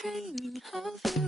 Dreaming of you.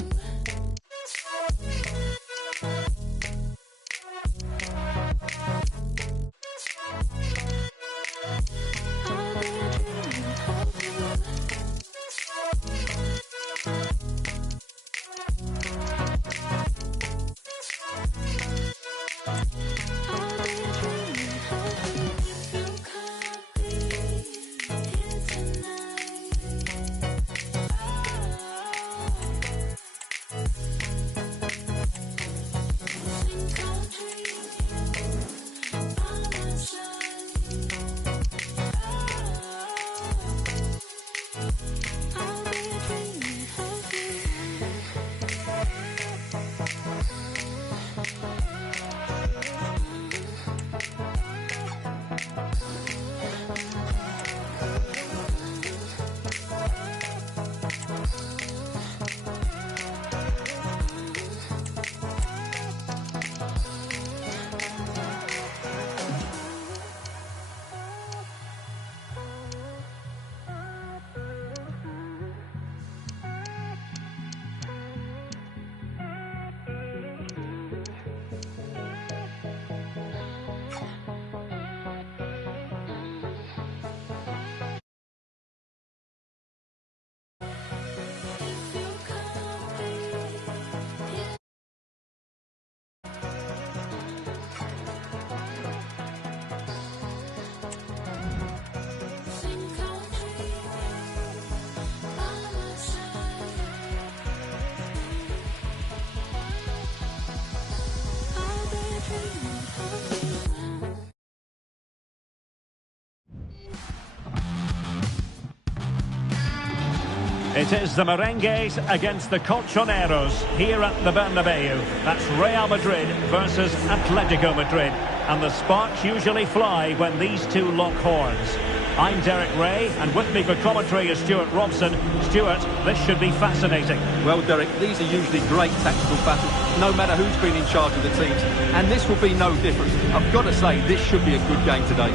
It is the Merengues against the Colchoneros here at the Bernabeu. That's Real Madrid versus Atletico Madrid. And the sparks usually fly when these two lock horns. I'm Derek Ray, and with me for commentary is Stuart Robson. Stuart, this should be fascinating. Well, Derek, these are usually great tactical battles, no matter who's been in charge of the teams. And this will be no different. I've got to say, this should be a good game today.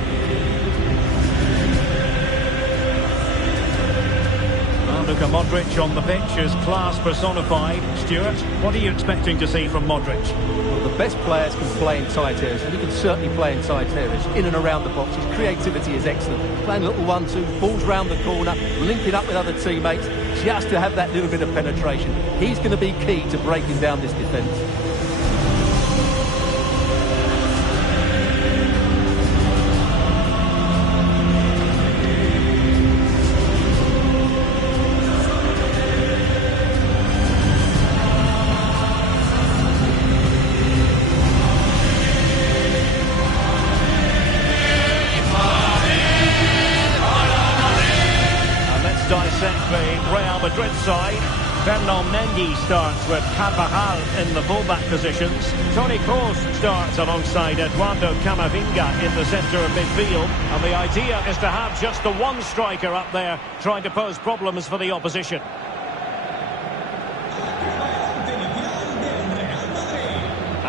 Luka Modric on the pitch is class personified. Stuart, what are you expecting to see from Modric? Well, the best players can play in tight areas, and he can certainly play in tight areas, in and around the box. His creativity is excellent. Playing a little 1-2, balls round the corner, linking up with other teammates, just to have that little bit of penetration. He's going to be key to breaking down this defence. Dissect the Real Madrid side. Ferland Mendy starts with Carvajal in the fullback positions. Toni Kroos starts alongside Eduardo Camavinga in the centre of midfield. And the idea is to have just the one striker up there trying to pose problems for the opposition.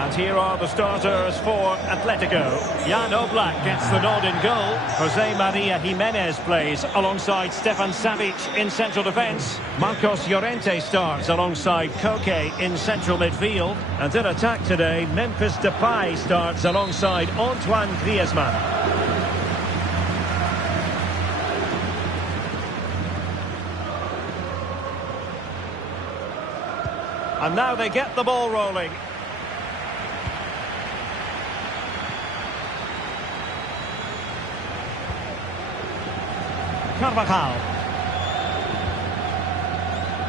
And here are the starters for Atletico. Jan Oblak gets the nod in goal. Jose Maria Jimenez plays alongside Stefan Savic in central defence. Marcos Llorente starts alongside Koke in central midfield. And in attack today, Memphis Depay starts alongside Antoine Griezmann. And now they get the ball rolling. Carvajal.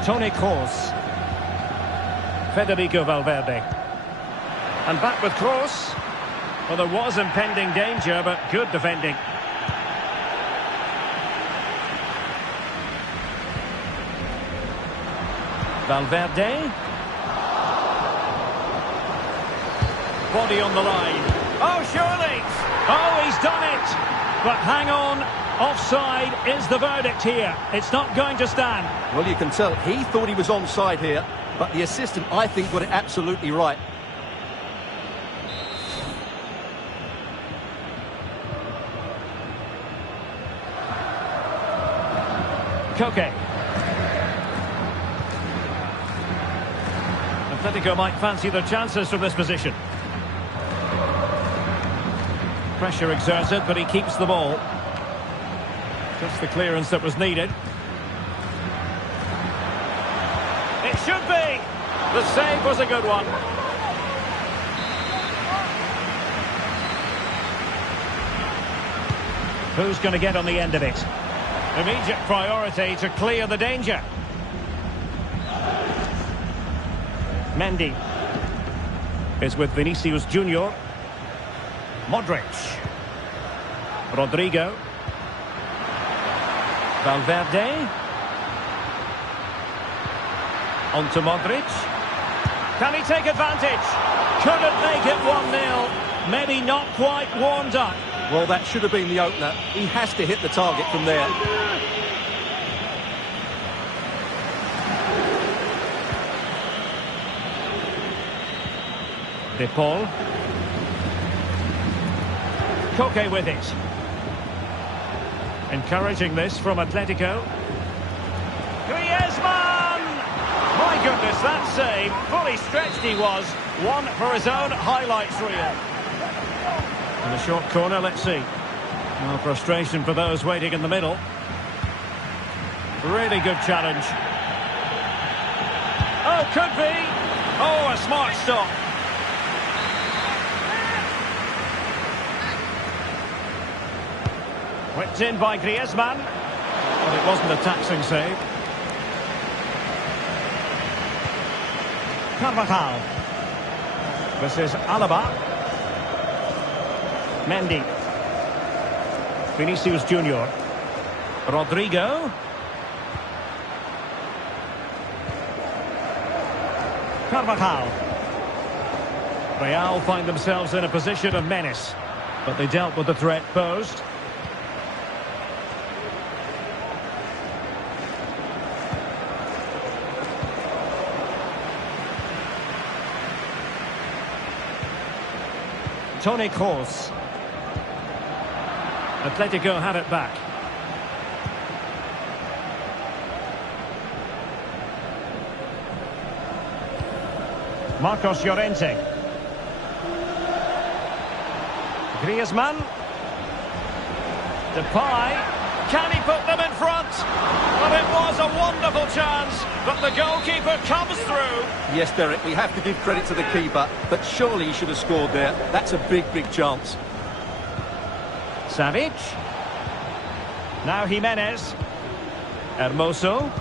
Toni Kroos. Federico Valverde. And back with Kroos. Well, there was impending danger, but good defending. Valverde. Body on the line. Oh, surely! Oh, he's done it! But hang on, offside is the verdict here. It's not going to stand. Well, you can tell he thought he was onside here, but the assistant, I think, got it absolutely right. Koke. Atletico might fancy their chances from this position. Pressure exerted, but he keeps the ball. Just the clearance that was needed. It should be! The save was a good one. Who's going to get on the end of it? Immediate priority to clear the danger. Mendy is with Vinicius Junior. Modric. Rodrigo. Valverde. On to Modric. Can he take advantage? Couldn't make it 1-0. Maybe not quite warmed up. Well, that should have been the opener. He has to hit the target from there. De Paul. Koke with it. Encouraging this from Atletico. Griezmann! My goodness, that save. Fully stretched he was. One for his own highlights reel. In a short corner, let's see. No frustration for those waiting in the middle. Really good challenge. Oh, could be. Oh, a smart stop. Whipped in by Griezmann. But it wasn't a taxing save. Carvajal. This is Alaba. Mendy. Vinicius Junior. Rodrigo. Carvajal. Real find themselves in a position of menace, but they dealt with the threat posed. Toni Kroos. Atletico have it back. Marcos Llorente. Griezmann. Depay. Can he put them in front? Well, it was a wonderful chance, but the goalkeeper comes through. Yes, Derek, we have to give credit to the keeper, but surely he should have scored there. That's a big, big chance. Savic. Now Jimenez. Hermoso.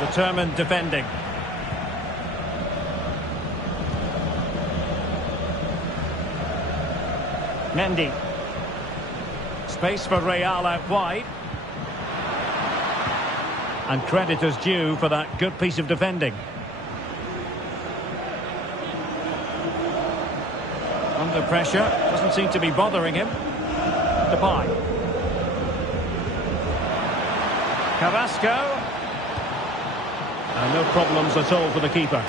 Determined defending. Mendy. Space for Real out wide. And credit is due for that good piece of defending. Under pressure, doesn't seem to be bothering him. Depay. Carrasco. And no problems at all for the keeper.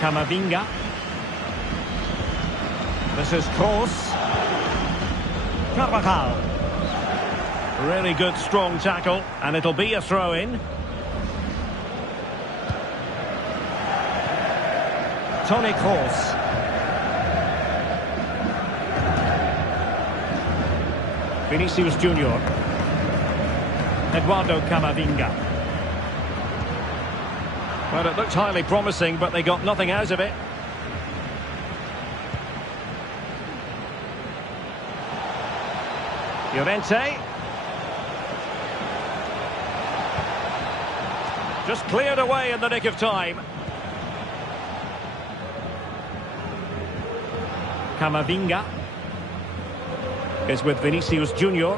Camavinga. This is Kroos. Carvajal. Really good, strong tackle, and it'll be a throw-in. Toni Kroos. Vinicius Junior. Eduardo Camavinga. Well, it looked highly promising, but they got nothing out of it. Llorente. Just cleared away in the nick of time. Camavinga is with Vinicius Junior.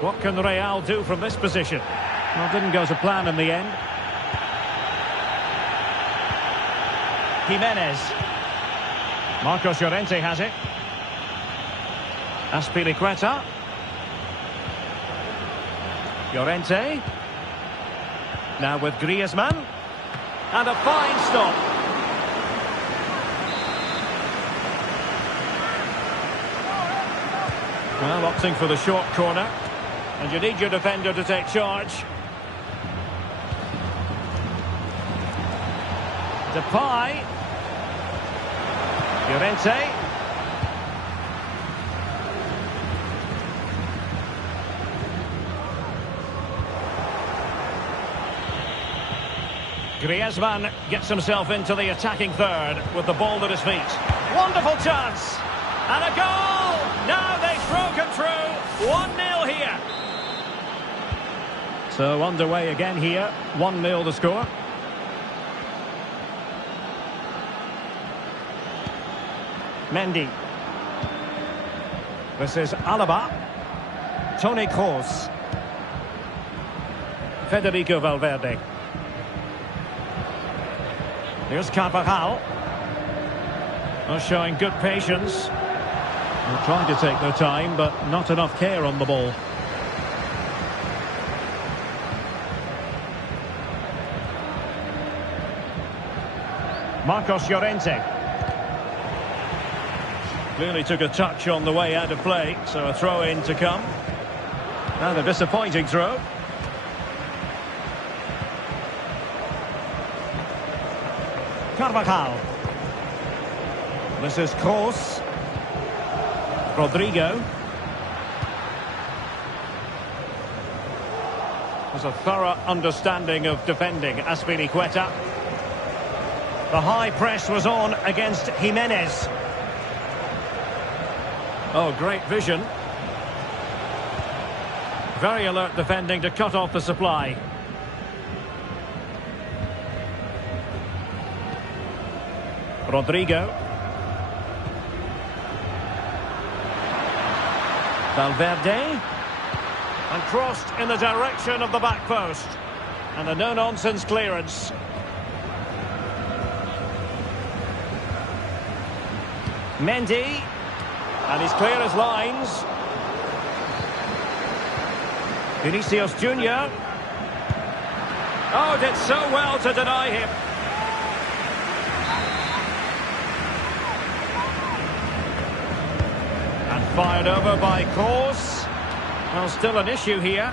What can Real do from this position? Well, didn't go to plan in the end. Jimenez. Marcos Llorente has it. Azpilicueta. Llorente. Now with Griezmann. And a fine stop. Well, opting for the short corner. And you need your defender to take charge. Depay. Llorente. Griezmann gets himself into the attacking third with the ball at his feet. Wonderful chance! And a goal! Now they've broken through. 1-0 here. So underway again here. 1-0 the score. Mendy. This is Alaba. Toni Kroos. Federico Valverde. Here's Carvajal. They're showing good patience. They're trying to take their time, but not enough care on the ball. Marcos Llorente. Clearly took a touch on the way out of play, so a throw-in to come. Now the disappointing throw. Carvajal. This is Kroos. Rodrigo. There's a thorough understanding of defending Azpilicueta. The high press was on against Jimenez. Oh, great vision. Very alert defending to cut off the supply. Rodrigo. Valverde. And crossed in the direction of the back post. And a no-nonsense clearance. Mendy. And he's clear as lines. Vinicius Junior. Oh, did so well to deny him. And fired over by Kroos. Well, still an issue here.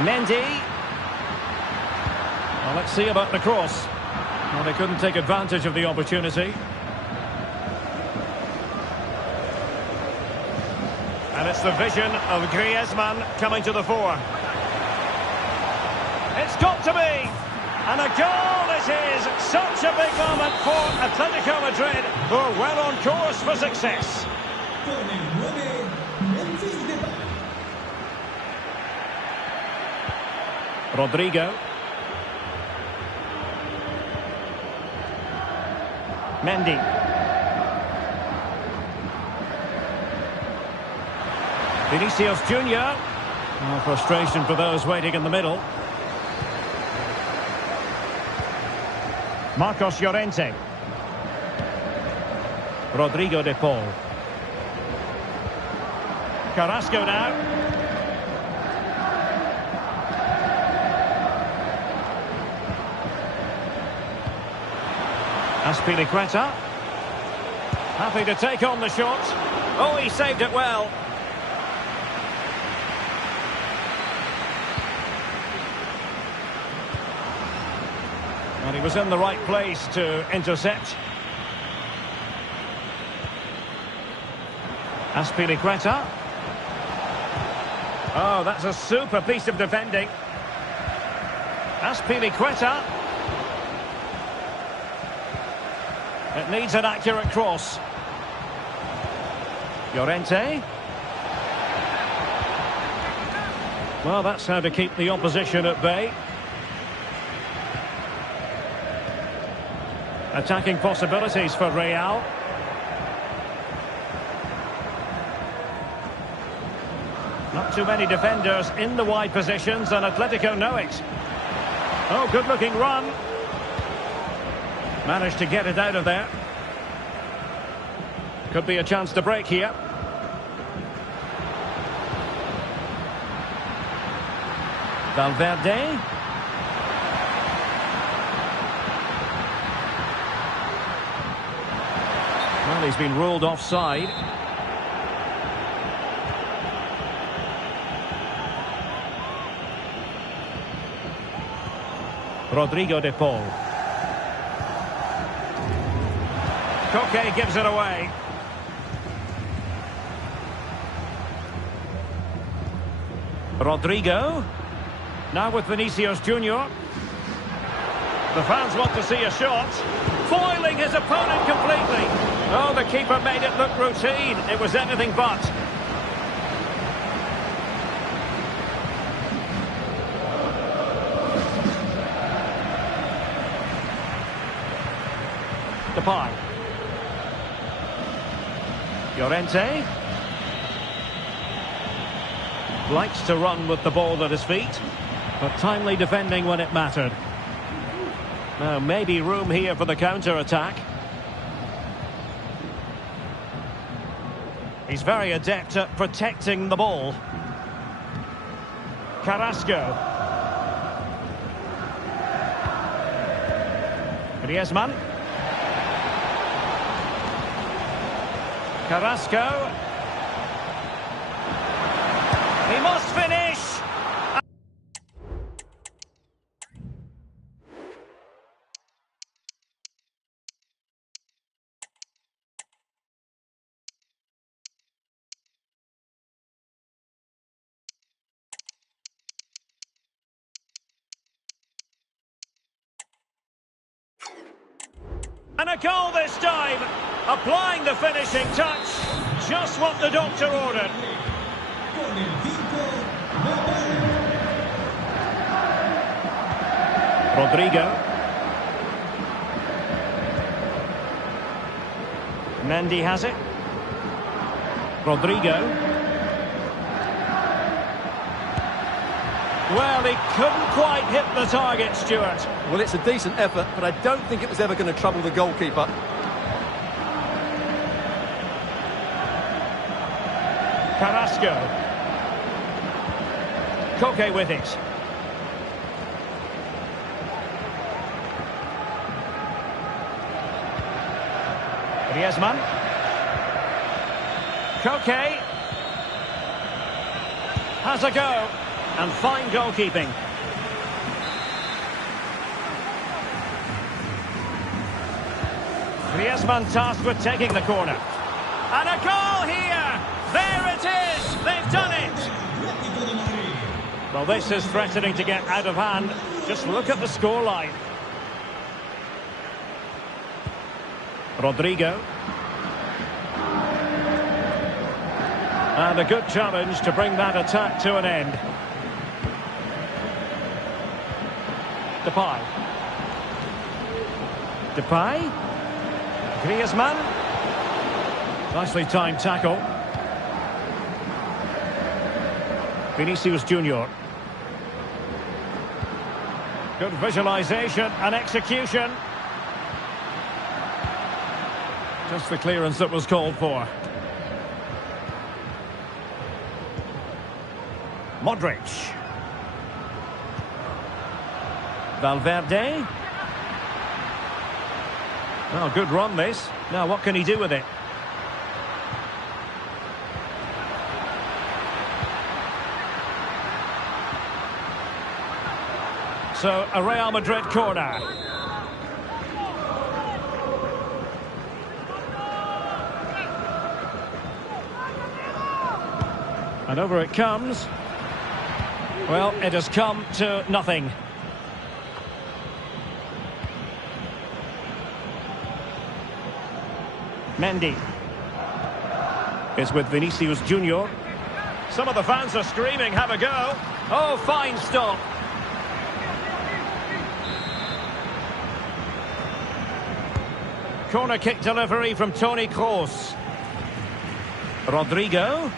Mendy. Well, let's see about the cross. Well, they couldn't take advantage of the opportunity. And it's the vision of Griezmann coming to the fore. It's got to be! And a goal it is! Such a big moment for Atletico Madrid, who are well on course for success. Rodrigo. Mendy. Vinicius Junior. Oh, frustration for those waiting in the middle. Marcos Llorente. Rodrigo de Paul. Carrasco now. Azpilicueta. Happy to take on the shot. Oh, he saved it well. And he was in the right place to intercept. Azpilicueta. Oh, that's a super piece of defending. Azpilicueta. It needs an accurate cross. Llorente. Well, that's how to keep the opposition at bay. Attacking possibilities for Real. Not too many defenders in the wide positions, and Atletico know it. Oh, good-looking run. Managed to get it out of there. Could be a chance to break here. Valverde. Well, he's been ruled offside. Rodrigo de Paul. Koke gives it away. Rodrigo. Now with Vinicius Junior. The fans want to see a shot. Foiling his opponent completely. Oh, the keeper made it look routine. It was anything but. Depay. Llorente. Likes to run with the ball at his feet, but timely defending when it mattered. Now, maybe room here for the counter-attack. He's very adept at protecting the ball. Carrasco. Griezmann. Carrasco. He must finish! And a goal this time! Applying the finishing touch. Just what the doctor ordered. Rodrigo. Mendy has it. Rodrigo. Well, he couldn't quite hit the target, Stuart. Well, it's a decent effort, but I don't think it was ever going to trouble the goalkeeper. Carrasco. Koke with it. Griezmann. Koke. Has a go. And fine goalkeeping. Griezmann tasked with taking the corner. And a goal here! There it is! They've done it! Well, this is threatening to get out of hand. Just look at the scoreline. Rodrigo. And a good challenge to bring that attack to an end. Depay. Depay. Griezmann. Nicely timed tackle. Vinicius Junior. Good visualisation and execution. Just the clearance that was called for. Modric. Valverde. Well, good run this. Now what can he do with it? So, a Real Madrid corner. And over it comes. Well, it has come to nothing. Mendy. It's with Vinicius Junior. Some of the fans are screaming, have a go. Oh, fine stop. Corner kick delivery from Toni Kroos. Rodrigo.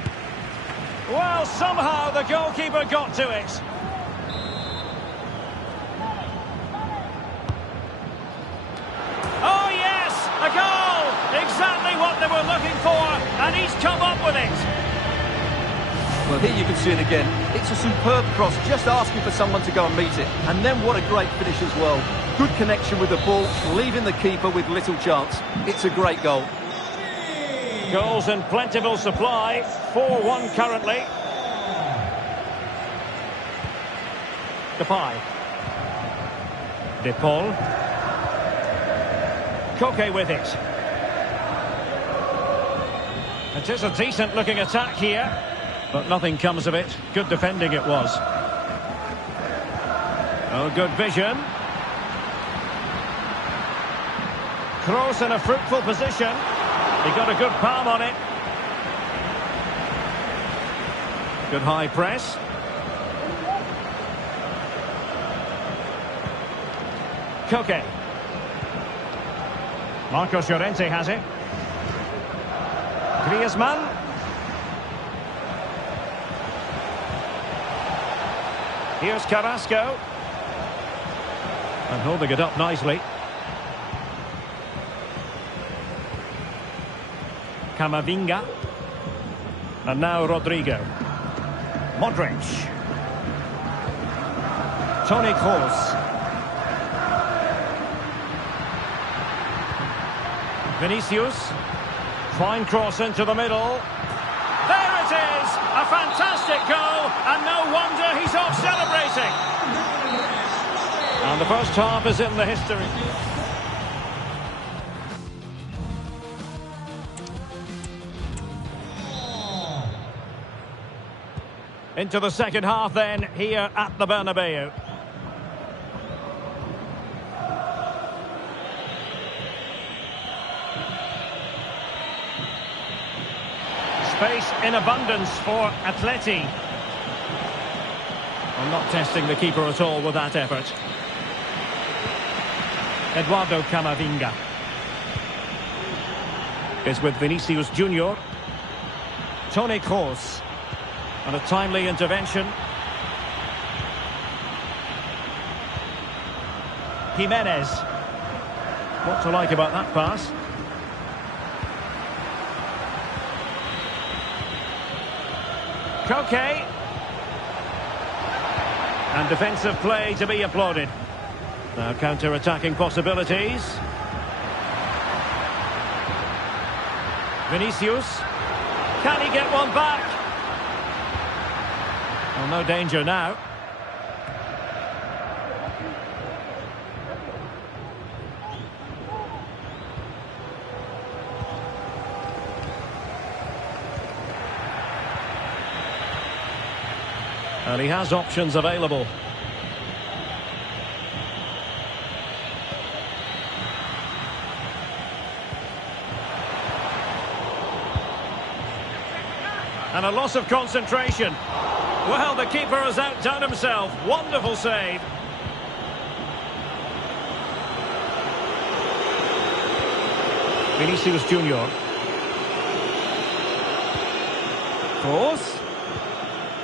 Well, somehow the goalkeeper got to it. Oh, yes! A goal! Exactly what they were looking for, and he's come up with it. Well, here you can see it again. It's a superb cross, just asking for someone to go and meet it. And then what a great finish as well. Good connection with the ball, leaving the keeper with little chance. It's a great goal. Goals in plentiful supply. 4-1 currently. Depay. De Paul. Koke with it. It is a decent looking attack here, but nothing comes of it. Good defending it was. Oh, good vision. Kroos in a fruitful position. He got a good palm on it. Good high press. Koke. Marcos Llorente has it. Griezmann. Here's Carrasco. And holding it up nicely. Camavinga. And now Rodrigo. Modric. Toni Kroos. Vinicius. Fine cross into the middle. There it is! A fantastic goal, and no wonder he's off celebrating. And the first half is in the history. Into the second half then, here at the Bernabeu. Space in abundance for Atleti. I'm not testing the keeper at all with that effort. Eduardo Camavinga is with Vinicius Junior. Toni Kroos. And a timely intervention. Jimenez. What to like about that pass? Koke. And defensive play to be applauded. Now counter-attacking possibilities. Vinicius. Can he get one back? Well, no danger now. And he has options available. And a loss of concentration. Well, the keeper has outdone himself. Wonderful save. Vinicius Junior. Kroos.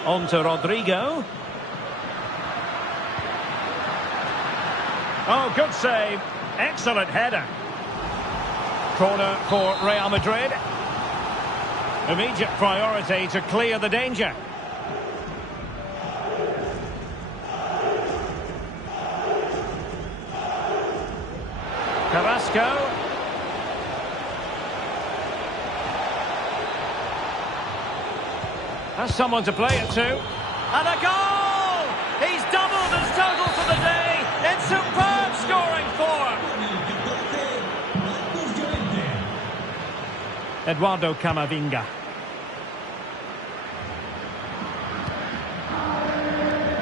On to Rodrigo. Oh, good save. Excellent header. Corner for Real Madrid. Immediate priority to clear the danger. Carrasco. Has someone to play it to. And a goal! He's doubled his total for the day. It's superb scoring form. Eduardo Camavinga.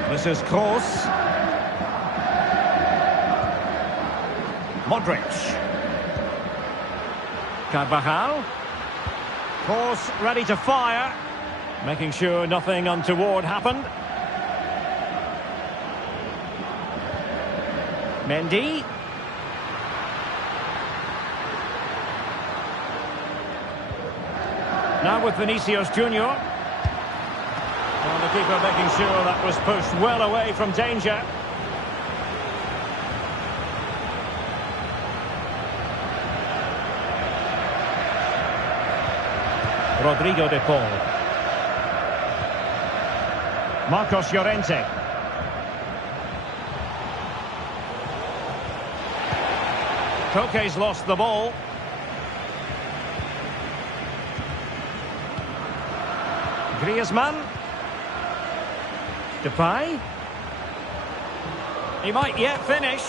This is Kroos. Modric. Carvajal. Kroos ready to fire. Making sure nothing untoward happened. Mendy. Now with Vinicius Junior. And the keeper making sure that was pushed well away from danger. Rodrigo de Paul. Marcos Llorente. Koke's lost the ball. Griezmann. Depay. He might yet finish.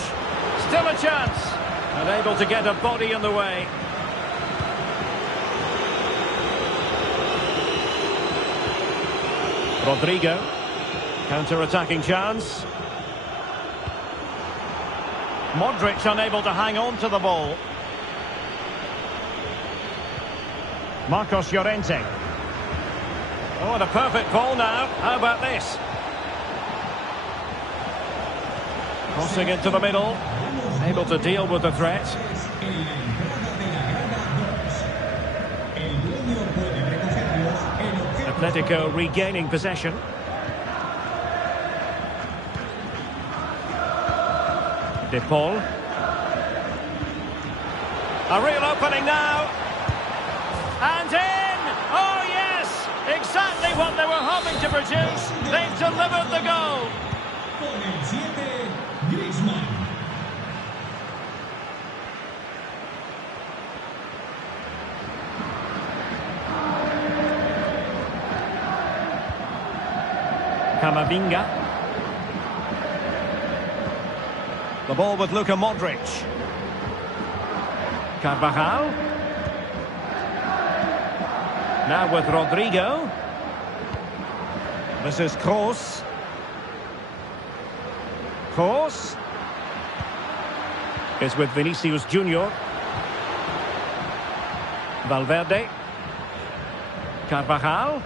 Still a chance. Unable to get a body in the way. Rodrigo. Counter-attacking chance. Modric unable to hang on to the ball. Marcos Llorente. Oh, and a perfect ball now. How about this? Crossing into the middle. Able to deal with the threat. Atletico regaining possession. De Paul. A real opening now. And in! Oh yes! Exactly what they were hoping to produce. They've delivered the goal. Con el 7, Griezmann. Camavinga. The ball with Luka Modric. Carvajal. Now with Rodrigo. This is Kroos. Kroos. Is with Vinicius Junior. Valverde. Carvajal.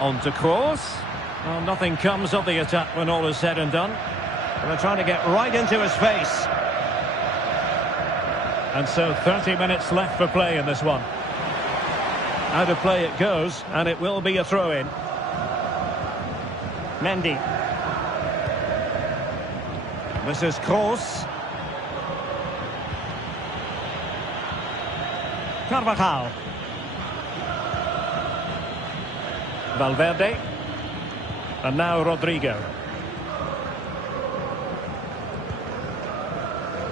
On to Kroos. Well, nothing comes of the attack when all is said and done. And they're trying to get right into his face. And so 30 minutes left for play in this one. Out of play it goes, and it will be a throw-in. Mendy. This is Kroos. Carvajal. Valverde. And now Rodrigo.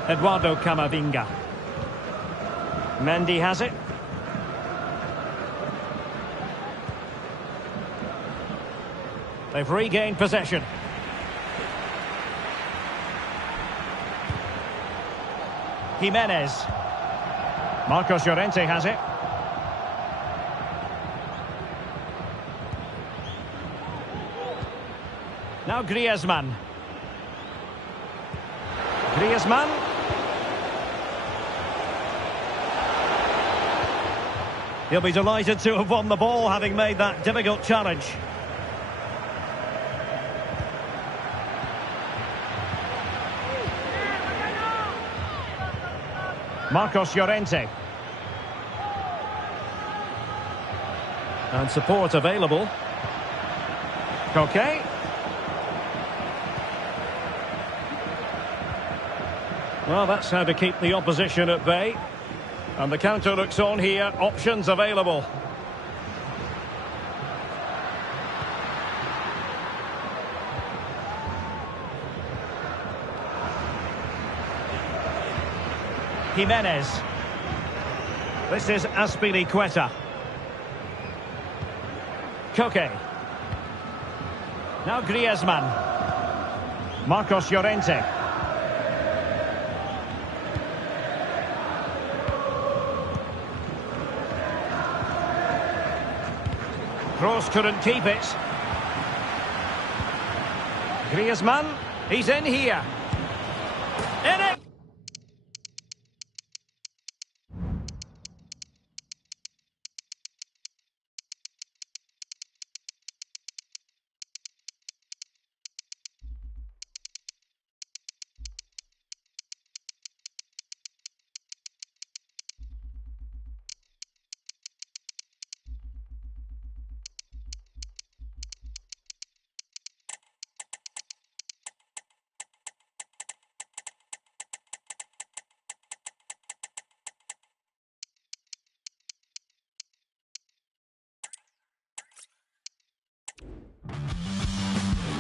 Eduardo Camavinga. Mendy has it. They've regained possession. Jimenez. Marcos Llorente has it. Now Griezmann. Griezmann. He'll be delighted to have won the ball, having made that difficult challenge. Marcos Llorente. And support available. Koke. Well, that's how to keep the opposition at bay. And the counter looks on here. Options available. Jimenez. This is Azpilicueta. Koke. Now Griezmann. Marcos Llorente. Kroos couldn't keep it. Griezmann, he's in here. In it!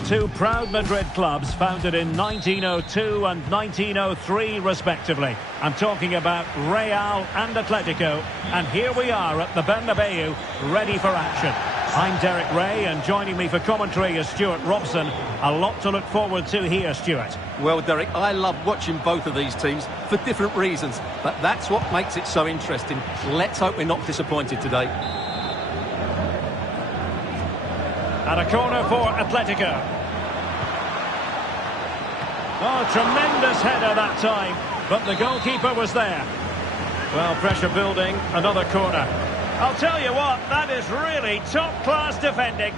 Two proud Madrid clubs founded in 1902 and 1903 respectively. I'm talking about Real and Atletico, and here we are at the Bernabeu, ready for action. I'm Derek Ray, and joining me for commentary is Stuart Robson. A lot to look forward to here, Stuart. Well, Derek, I love watching both of these teams for different reasons, but that's what makes it so interesting. Let's hope we're not disappointed today. And a corner for Atletico. Oh, tremendous header that time, but the goalkeeper was there. Well, pressure building, another corner. I'll tell you what, that is really top-class defending.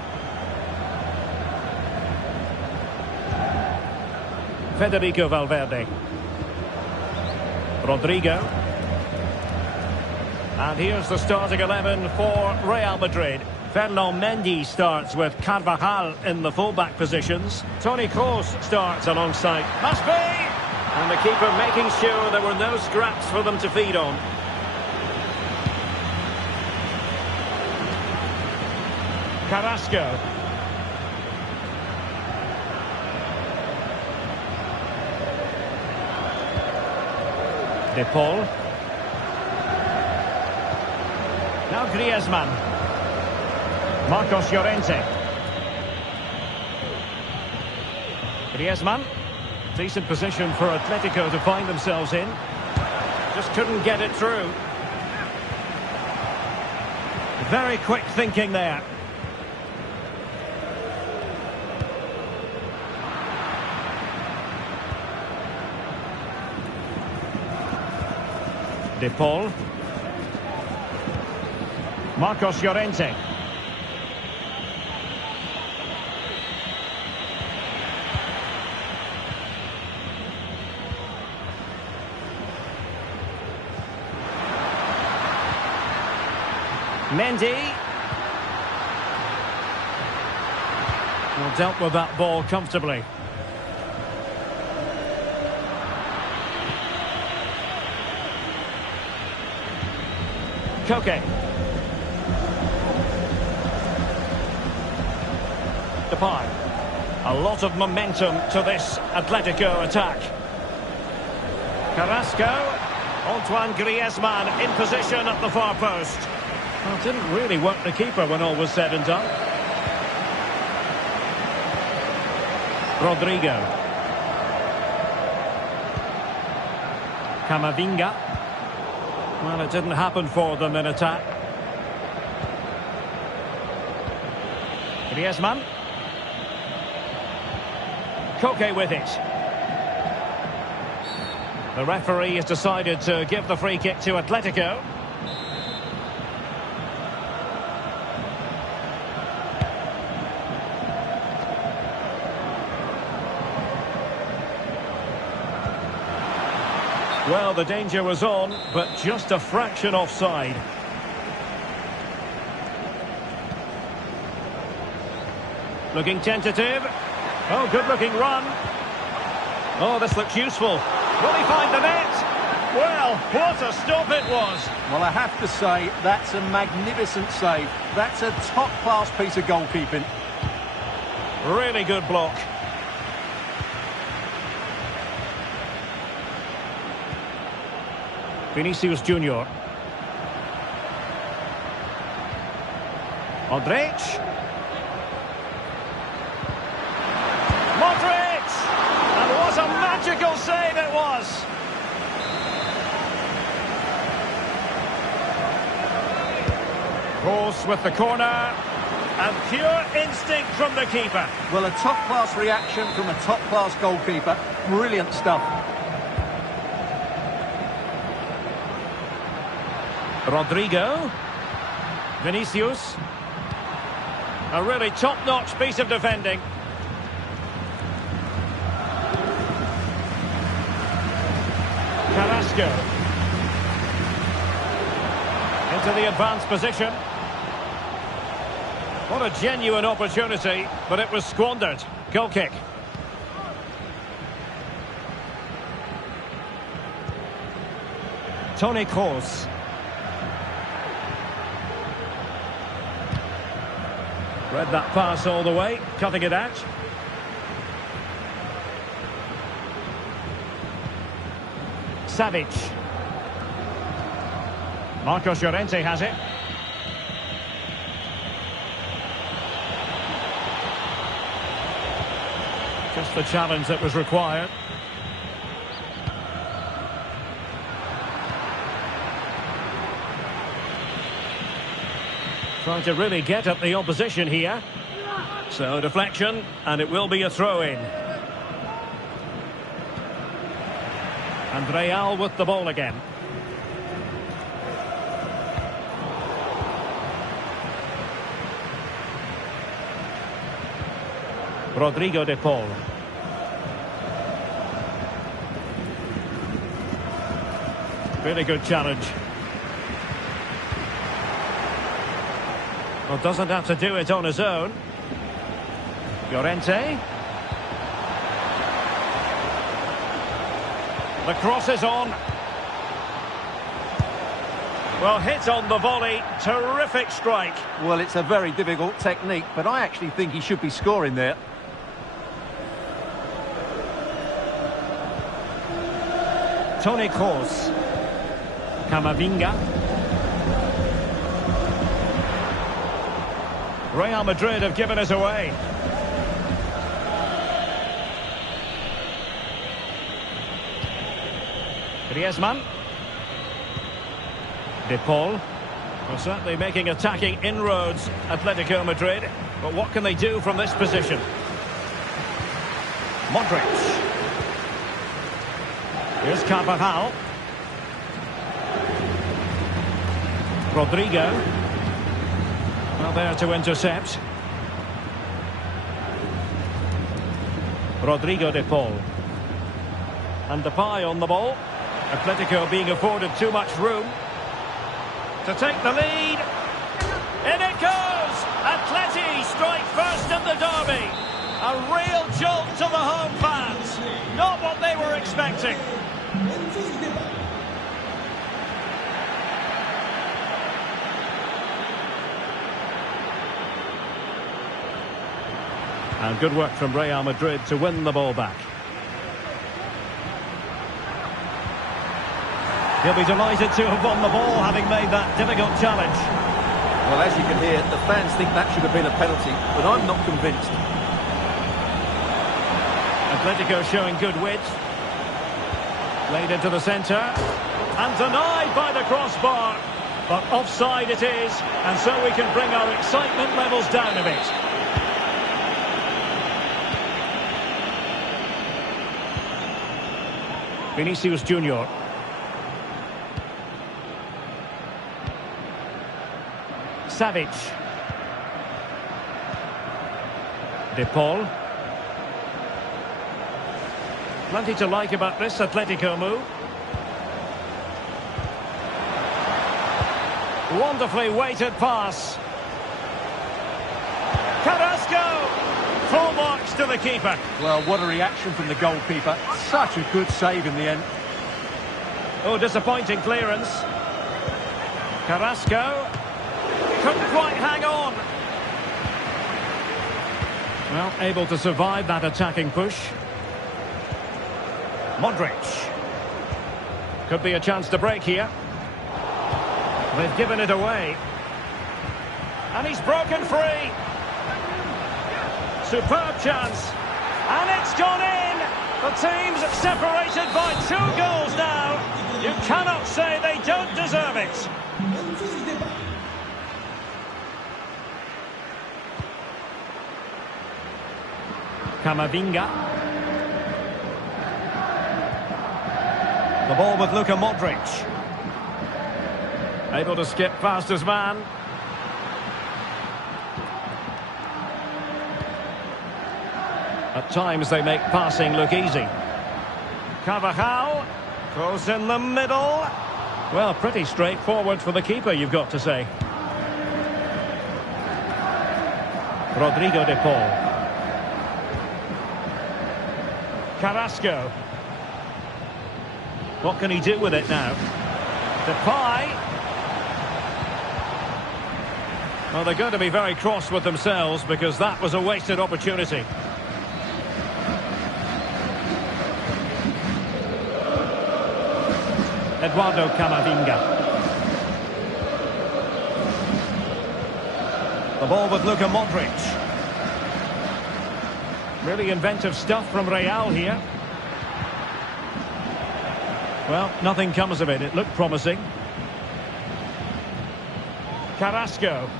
Federico Valverde. Rodrigo. And here's the starting 11 for Real Madrid. Ferland Mendy starts with Carvajal in the full-back positions. Toni Kroos starts alongside. Must be! And the keeper making sure there were no scraps for them to feed on. Carrasco. De Paul. Now Griezmann. Marcos Llorente. Griezmann. Decent position for Atletico to find themselves in. Just couldn't get it through. Very quick thinking there. De Paul. Marcos Llorente. Mendy. Well, dealt with that ball comfortably. Koke. Depay. A lot of momentum to this Atletico attack. Carrasco. Antoine Griezmann in position at the far post. Well, didn't really work the keeper when all was said and done. Rodrigo. Camavinga. Well, it didn't happen for them in attack. Griezmann. Koke with it. The referee has decided to give the free kick to Atletico. Well, the danger was on, but just a fraction offside. Looking tentative. Oh, good-looking run. Oh, this looks useful. Will he find the net? Well, what a stop it was. Well, I have to say, that's a magnificent save. That's a top-class piece of goalkeeping. Really good block. Vinicius Junior. Modric. Modric! And what a magical save it was! Kroos with the corner. And pure instinct from the keeper. Well, a top-class reaction from a top-class goalkeeper. Brilliant stuff. Rodrigo. Vinicius. A really top-notch piece of defending. Carrasco. Into the advanced position. What a genuine opportunity, but it was squandered. Goal kick. Toni Kroos. Read that pass all the way, cutting it out. Savic. Marcos Llorente has it. Just the challenge that was required. Trying to really get at the opposition here. So deflection, and it will be a throw-in. And Real with the ball again. Rodrigo de Paul. Really good challenge. Well, doesn't have to do it on his own. Llorente. The cross is on. Well, hit on the volley. Terrific strike. Well, it's a very difficult technique, but I actually think he should be scoring there. Toni Kroos. Camavinga. Real Madrid have given us away. Griezmann. De Paul. Well, certainly making attacking inroads, Atletico Madrid. But what can they do from this position? Modric. Here's Carvajal. Rodrigo. Well, there to intercept. Rodrigo de Paul. And Depay on the ball. Atletico being afforded too much room to take the lead. In it goes! Atleti strike first in the derby. A real jolt to the home fans. Not what they were expecting. And good work from Real Madrid to win the ball back. He'll be delighted to have won the ball, having made that difficult challenge. Well, as you can hear, the fans think that should have been a penalty, but I'm not convinced. Atletico showing good width. Played into the centre. And denied by the crossbar. But offside it is, and so we can bring our excitement levels down a bit. Vinicius Junior. Savic. De Paul. Plenty to like about this Atletico move. Wonderfully weighted pass. Carrasco! Full marks to the keeper. Well, what a reaction from the goalkeeper. Such a good save in the end. Oh, disappointing clearance. Carrasco. Couldn't quite hang on. Well, able to survive that attacking push. Modric. Could be a chance to break here. They've given it away. And he's broken free. Superb chance. And it's gone in. The team's separated by 2 goals now. You cannot say they don't deserve it. Camavinga. The ball with Luka Modric. Able to skip past his man. At times they make passing look easy. Carvajal goes in the middle. Well, pretty straightforward for the keeper, you've got to say. Rodrigo de Paul. Carrasco. What can he do with it now? Depay. Well, they're going to be very cross with themselves because that was a wasted opportunity. Eduardo Camavinga. The ball with Luka Modric. Really inventive stuff from Real here. Well, nothing comes of it. It looked promising. Carrasco.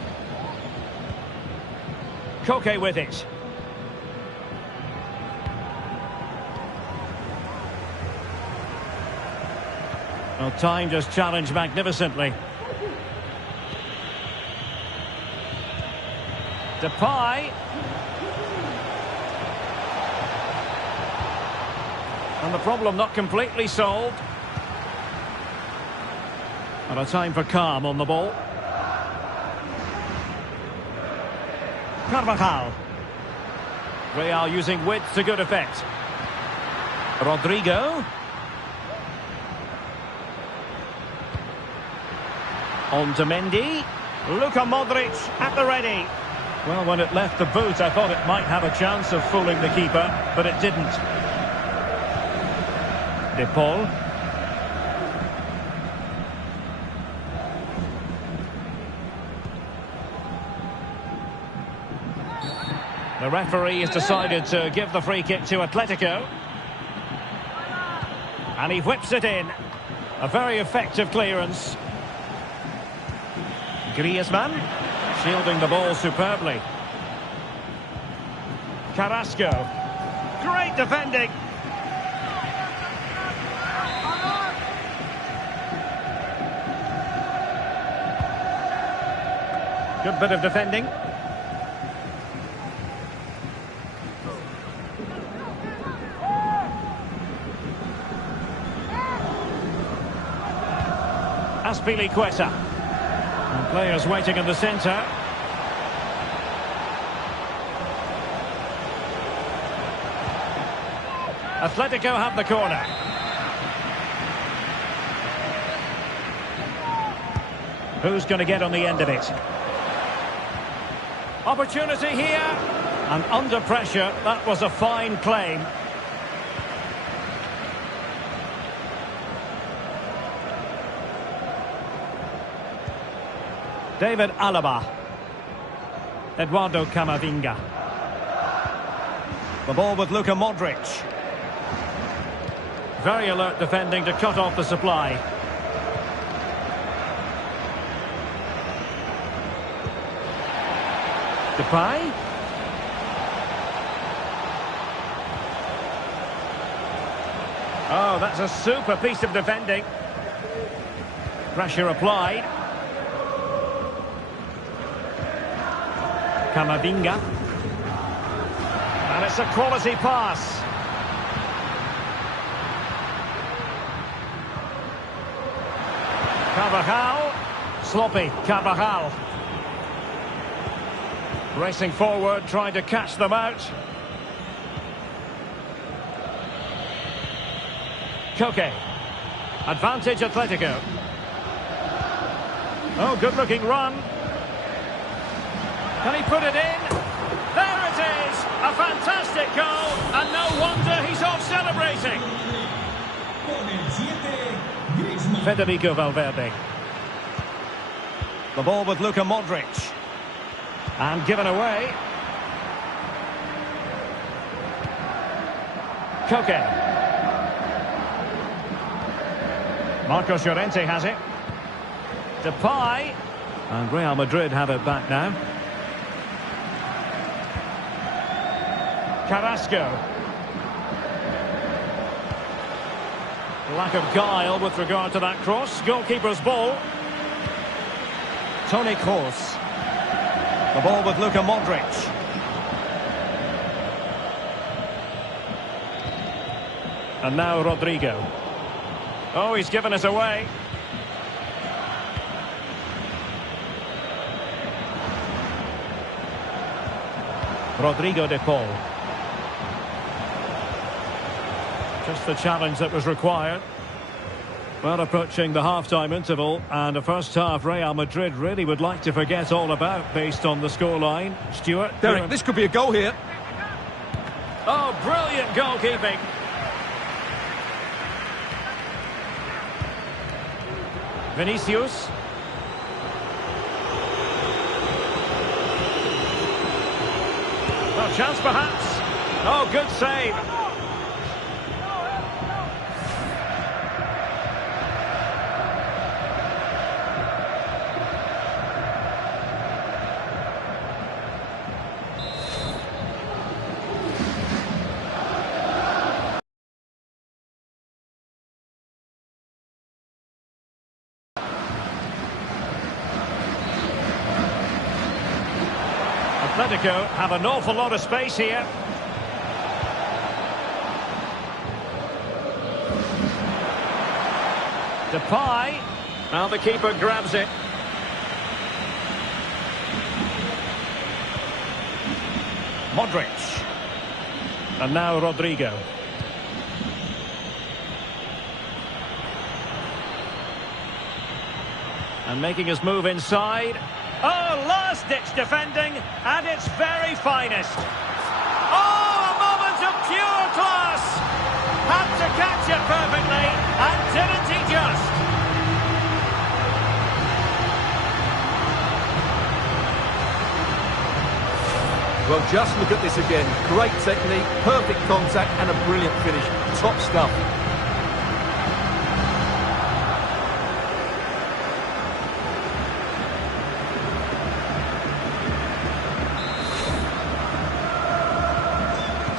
Koke with it. Well, time just challenged magnificently. Depay. And the problem not completely solved. And a time for calm on the ball. Carvajal. Real using width to good effect. Rodrigo. On to Mendy. Luka Modric at the ready. Well, when it left the boot, I thought it might have a chance of fooling the keeper, but it didn't. De Paul. The referee has decided to give the free kick to Atletico. And he whips it in. A very effective clearance. Griezmann shielding the ball superbly. Carrasco. Great defending. Good bit of defending. Azpilicueta. And players waiting in the centre. Atletico have the corner. Who's going to get on the end of it? Opportunity here. And under pressure, that was a fine claim. David Alaba. Eduardo Camavinga. The ball with Luka Modric. Very alert defending to cut off the supply. Depay. Oh, that's a super piece of defending. Pressure applied. Camavinga. And it's a quality pass. Carvajal. Sloppy Carvajal. Racing forward, trying to catch them out. Koke. Advantage Atletico. Oh, good-looking run. Can he put it in? There it is! A fantastic goal, and no wonder he's off celebrating. Federico Valverde. The ball with Luka Modric. And given away. Koke. Marcos Llorente has it. Depay. And Real Madrid have it back now. Carrasco. Lack of guile with regard to that cross. Goalkeeper's ball. Toni Kroos. The ball with Luka Modric. And now Rodrigo. Oh, he's given us away. Rodrigo de Paul. Just the challenge that was required. Well, approaching the half-time interval, and the first half Real Madrid really would like to forget all about based on the scoreline. Stuart? Derek, this could be a goal here. Oh, brilliant goalkeeping. Vinicius. Well, chance perhaps. Oh, good save. Atletico have an awful lot of space here. Depay. Now the keeper grabs it. Modric. And now Rodrigo. And making his move inside. Oh, last-ditch defending at its very finest. Oh, a moment of pure class. Had to catch it perfectly, and didn't he just? Well, just look at this again. Great technique, perfect contact, and a brilliant finish. Top stuff.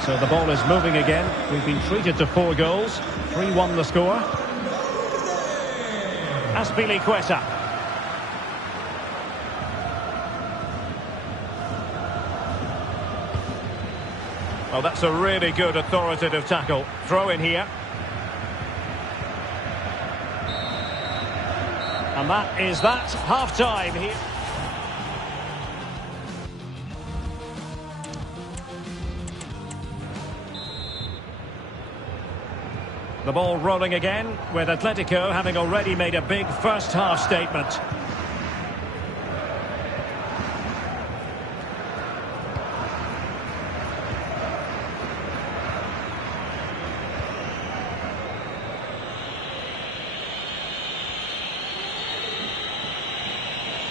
So the ball is moving again. We've been treated to 4 goals. 3-1 the score. Azpilicueta. Well, that's a really good authoritative tackle. Throw in here. And that is that. Half-time here. The ball rolling again, with Atletico having already made a big first-half statement.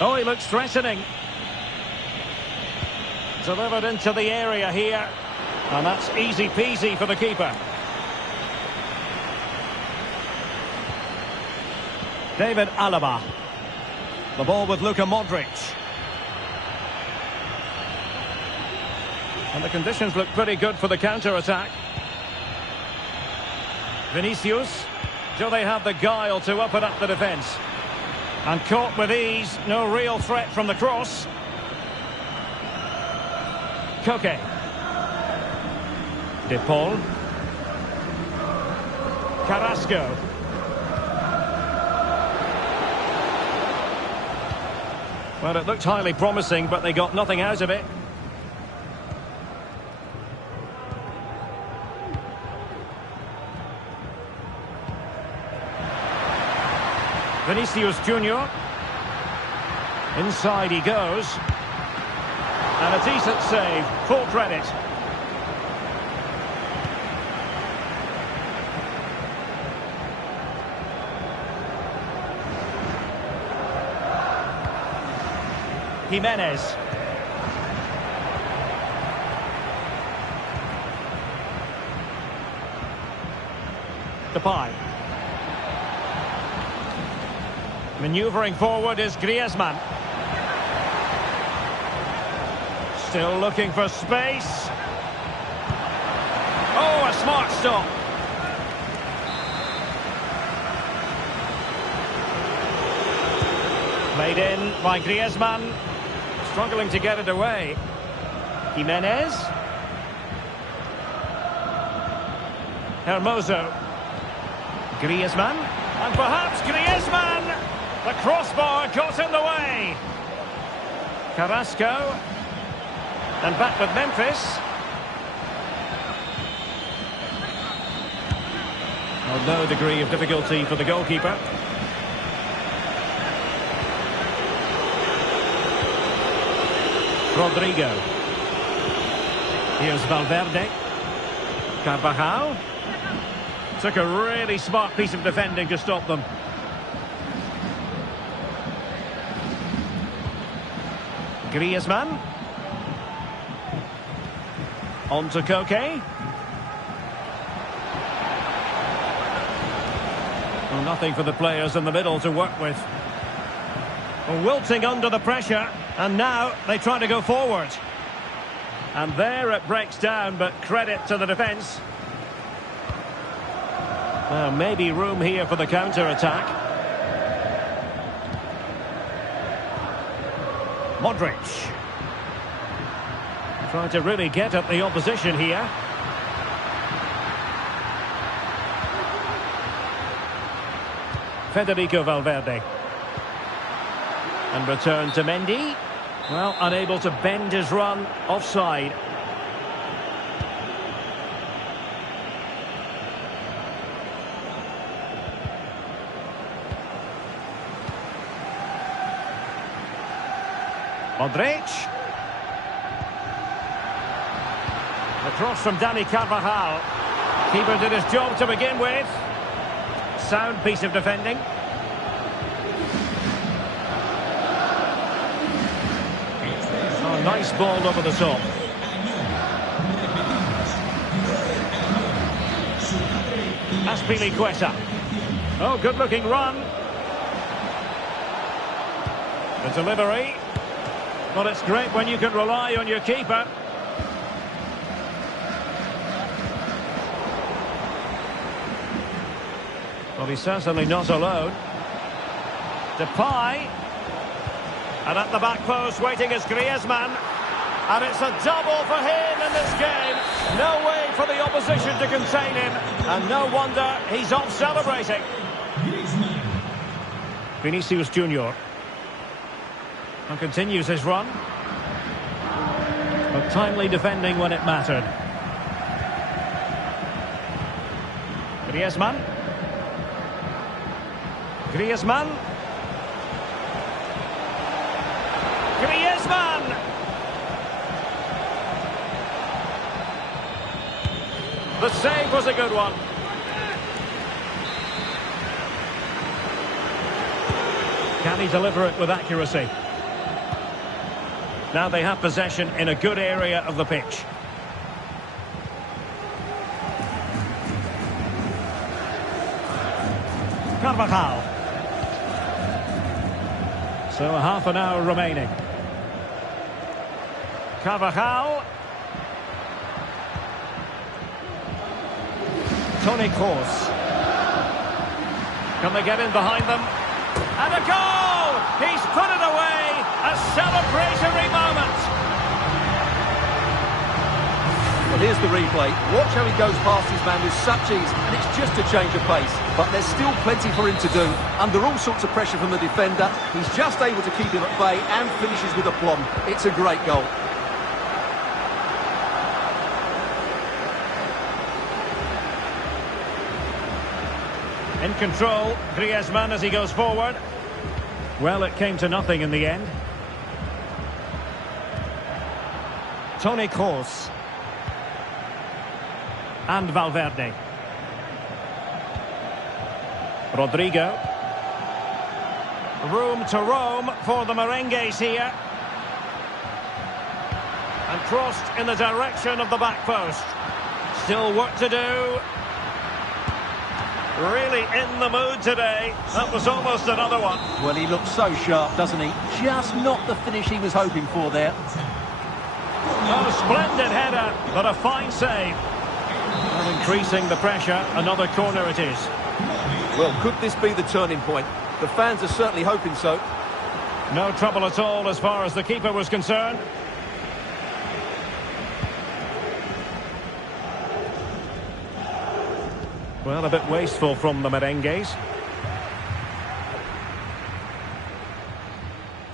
Oh, he looks threatening. Delivered into the area here. And that's easy peasy for the keeper. David Alaba. The ball with Luka Modric. And the conditions look pretty good for the counter-attack. Vinicius. Do they have the guile to open up the defence? And caught with ease. No real threat from the cross. Koke. De Paul. Carrasco. Well, it looked highly promising, but they got nothing out of it. Vinicius Junior. Inside he goes. And a decent save. Full credit. Jimenez. Depay. Manoeuvring forward is Griezmann. Still looking for space. Oh, a smart stop. Played in by Griezmann. Struggling to get it away. Jimenez. Hermoso. Griezmann. And perhaps Griezmann. The crossbar got in the way. Carrasco. And back with Memphis. Well, no degree of difficulty for the goalkeeper. Rodrigo. Here's Valverde. Carvajal. Took a really smart piece of defending to stop them. Griezmann. On to Koke. Well, nothing for the players in the middle to work with. Well, wilting under the pressure, and now they try to go forward. And there it breaks down, but credit to the defence. Now, maybe room here for the counter-attack. Modric. Trying to really get at the opposition here. Federico Valverde. And return to Mendy. Well, unable to bend his run, offside. Modric. The cross from Dani Carvajal. Keeper did his job to begin with. Sound piece of defending. Oh, nice ball over the top. Azpilicueta. Oh, good-looking run. The delivery. But it's great when you can rely on your keeper. Well, he's certainly not alone. Depay. And at the back post, waiting is Griezmann. And it's a double for him in this game. No way for the opposition to contain him. And no wonder he's off celebrating. Vinicius Junior. And continues his run. But timely defending when it mattered. Griezmann. Griezmann. Griezmann! The save was a good one. Can he deliver it with accuracy? Now they have possession in a good area of the pitch. Carvajal. So a half an hour remaining. Carvajal. Toni Kroos. Can they get in behind them? And a goal! He's put it away! A celebratory moment! Well, here's the replay. Watch how he goes past his man with such ease, and it's just a change of pace. But there's still plenty for him to do. Under all sorts of pressure from the defender, he's just able to keep him at bay and finishes with aplomb. It's a great goal. In control, Griezmann as he goes forward. Well, it came to nothing in the end. Toni Kroos. And Valverde. Rodrigo. Room to roam for the merengues here. And crossed in the direction of the back post. Still work to do. Really in the mood today. That was almost another one. Well, he looks so sharp, doesn't he? Just not the finish he was hoping for there. Oh, splendid header, but a fine save. Well, increasing the pressure, another corner it is. Well, could this be the turning point? The fans are certainly hoping so. No trouble at all as far as the keeper was concerned. Well, a bit wasteful from the merengues.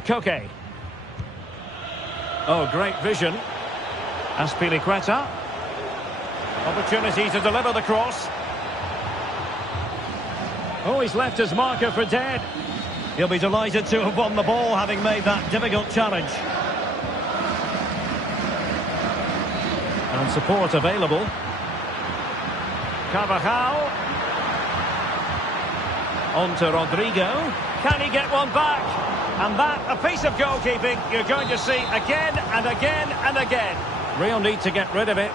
Koke. Oh, great vision. Azpilicueta. Opportunity to deliver the cross. Oh, he's left his marker for dead. He'll be delighted to have won the ball, having made that difficult challenge. And support available. Carvajal. On to Rodrigo. Can he get one back? And that, a piece of goalkeeping you're going to see again and again and again. Real need to get rid of it.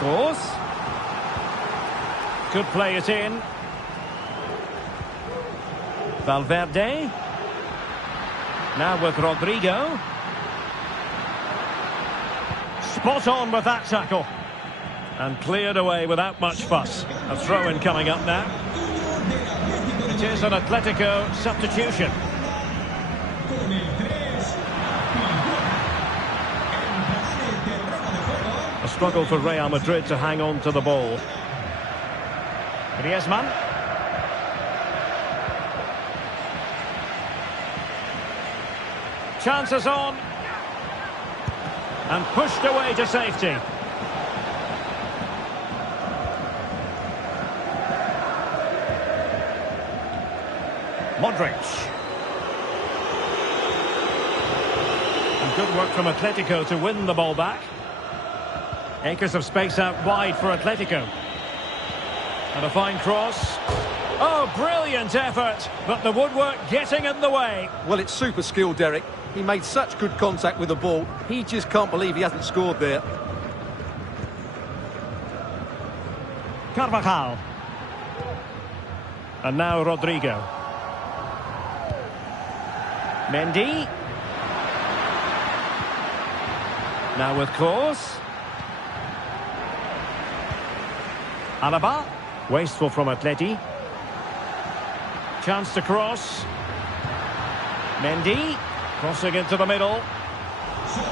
Course. Could play it in. Valverde. Now with Rodrigo. Spot on with that tackle. And cleared away without much fuss. A throw-in coming up now. It is an Atletico substitution. A struggle for Real Madrid to hang on to the ball. Griezmann. Chances on. And pushed away to safety. Modric. And good work from Atletico to win the ball back. Acres of space out wide for Atletico. And a fine cross. Oh, brilliant effort, but the woodwork getting in the way. Well, it's super skill, Derek. He made such good contact with the ball. He just can't believe he hasn't scored there. Carvajal. And now Rodrigo. Mendy. Now with Klose. Alaba. Wasteful from Atleti. Chance to cross. Mendy. Crossing into the middle.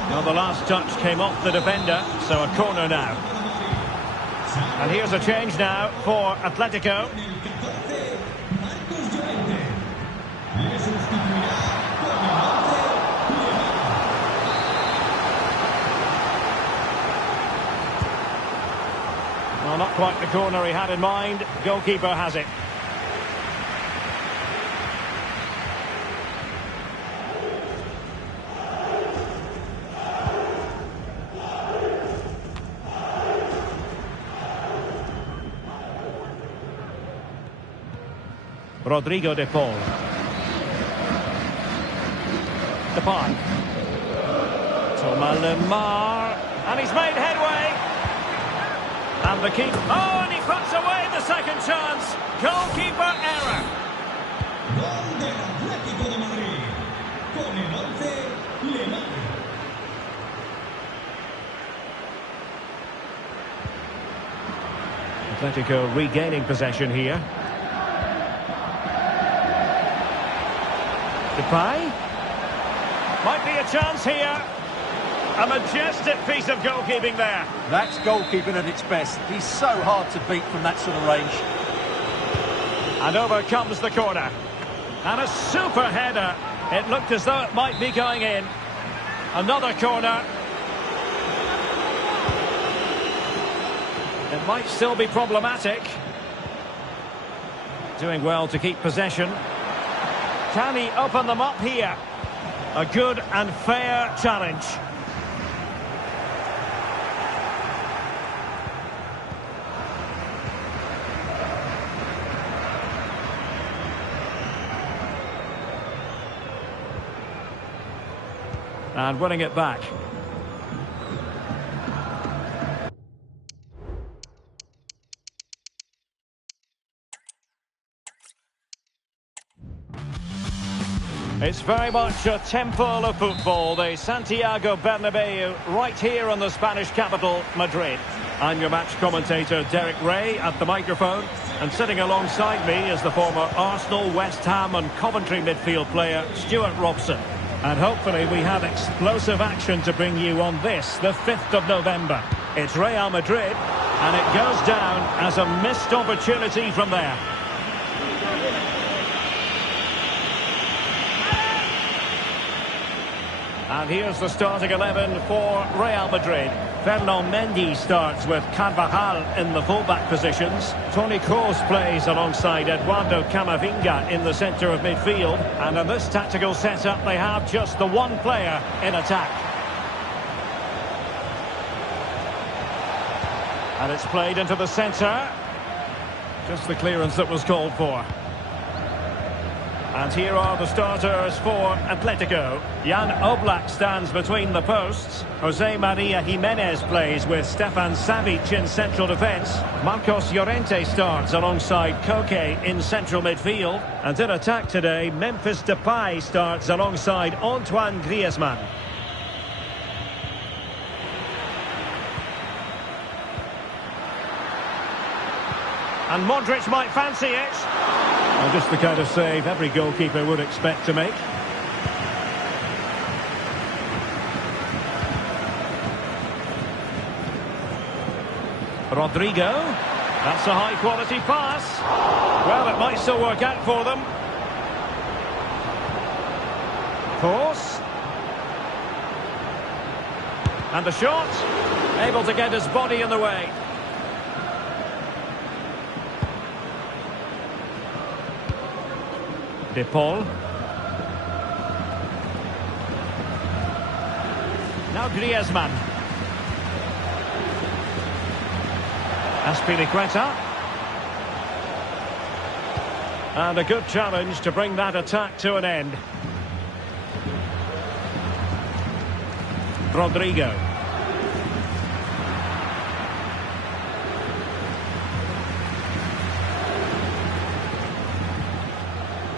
Well, the last touch came off the defender, so a corner now. And here's a change now for Atletico. Well, not quite the corner he had in mind. Goalkeeper has it. Rodrigo de Paul. Depay. Thomas Lemar. And he's made headway. And the keeper. Oh, and he puts away the second chance. Goalkeeper error. Gol del Atlético de Madrid. Con el 11, Lemar. Atletico regaining possession here. Depay. Might be a chance here. A majestic piece of goalkeeping there. That's goalkeeping at its best. He's so hard to beat from that sort of range. And over comes the corner. And a super header. It looked as though it might be going in. Another corner. It might still be problematic. Doing well to keep possession. Can he open them up here? A good and fair challenge. And winning it back. It's very much a temple of football, the Santiago Bernabeu, right here in the Spanish capital, Madrid. I'm your match commentator, Derek Ray, at the microphone. And sitting alongside me is the former Arsenal, West Ham and Coventry midfield player, Stuart Robson. And hopefully we have explosive action to bring you on this, the 5th of November. It's Real Madrid, and it goes down as a missed opportunity from there. And here's the starting 11 for Real Madrid. Ferland Mendy starts with Carvajal in the fullback positions. Toni Kroos plays alongside Eduardo Camavinga in the centre of midfield. And in this tactical setup, they have just the one player in attack. And it's played into the centre. Just the clearance that was called for. And here are the starters for Atletico. Jan Oblak stands between the posts. Jose Maria Jimenez plays with Stefan Savic in central defence. Marcos Llorente starts alongside Koke in central midfield. And in attack today, Memphis Depay starts alongside Antoine Griezmann. And Modric might fancy it. Well, just the kind of save every goalkeeper would expect to make. Rodrigo. That's a high-quality pass. Well, it might still work out for them. Force. And the shot. Able to get his body in the way. De Paul. Now Griezmann. Azpilicueta. And a good challenge to bring that attack to an end. Rodrigo.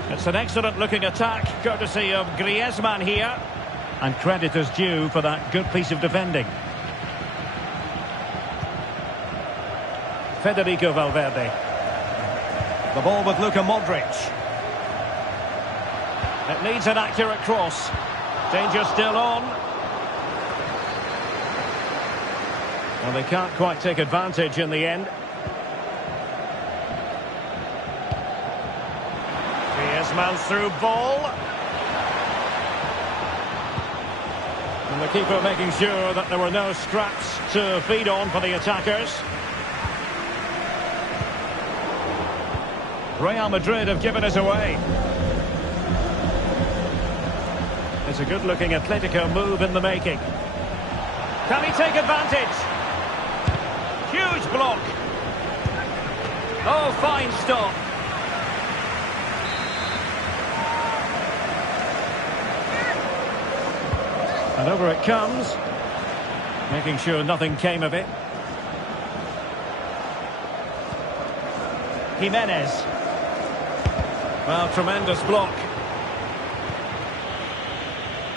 It's an excellent-looking attack, courtesy of Griezmann here. And credit is due for that good piece of defending. Federico Valverde. The ball with Luka Modric. It needs an accurate cross. Danger still on. Well, they can't quite take advantage in the end. Griezmann's through ball. And the keeper making sure that there were no scraps to feed on for the attackers. Real Madrid have given us away. It's a good-looking Atletico move in the making. Can he take advantage? Huge block. Oh, fine stop. And over it comes, making sure nothing came of it. Jimenez. Well, tremendous block.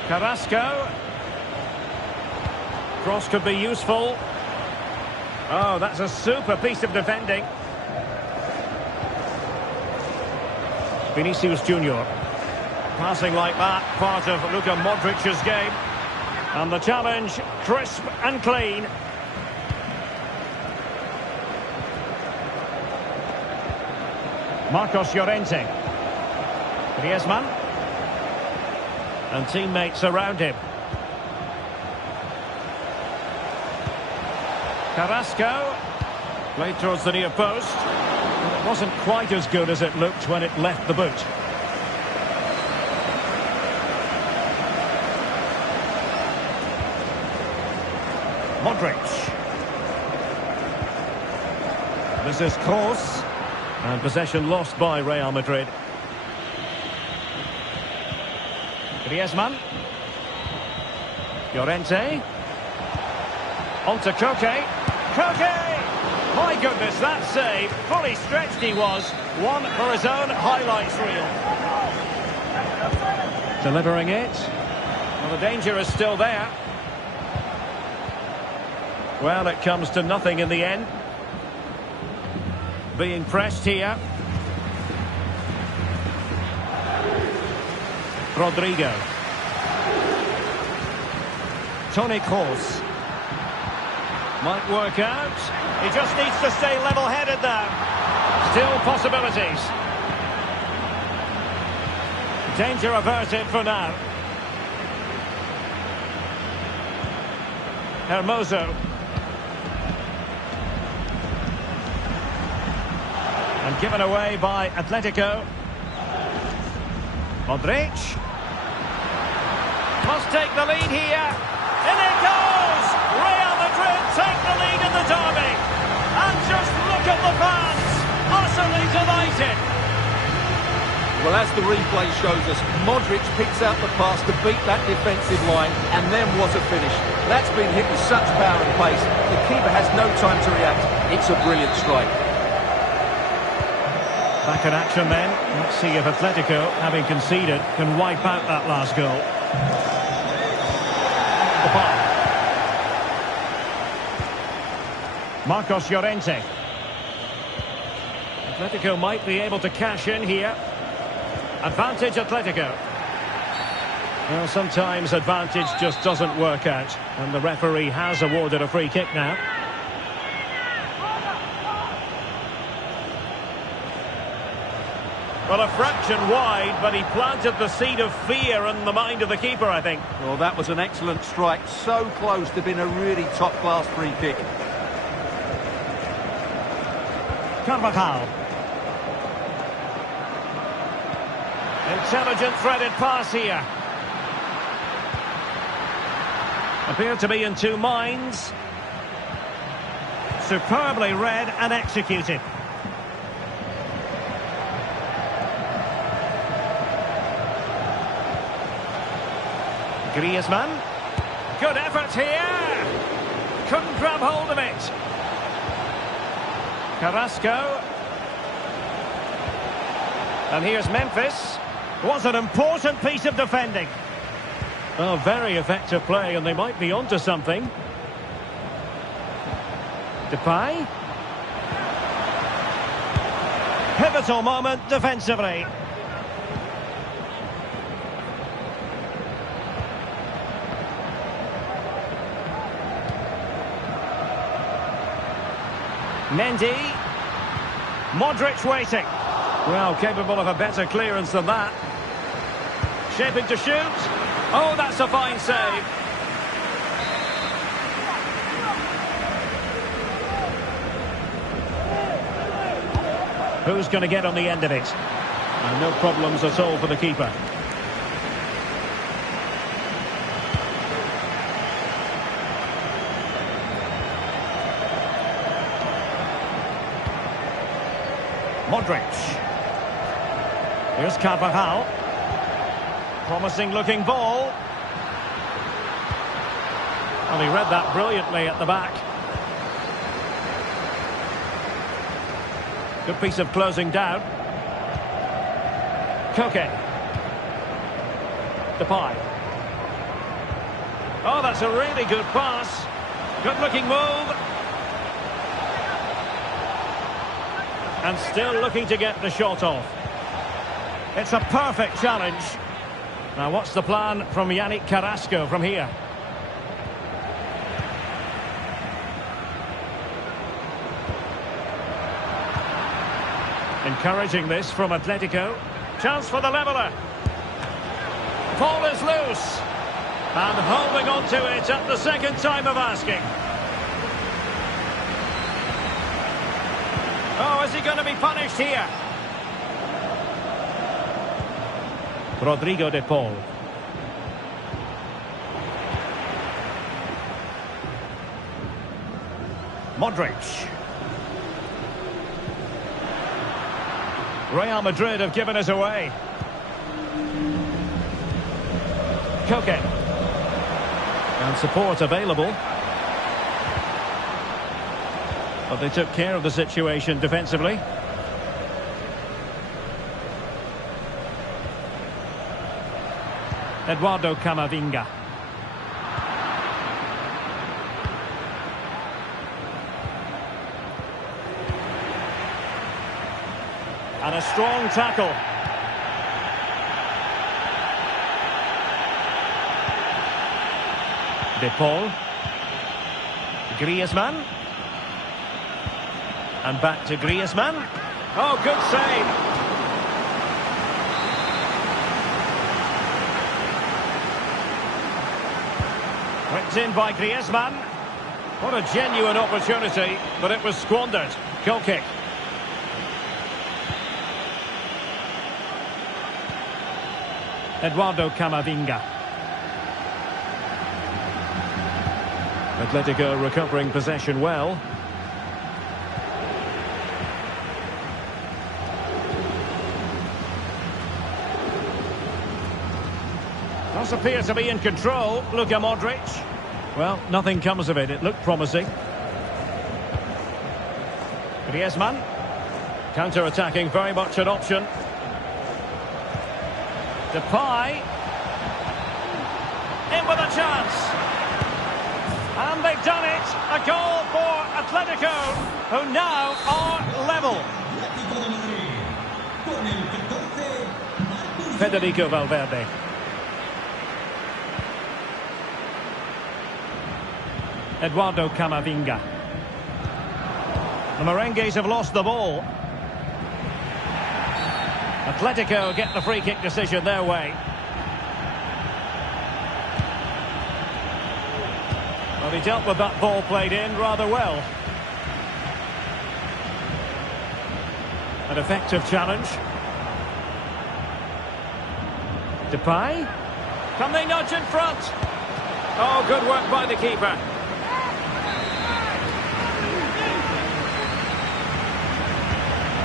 Carrasco. Cross could be useful. Oh, that's a super piece of defending. Vinicius Junior. Passing like that, part of Luka Modric's game. And the challenge, crisp and clean. Marcos Llorente. Griezmann. And teammates around him. Carrasco. Played towards the near post. But it wasn't quite as good as it looked when it left the boot. Modric. This is Kroos. And possession lost by Real Madrid. Griezmann. Llorente. On to Koke. Koke! My goodness, that save. Fully stretched he was. One for his own highlights reel. Delivering it. Well, the danger is still there. Well, it comes to nothing in the end. Being pressed here. Rodrigo. Toni Kroos. Might work out. He just needs to stay level-headed now. Still possibilities. Danger averted for now. Hermoso. And given away by Atletico. Modric. Must take the lead here. In it goes! Real Madrid take the lead in the derby. And just look at the fans. Utterly delighted. Well, as the replay shows us, Modric picks out the pass to beat that defensive line, and then what a finish. That's been hit with such power and pace. The keeper has no time to react. It's a brilliant strike. Back in action then. Let's see if Atletico, having conceded, can wipe out that last goal. The ball. Marcos Llorente. Atletico might be able to cash in here. Advantage Atletico. Well, sometimes advantage just doesn't work out. And the referee has awarded a free kick now. Well, a fraction wide, but he planted the seed of fear in the mind of the keeper, I think. Well, that was an excellent strike. So close to being a really top-class free kick. Carvajal. Intelligent threaded pass here. Appeared to be in two minds. Superbly read and executed. Griezmann. Good effort here. Couldn't grab hold of it. Carrasco. And here's Memphis. Was an important piece of defending. Oh, very effective play, and they might be onto something. Depay. Pivotal moment defensively. Mendy. Modric waiting. Well, capable of a better clearance than that. Shaping to shoot. Oh, that's a fine save. Who's going to get on the end of it? And no problems at all for the keeper. Modric. Here's Carvajal. Promising looking ball. And he read that brilliantly at the back. Good piece of closing down. Koke. Depay. Oh, that's a really good pass. Good looking move. And still looking to get the shot off. It's a perfect challenge. Now, what's the plan from Yannick Carrasco from here? Encouraging this from Atletico. Chance for the leveller. Ball is loose. And holding on to it at the second time of asking. Oh, is he going to be punished here? Rodrigo de Paul. Modric. Real Madrid have given us away. Koke. And support available. But they took care of the situation defensively. Eduardo Camavinga. And a strong tackle. De Paul. Griezmann. And back to Griezmann. Oh, good save. Whipped in by Griezmann. What a genuine opportunity, but it was squandered. Goal kick. Eduardo Camavinga. Atletico recovering possession well. Does appear to be in control, Luka Modric. Well, nothing comes of it. It looked promising. Griezmann. Counter-attacking, very much an option. Depay. In with a chance. And they've done it. A goal for Atletico, who now are level. Federico Valverde. Eduardo Camavinga. The Merengues have lost the ball. Atletico get the free kick decision their way. Well, he dealt with that ball played in rather well. An effective challenge. Depay. Can they nudge in front? Oh, good work by the keeper.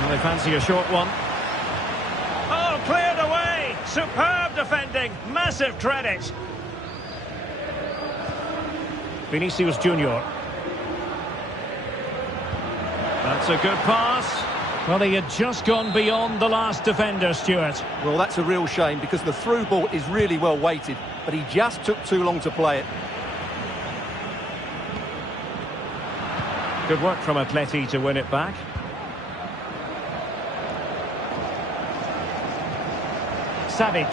Well, they fancy a short one. Oh, cleared away. Superb defending. Massive credit. Vinicius Junior. That's a good pass. Well, he had just gone beyond the last defender, Stuart. Well, that's a real shame because the through ball is really well weighted, but he just took too long to play it. Good work from Atleti to win it back. Savic.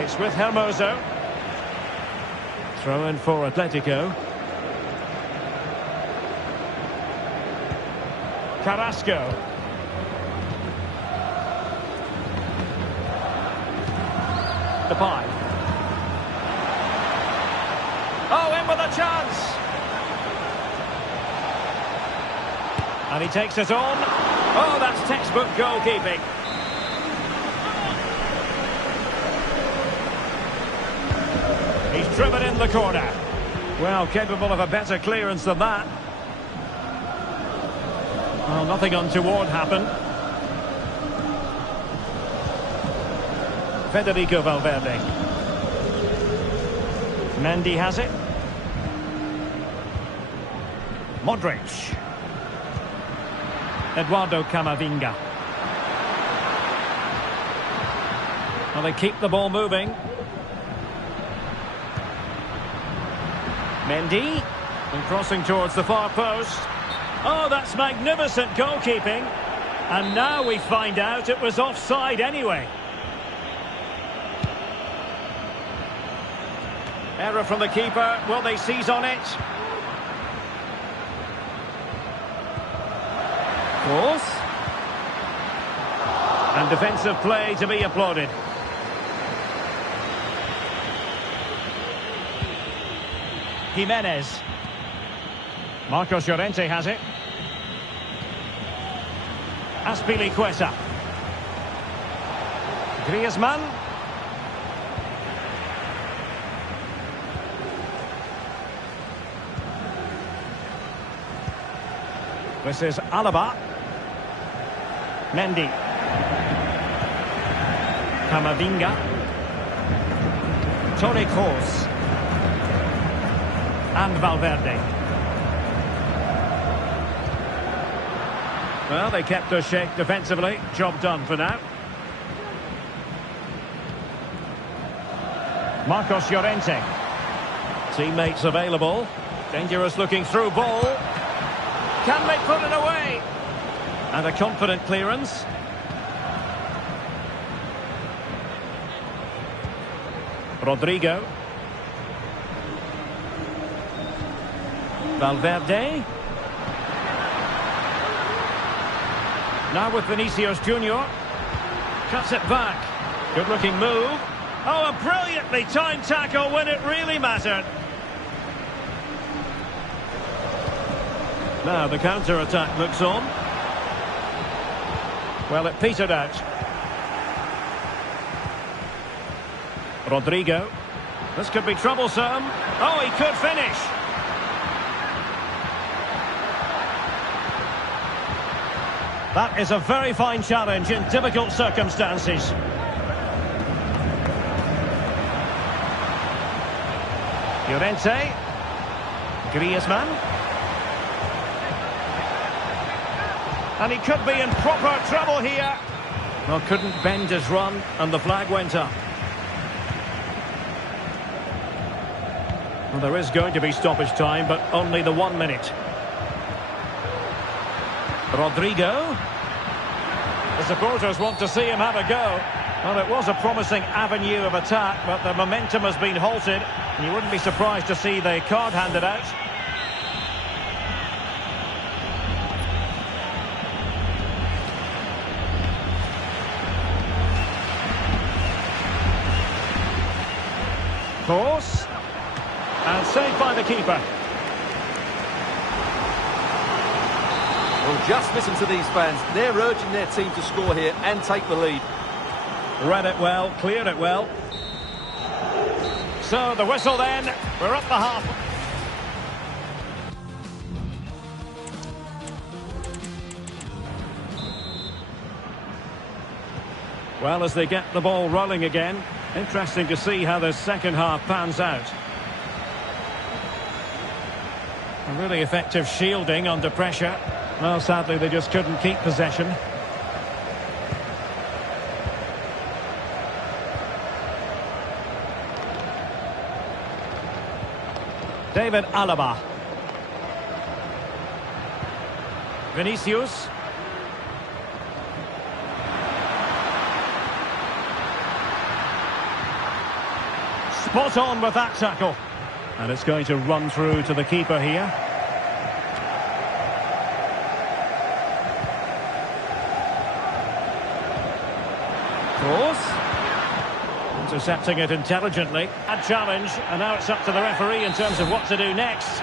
It's with Hermoso. Throw in for Atletico. Carrasco. Depay. Oh, in with a chance. And he takes it on. Oh, that's textbook goalkeeping. He's driven in the corner. Well, capable of a better clearance than that. Well, nothing untoward happened. Federico Valverde. Mendy has it. Modric. Eduardo Camavinga. Well, they keep the ball moving. Mendy. And crossing towards the far post. Oh, that's magnificent goalkeeping. And now we find out it was offside anyway. Error from the keeper. Will they seize on it? Cross. And defensive play to be applauded. Jimenez. Marcos Llorente has it. Azpilicueta. Griezmann. This is Alaba. Mendy. Camavinga. Toni Kroos. And Valverde. Well, they kept their shape defensively. Job done for now. Marcos Llorente. Teammates available. Dangerous looking through ball. Can they put it away? And a confident clearance. Rodrigo. Valverde. Now with Vinicius Junior. Cuts it back. Good looking move. Oh, a brilliantly timed tackle when it really mattered. Now the counter-attack looks on. Well, it petered out. Rodrigo. This could be troublesome. Oh, he could finish. That is a very fine challenge in difficult circumstances. Llorente. Griezmann. And he could be in proper trouble here. Well, couldn't bend his run, and the flag went up. Well, there is going to be stoppage time, but only the 1 minute. Rodrigo. The supporters want to see him have a go. Well, it was a promising avenue of attack, but the momentum has been halted. You wouldn't be surprised to see the card handed out. Course. And saved by the keeper. Well, just listen to these fans. They're urging their team to score here and take the lead. Read it well, cleared it well. So the whistle then. We're up the half. Well, as they get the ball rolling again, interesting to see how the second half pans out. A really effective shielding under pressure. Well, sadly, they just couldn't keep possession. David Alaba. Vinicius. Spot on with that tackle. And it's going to run through to the keeper here. Cross. Intercepting it intelligently. A challenge, and now it's up to the referee in terms of what to do next.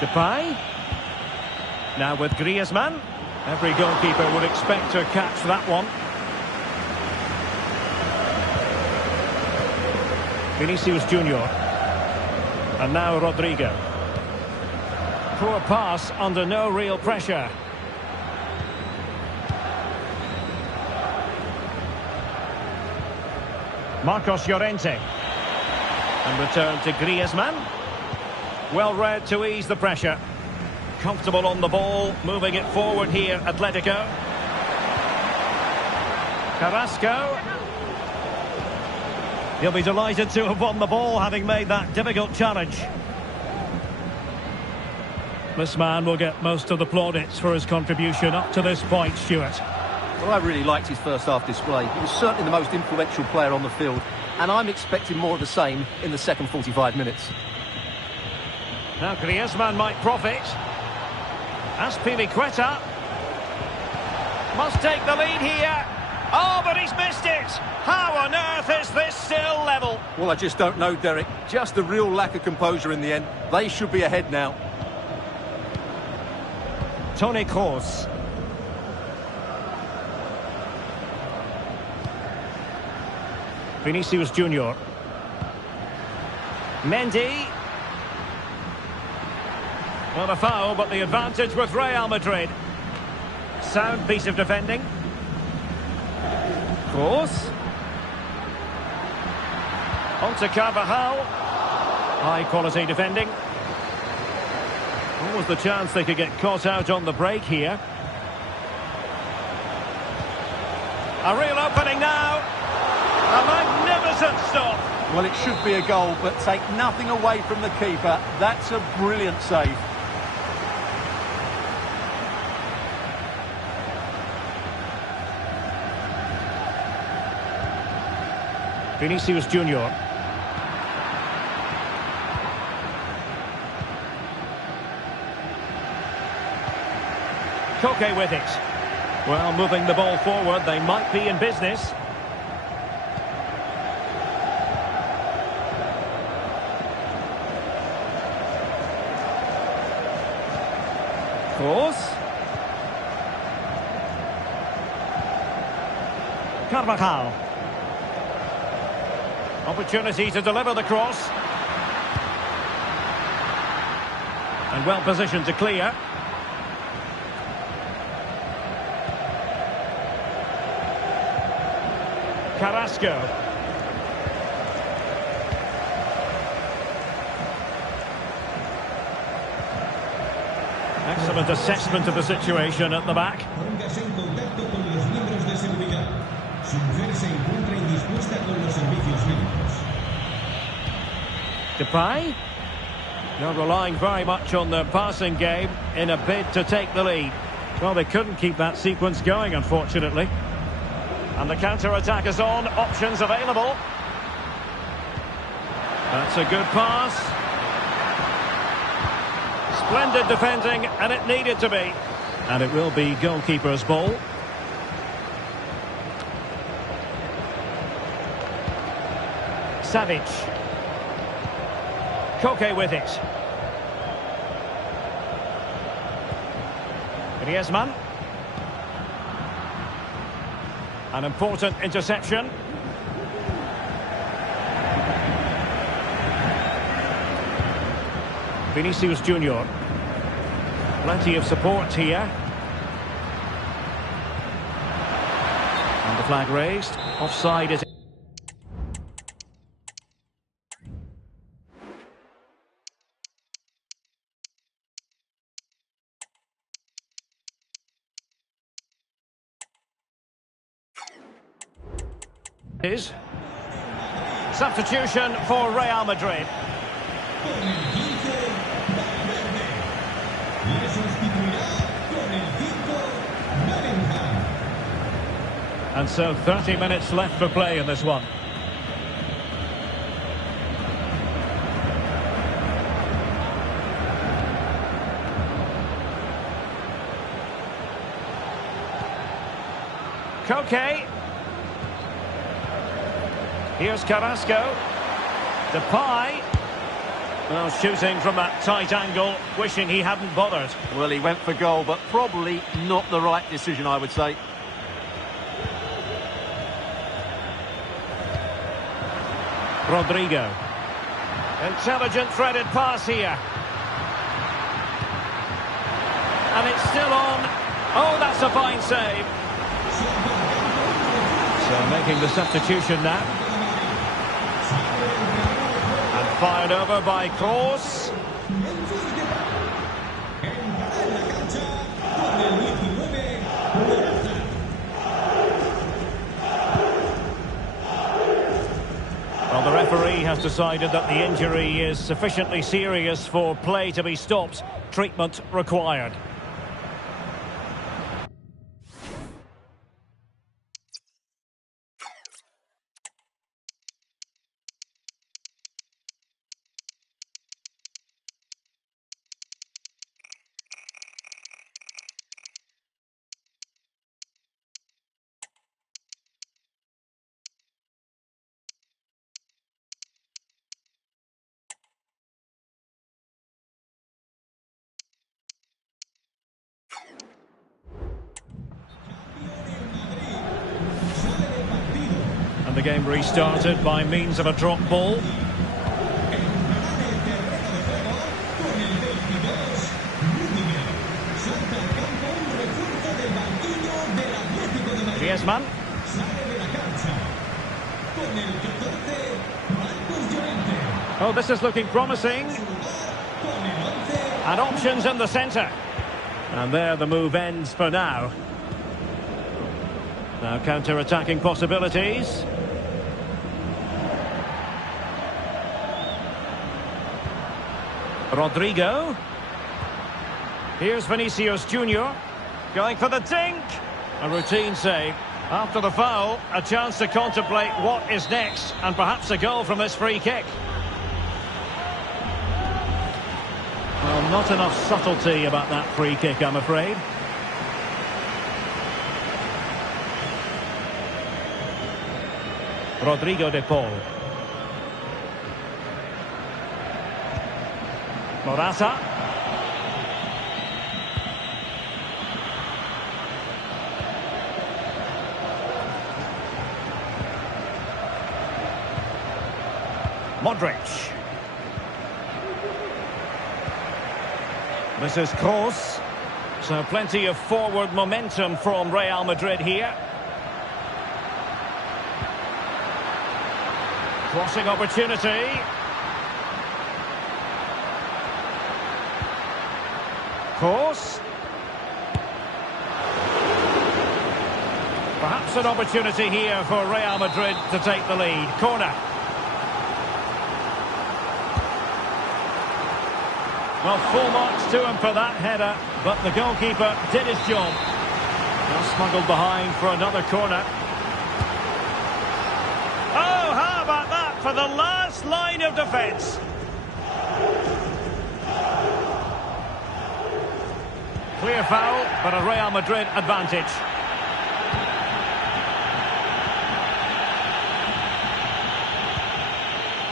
Depay. Now with Griezmann. Every goalkeeper would expect to catch that one. Vinicius Junior. And now Rodrigo. Poor pass under no real pressure. Marcos Llorente. And return to Griezmann. Well read to ease the pressure. Comfortable on the ball, moving it forward here, Atletico. Carrasco. He'll be delighted to have won the ball, having made that difficult challenge. This man will get most of the plaudits for his contribution up to this point, Stuart. Well, I really liked his first half display. He was certainly the most influential player on the field, and I'm expecting more of the same in the second 45 minutes. Now Griezmann might profit. Azpilicueta must take the lead here. Oh, but he's missed it. How on earth is this still level? Well, I just don't know, Derek. Just a real lack of composure in the end. They should be ahead now. Toni Kroos. Vinicius Junior. Mendy. Well, a foul, but the advantage with Real Madrid. Sound piece of defending. Kroos. On to Carvajal. High quality defending. What was the chance they could get caught out on the break here? A real opening now. A magnificent stop. Well, it should be a goal, but take nothing away from the keeper. That's a brilliant save. Vinicius Junior. Koke with it. Well, moving the ball forward, they might be in business. Kroos. Carvajal. Opportunity to deliver the cross. And well positioned to clear. Carrasco. Excellent assessment of the situation at the back. Póngase en contacto con los miembros de seguridad. Su mujer se encuentra indispuesta con los servicios médicos. Depay. Not relying very much on the passing game in a bid to take the lead. Well, they couldn't keep that sequence going, unfortunately. And the counter-attack is on. Options available. That's a good pass. Splendid defending, and it needed to be. And it will be goalkeeper's ball. Savic. Koke with it. Griezmann. An important interception. Vinicius Junior. Plenty of support here. And the flag raised. Offside is... is substitution for Real Madrid. Con el 15, Valverde. Le sustituirá con el 5, Bellingham. And so 30 minutes left for play in this one. Koke. Here's Carrasco. Depay. Well, shooting from that tight angle, wishing he hadn't bothered. Well, he went for goal, but probably not the right decision, I would say. Rodrigo. Intelligent threaded pass here. And it's still on. Oh, that's a fine save. So making the substitution now. And fired over by Kroos. Well, the referee has decided that the injury is sufficiently serious for play to be stopped. Treatment required. The game restarted by means of a drop ball. Griezmann. Oh, this is looking promising. And options in the centre. And there the move ends for now. Now counter-attacking possibilities. Rodrigo. Here's Vinicius Junior. Going for the dink. A routine save. After the foul, a chance to contemplate what is next, and perhaps a goal from this free kick. Well, not enough subtlety about that free kick, I'm afraid. Rodrigo de Paul. Morata. Modric. This is Kroos. So plenty of forward momentum from Real Madrid here. Crossing opportunity. Course. Perhaps an opportunity here for Real Madrid to take the lead. Corner. Well, full marks to him for that header, but the goalkeeper did his job. Now smuggled behind for another corner. Oh, how about that for the last line of defence? Clear foul, but a Real Madrid advantage.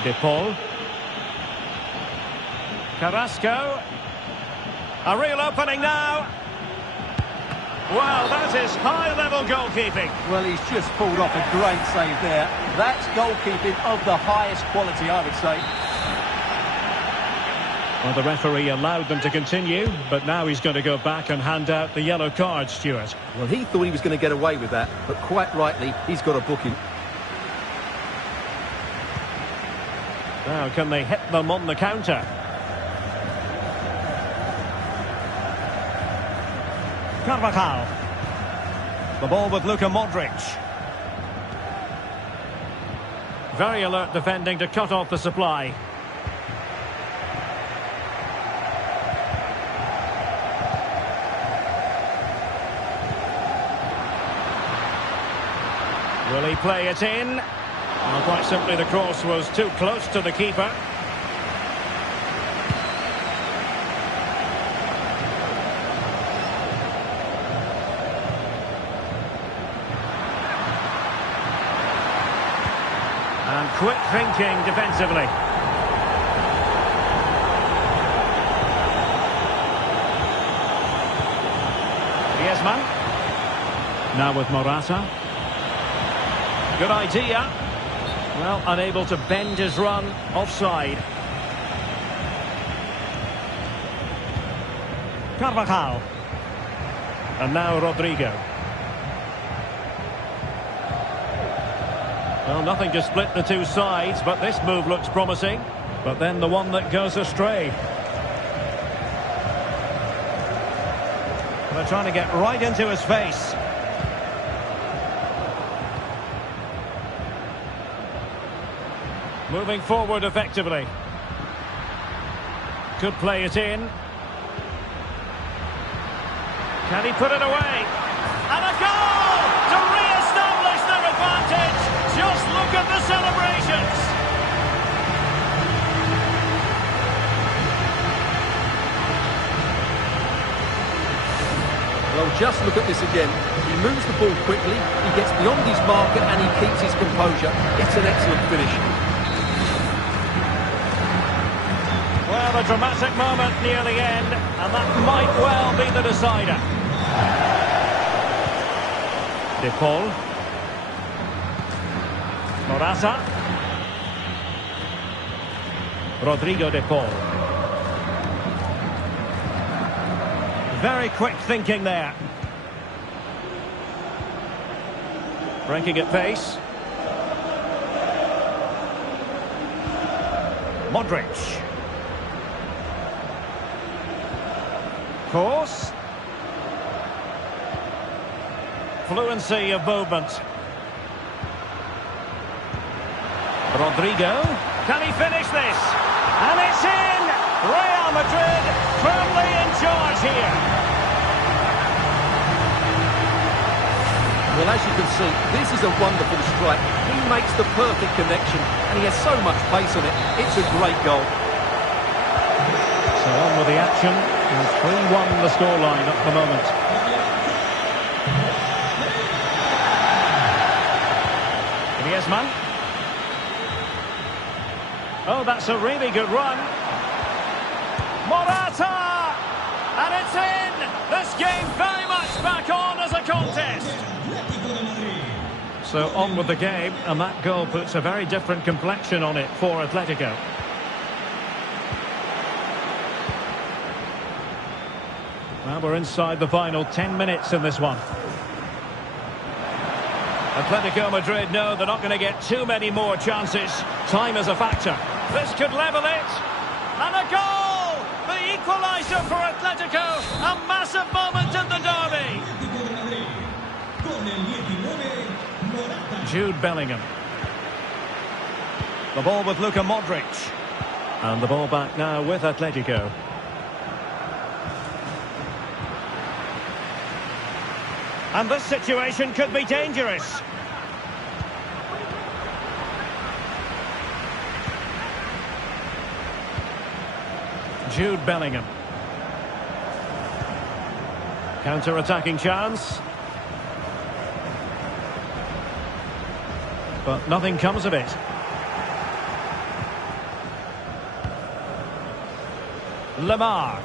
De Paul. Carrasco. A real opening now. Wow, that is high-level goalkeeping. Well, he's just pulled off a great save there. That's goalkeeping of the highest quality, I would say. Well, the referee allowed them to continue, but now he's going to go back and hand out the yellow card, Stuart. Well, he thought he was going to get away with that, but quite rightly, he's got a booking. Now, can they hit them on the counter? Carvajal. The ball with Luka Modric. Very alert defending to cut off the supply. Will he play it in? Well, quite simply, the cross was too close to the keeper. And quick thinking defensively. Griezmann. Now with Morata. Good idea. Well, unable to bend his run, offside. Carvajal. And now Rodrigo. Well, nothing to split the two sides, but this move looks promising. But then the one that goes astray. They're trying to get right into his face. Moving forward effectively. Could play it in. Can he put it away? And a goal to re-establish their advantage. Just look at the celebrations. Well, just look at this again. He moves the ball quickly, he gets beyond his marker and he keeps his composure. It's an excellent finish. Well, a dramatic moment near the end, and that might well be the decider. De Paul. Morata. Rodrigo De Paul. Very quick thinking there. Breaking at pace. Modric. Course. Fluency of movement. Rodrigo. Can he finish this? And it's in! Real Madrid firmly in charge here. Well, as you can see, this is a wonderful strike. He makes the perfect connection and he has so much pace on it. It's a great goal. So on with the action. And 3-1 the scoreline at the moment. Griezmann. Oh, that's a really good run. Morata! And it's in! This game very much back on as a contest. So on with the game, and that goal puts a very different complexion on it for Atletico. Well, we're inside the final 10 minutes in this one. Atletico Madrid know they're not going to get too many more chances. Time is a factor. This could level it. And a goal! The equaliser for Atletico. A massive moment in the derby. Jude Bellingham. The ball with Luka Modric. And the ball back now with Atletico. And this situation could be dangerous. Jude Bellingham. Counter-attacking chance. But nothing comes of it. Lamar.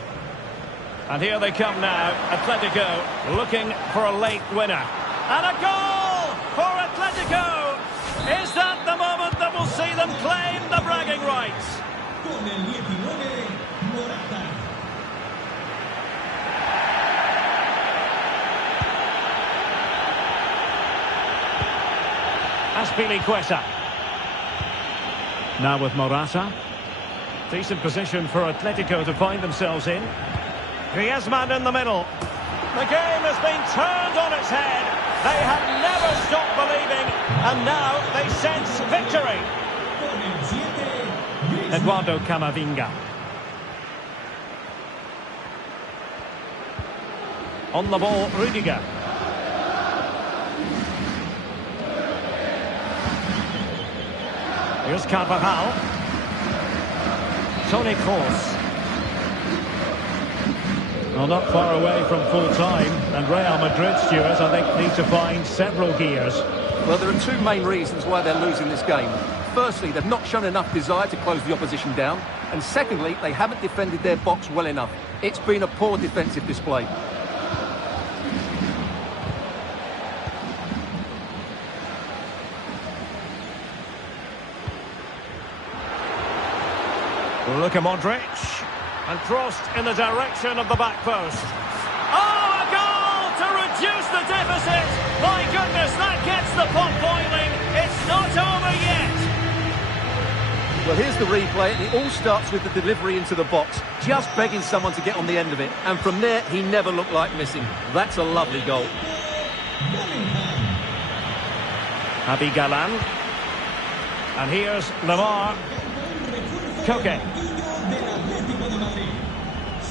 And here they come now. Atletico looking for a late winner. And a goal for Atletico! Is that the moment that will see them claim the bragging rights? Con el 19, Morata. Azpilicueta. Now with Morata. Decent position for Atletico to find themselves in. Griezmann in the middle. The game has been turned on its head. They have never stopped believing, and now they sense victory. Eduardo Camavinga. On the ball, Rudiger. Here's Carvajal. Toni Kroos. Well, not far away from full time, and Real Madrid, Stuart, I think, need to find several gears. Well, there are two main reasons why they're losing this game. Firstly, they've not shown enough desire to close the opposition down, and secondly, they haven't defended their box well enough. It's been a poor defensive display. Luka Modric. And crossed in the direction of the back post. Oh, a goal to reduce the deficit! My goodness, that gets the pot boiling. It's not over yet. Well, here's the replay, and it all starts with the delivery into the box. Just begging someone to get on the end of it. And from there, he never looked like missing. That's a lovely goal. Javi Galan. And here's Lamar. Koke.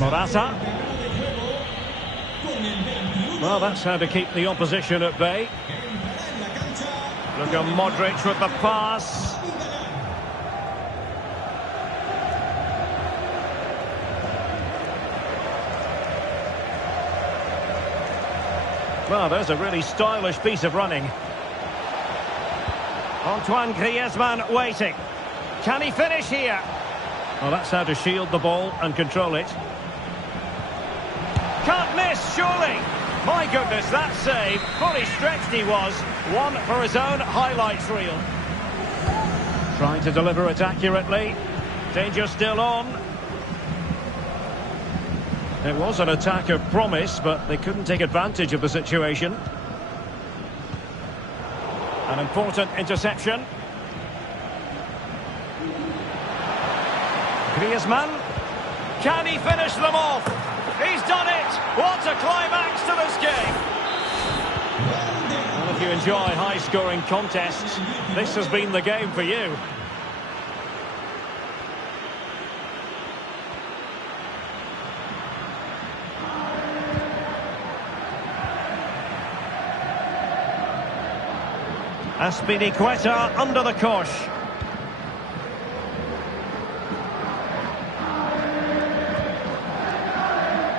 Morata. Well, that's how to keep the opposition at bay. Look at Modric with the pass. Well, there's a really stylish piece of running. Antoine Griezmann waiting. Can he finish here? Well, that's how to shield the ball and control it. Can't miss, surely. My goodness, that save. Fully stretched he was. One for his own highlights reel. Trying to deliver it accurately. Danger still on. It was an attack of promise, but they couldn't take advantage of the situation. An important interception. Griezmann. Can he finish them off? He's done it! What a climax to this game! Well, if you enjoy high-scoring contests, this has been the game for you. Azpilicueta under the cosh.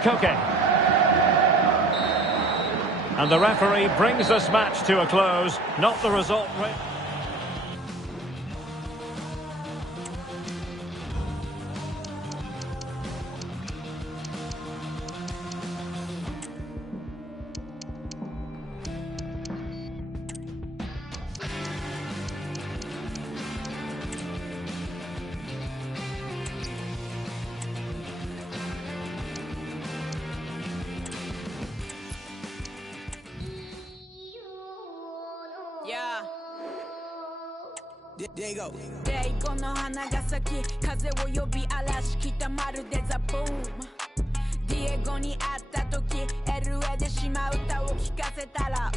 Koke. And the referee brings this match to a close. Not the result. Yo. There you go. レイコの花が咲き風を呼び嵐来たまるでザ・ブームディエゴに会った時 LA で島歌を聴かせたら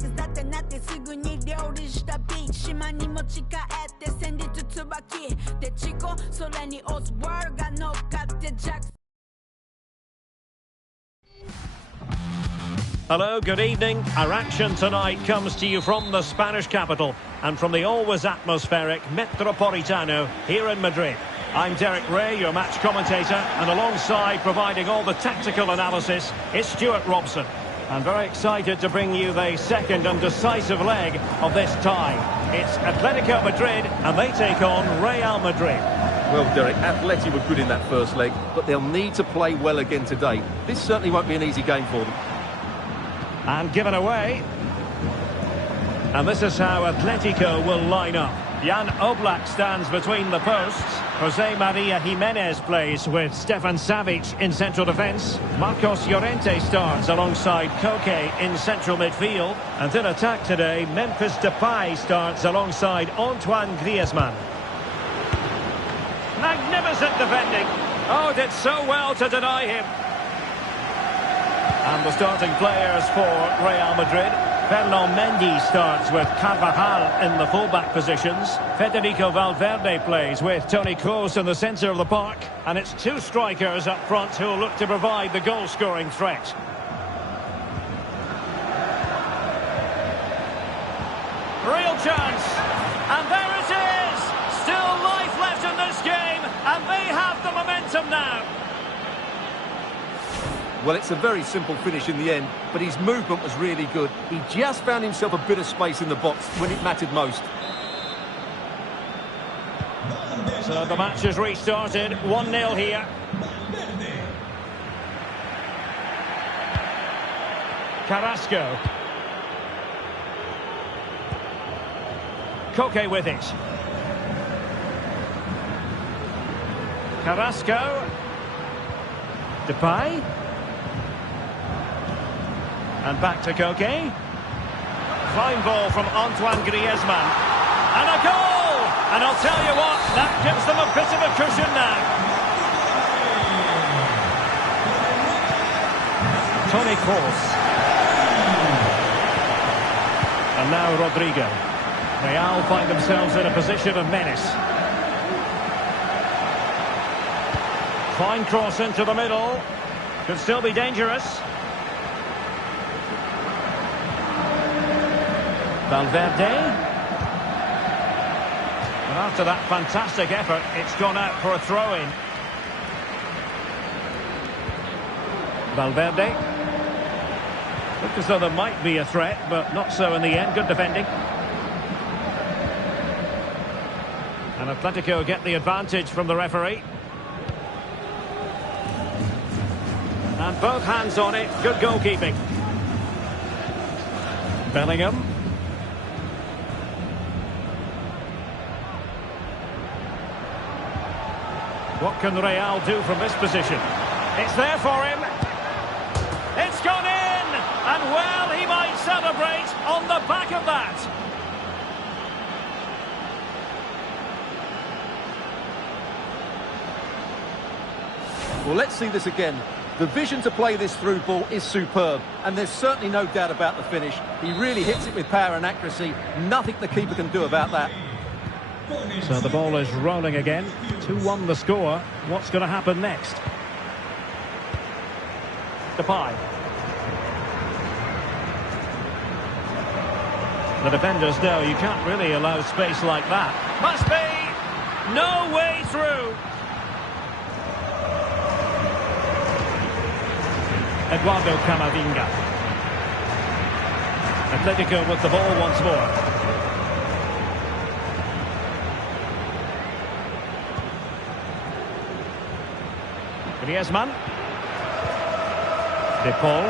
手伝ってなってすぐに料理したビーチ島に持ち帰って戦慄椿でチコそれにオズワーが乗っかってジャック Hello, good evening. Our action tonight comes to you from the Spanish capital and from the always atmospheric Metropolitano here in Madrid. I'm Derek Ray, your match commentator, and alongside providing all the tactical analysis is Stuart Robson. I'm very excited to bring you the second and decisive leg of this tie. It's Atletico Madrid and they take on Real Madrid. Well, Derek, Atleti were good in that first leg, but they'll need to play well again today. This certainly won't be an easy game for them. And given away. And this is how Atletico will line up. Jan Oblak stands between the posts. Jose Maria Jimenez plays with Stefan Savic in central defence. Marcos Llorente starts alongside Koke in central midfield. And in attack today, Memphis Depay starts alongside Antoine Griezmann. Magnificent defending. Oh, did so well to deny him. And the starting players for Real Madrid. Ferland Mendy starts with Carvajal in the fullback positions. Federico Valverde plays with Toni Kroos in the centre of the park. And it's two strikers up front who will look to provide the goal-scoring threat. Real chance. And there it is! Still life left in this game. And they have the momentum now. Well, it's a very simple finish in the end, but his movement was really good. He just found himself a bit of space in the box when it mattered most. So the match has restarted, 1-0 here. Carrasco. Koke with it. Carrasco. Depay. And back to Koke. Fine ball from Antoine Griezmann. And a goal! And I'll tell you what, that gives them a bit of a cushion now. Toni Kroos. And now Rodrigo. Real find themselves in a position of menace. Fine cross into the middle. Could still be dangerous. Valverde. And after that fantastic effort, it's gone out for a throw-in. Valverde. Looked as though there might be a threat, but not so in the end. Good defending. And Atletico get the advantage from the referee. And both hands on it. Good goalkeeping. Bellingham. What can Real do from this position? It's there for him. It's gone in! And well, he might celebrate on the back of that. Well, let's see this again. The vision to play this through ball is superb, and there's certainly no doubt about the finish. He really hits it with power and accuracy. Nothing the keeper can do about that. So the ball is rolling again. 2-1 the score. What's going to happen next? Depay. The defenders know you can't really allow space like that. Must be! No way through! Eduardo Camavinga. Atletico with the ball once more. Griezmann. De Paul.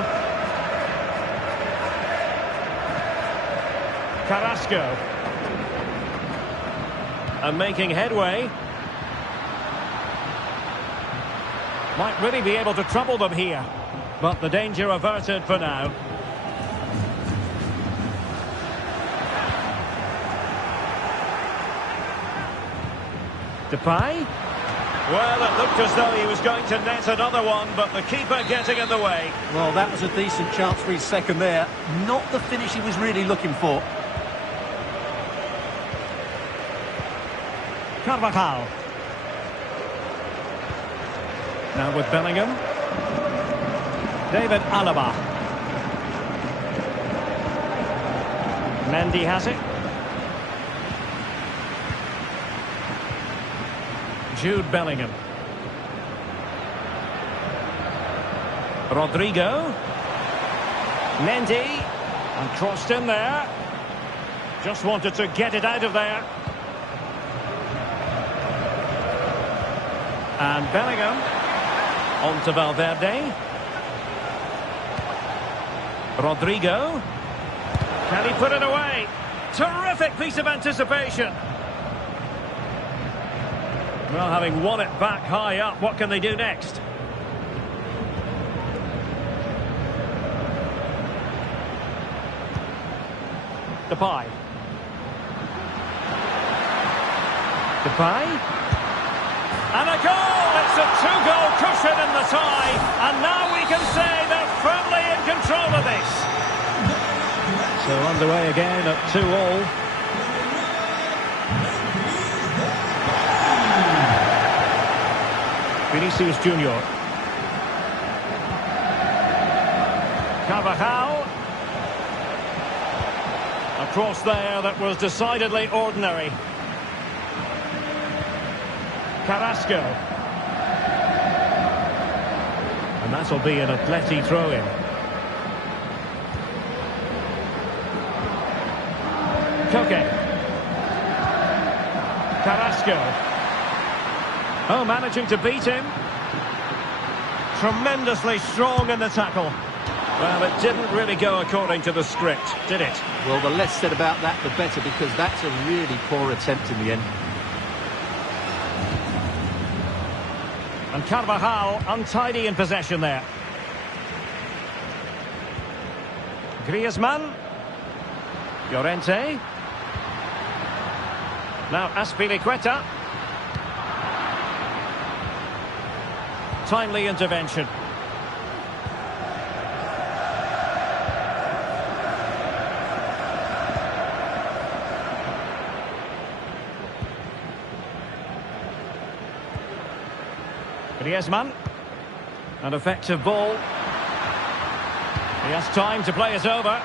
Carrasco. And making headway. Might really be able to trouble them here. But the danger averted for now. Depay. Well, it looked as though he was going to net another one, but the keeper getting in the way. Well, that was a decent chance for his second there. Not the finish he was really looking for. Carvajal. Now with Bellingham. David Alaba. Mendy has it. Jude Bellingham. Rodrigo. Mendy. And crossed in there. Just wanted to get it out of there. And Bellingham. On to Valverde. Rodrigo. Can he put it away? Terrific piece of anticipation. Well, having won it back high up, what can they do next? Depay. Depay. And a goal! It's a two-goal cushion in the tie. And now we can say they're firmly in control of this. So underway again at 2-2. Vinicius Junior. Carvajal. A cross there that was decidedly ordinary. Carrasco. And that'll be an Atleti throw-in. Koke. Carrasco. Oh, managing to beat him. Tremendously strong in the tackle. Well, it didn't really go according to the script, did it? Well, the less said about that, the better, because that's a really poor attempt in the end. And Carvajal untidy in possession there. Griezmann. Llorente. Now Azpilicueta. Timely intervention. Griezmann. An effective ball. He has time to play it over.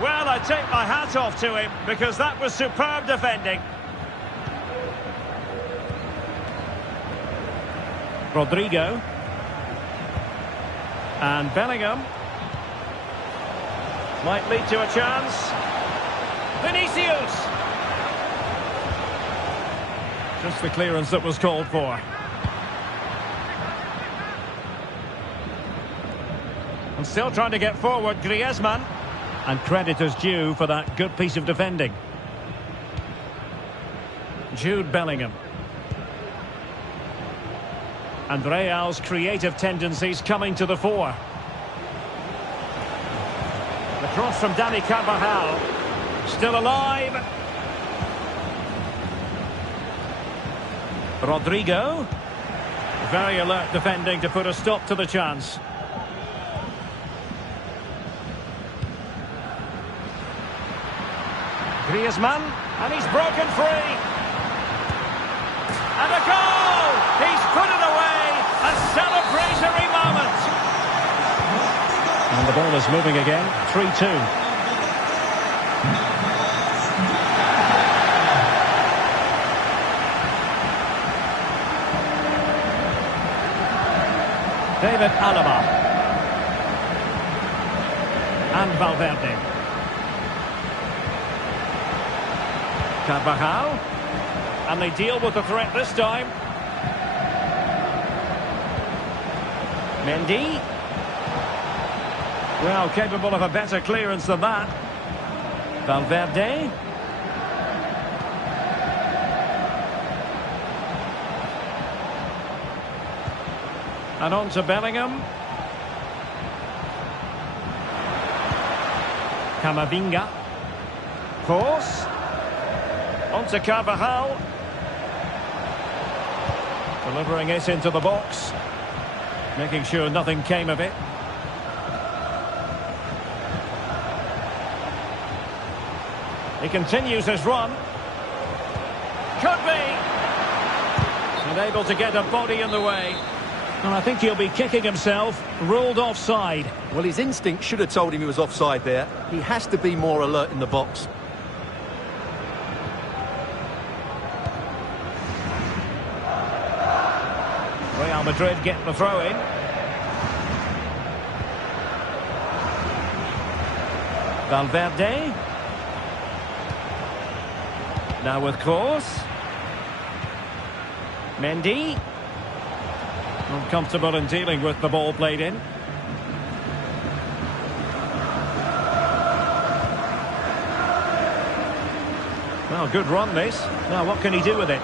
Well, I take my hat off to him, because that was superb defending. Rodrigo. And Bellingham. Might lead to a chance. Vinicius! Just the clearance that was called for. And still trying to get forward, Griezmann. And credit is due for that good piece of defending. Jude Bellingham. And Real's creative tendencies coming to the fore. The cross from Dani Carvajal. Still alive. Rodrigo. Very alert defending to put a stop to the chance. Griezmann. And he's broken free. And a goal! He's put it away! A celebratory moment! And the ball is moving again. 3-2. David Alaba. And Valverde. Carvajal. And they deal with the threat this time. Mendy. Well, capable of a better clearance than that. Valverde. And on to Bellingham. Camavinga. Force. On to Carvajal. Delivering it into the box. Making sure nothing came of it. He continues his run. Could be. Unable to get a body in the way. And I think he'll be kicking himself. Ruled offside. Well, his instinct should have told him he was offside there. He has to be more alert in the box. Real Madrid get the throw in. Valverde. Now with Kroos. Mendy. Uncomfortable in dealing with the ball played in. Well, good run this. Now what can he do with it?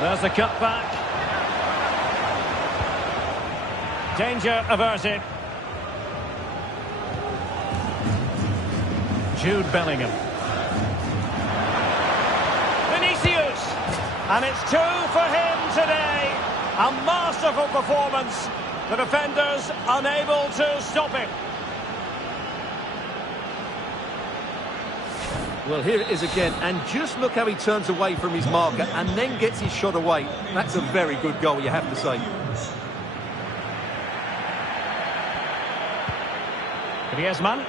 There's the cut back. Danger averted. Jude Bellingham. Vinicius. And it's 2 for him today. A masterful performance. The defenders unable to stop him. Well, here it is again, and just look how he turns away from his marker and then gets his shot away. That's a very good goal, you have to say. Griezmann.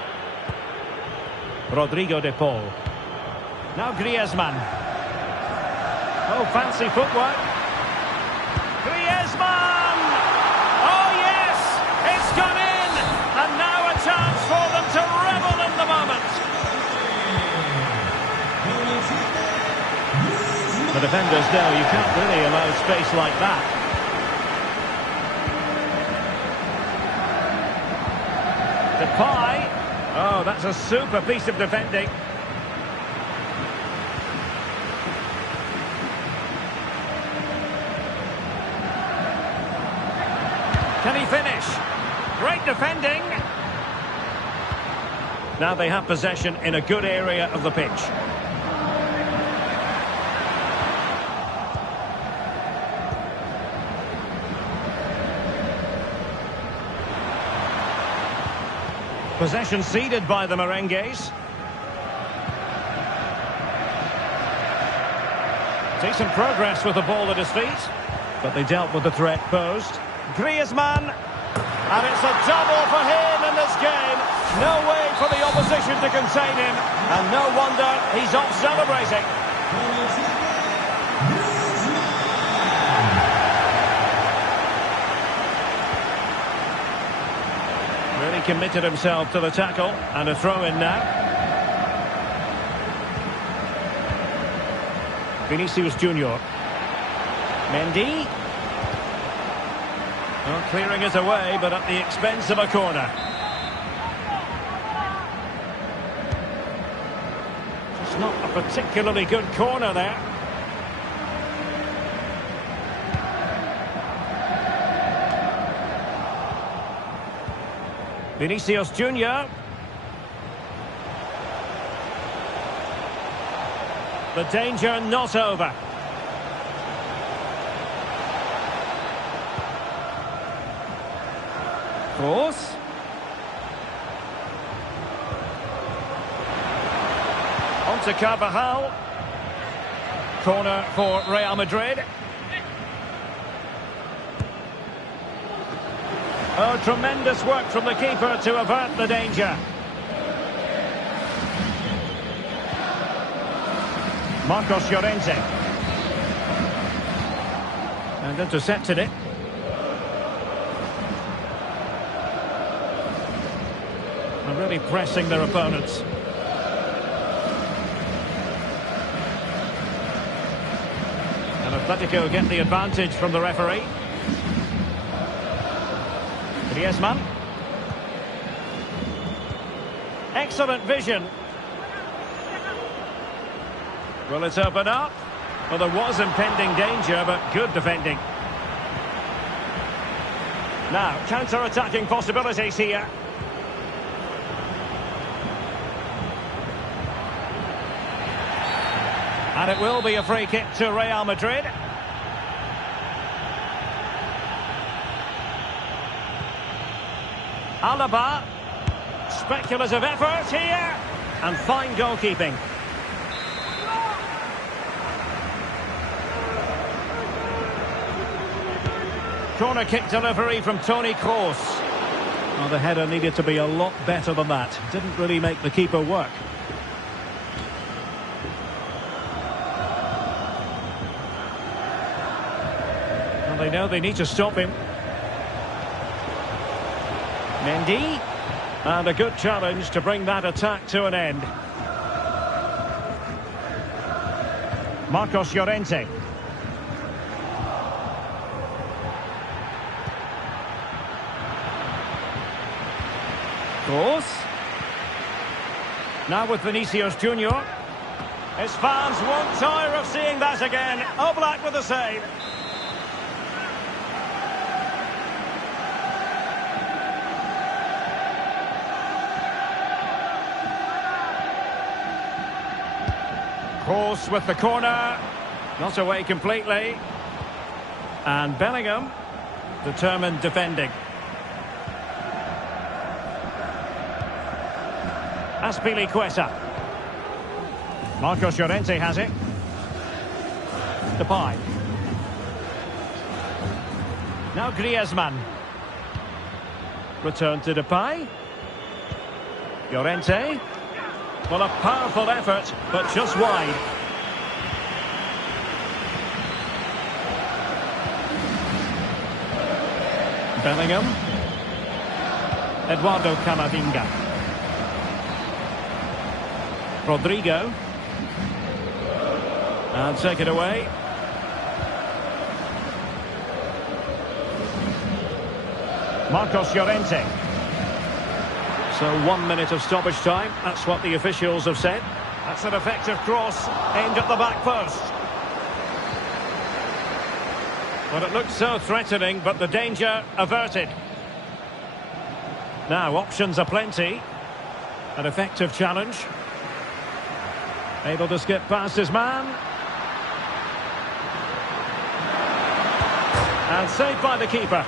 Rodrigo de Paul. Now Griezmann. Oh, fancy footwork. Griezmann! Oh, yes! It's gone in! And now a chance for them to revel in the moment. The defenders know you can't really allow space like that. Depay. Oh, that's a super piece of defending. Can he finish? Great defending. Now they have possession in a good area of the pitch. Possession ceded by the Merengues. Decent progress with the ball at his feet, but they dealt with the threat posed. Griezmann, and it's a double for him in this game. No way for the opposition to contain him, and no wonder he's off celebrating. Really committed himself to the tackle, and a throw in now. Vinicius Junior. Mendy. Well, clearing it away, but at the expense of a corner. Just not a particularly good corner there. Vinicius Junior. The danger not over. Kroos. On to Carvajal. Corner for Real Madrid. Oh, tremendous work from the keeper to avert the danger. Marcos Llorente. And intercepted it. And really pressing their opponents. And Atletico get the advantage from the referee. Griezmann. Excellent vision. Will it open up? Well, there was impending danger, but good defending. Now, counter-attacking possibilities here. And it will be a free kick to Real Madrid. Alaba. Speculative effort here. And fine goalkeeping. Corner kick delivery from Toni Kroos. Well, the header needed to be a lot better than that. Didn't really make the keeper work. Well, they know they need to stop him. Mendy. And a good challenge to bring that attack to an end. Marcos Llorente. Kroos. Now with Vinicius Junior. His fans won't tire of seeing that again. Oblak with the save. Kroos with the corner. Not away completely. And Bellingham. Determined defending. Azpilicueta. Marcos Llorente has it. Depay. Now Griezmann. Return to Depay. Llorente. Well, a powerful effort, but just wide. Bellingham. Eduardo Camavinga. Rodrigo. And take it away. Marcos Llorente. So 1 minute of stoppage time. That's what the officials have said. That's an effective cross aimed at the back post. Well, it looked so threatening, but the danger averted. Now, options are plenty. An effective challenge. Able to skip past his man. And saved by the keeper.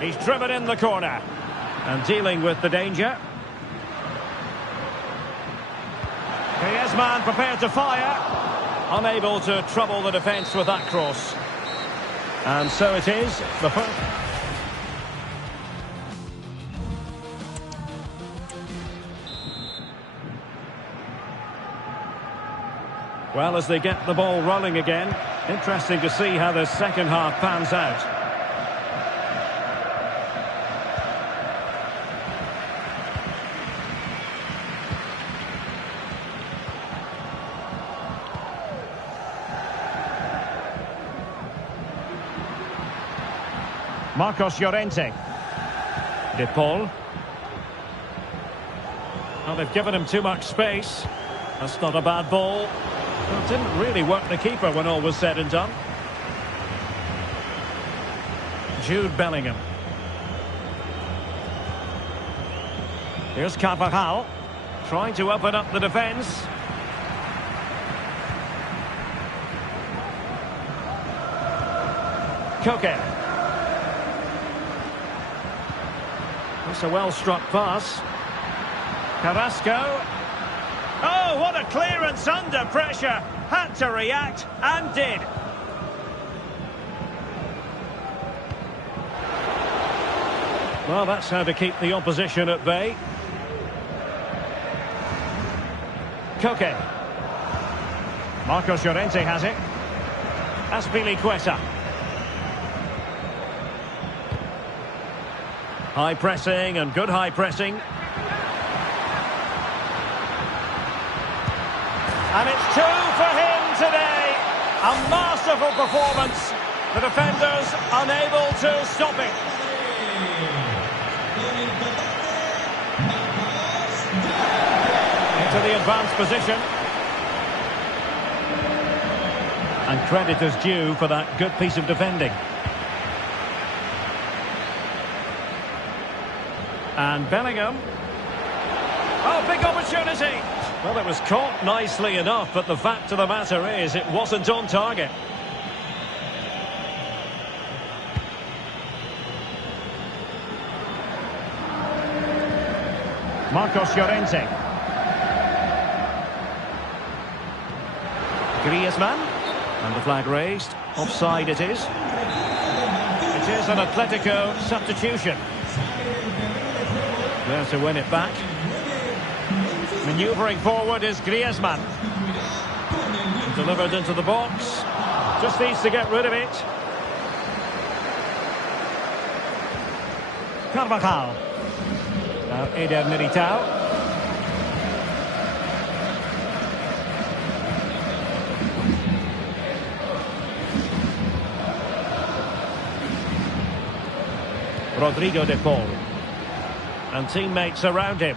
He's driven in the corner. And dealing with the danger. Griezmann prepared to fire. Unable to trouble the defence with that cross. And so it is. The first. Well, as they get the ball rolling again, interesting to see how the second half pans out. Marcos Llorente. De Paul. Well, they've given him too much space. That's not a bad ball. Well, it didn't really work the keeper when all was said and done. Jude Bellingham. Here's Carvajal. Trying to open up the defence. Koke. It's a well-struck pass. Carrasco. Oh, what a clearance under pressure. Had to react and did. Well, that's how to keep the opposition at bay. Koke. Marcos Llorente has it. Azpilicueta. High pressing and good high pressing. And it's 2 for him today. A masterful performance. The defenders unable to stop it. Into the advanced position. And credit is due for that good piece of defending. And Bellingham. Oh, big opportunity. Well, it was caught nicely enough, but the fact of the matter is it wasn't on target. Marcos Llorente. Griezmann. And the flag raised. Offside it is. It is an Atletico substitution. There to win it back. Manoeuvring forward is Griezmann. Delivered into the box. Just needs to get rid of it. Carvajal. Now Eder Militao. Rodrigo de Paul. And teammates around him.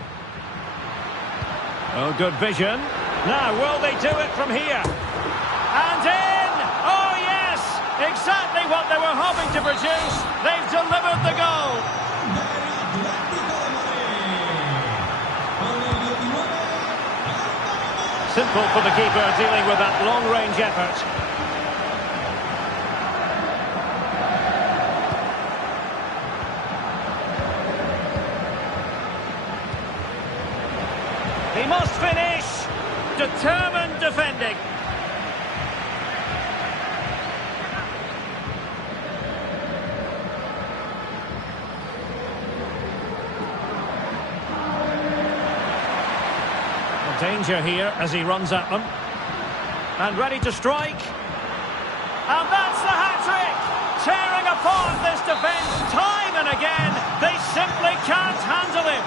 Oh, good vision. Now, will they do it from here? And in! Oh, yes! Exactly what they were hoping to produce. They've delivered the goal. Simple for the keeper dealing with that long-range effort. He must finish. Determined defending. Danger here as he runs at them. And ready to strike. And that's the hat-trick! Tearing apart this defence time and again. They simply can't handle him.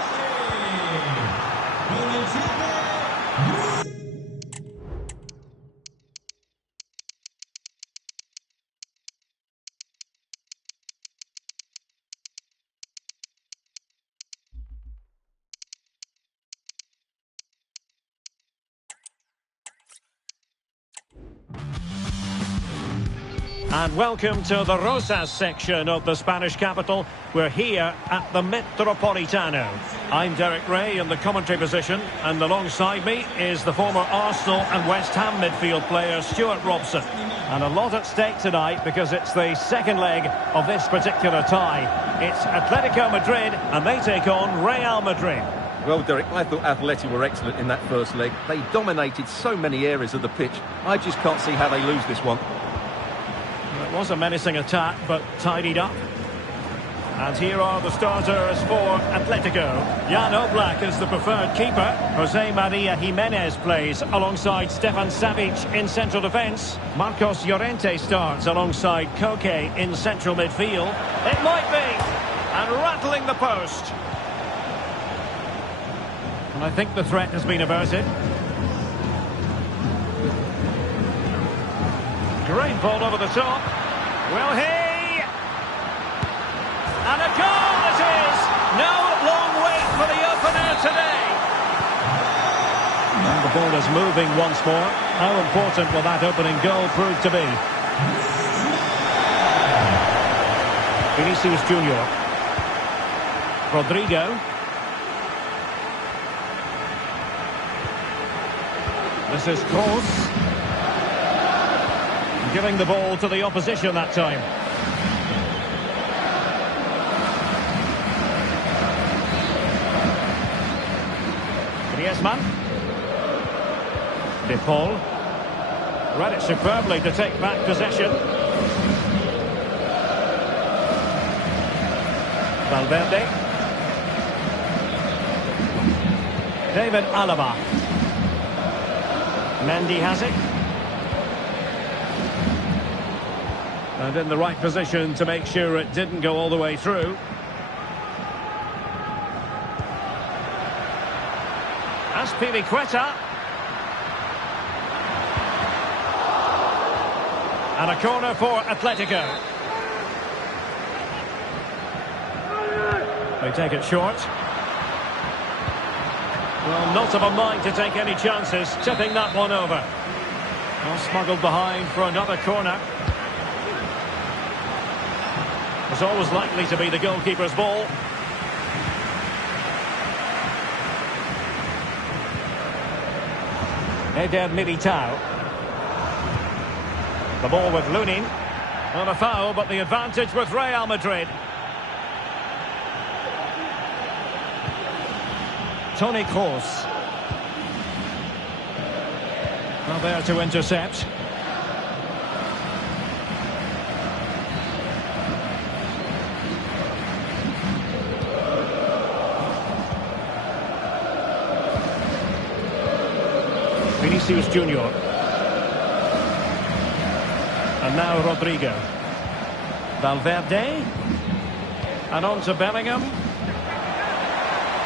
And welcome to the Rosas section of the Spanish capital. We're here at the Metropolitano. I'm Derek Ray in the commentary position, and alongside me is the former Arsenal and West Ham midfield player Stuart Robson. And a lot at stake tonight because it's the second leg of this particular tie. It's Atletico Madrid and they take on Real Madrid. Well, Derek, I thought Atleti were excellent in that first leg. They dominated so many areas of the pitch. I just can't see how they lose this one. It was a menacing attack, but tidied up. And here are the starters for Atletico. Jan Oblak is the preferred keeper. Jose Maria Jimenez plays alongside Stefan Savic in central defence. Marcos Llorente starts alongside Koke in central midfield. It might be. And rattling the post. And I think the threat has been averted. Great ball over the top. Will he? And a goal it is! No long wait for the opener today. And the ball is moving once more. How important will that opening goal prove to be? Vinicius Junior. Rodrigo. This is Kroos. Giving the ball to the opposition that time. Griezmann. De Paul. Read it superbly to take back possession. Valverde. David Alaba. Mendy has it. And in the right position to make sure it didn't go all the way through. Azpilicueta. And a corner for Atletico. They take it short. Well, not of a mind to take any chances, tipping that one over. Well, smuggled behind for another corner. It's always likely to be the goalkeeper's ball. Eder Militao. The ball with Lunin. Not a foul, but the advantage with Real Madrid. Toni Kroos. Now there to intercept. Vinicius Junior. And now Rodrigo. Valverde. And on to Bellingham.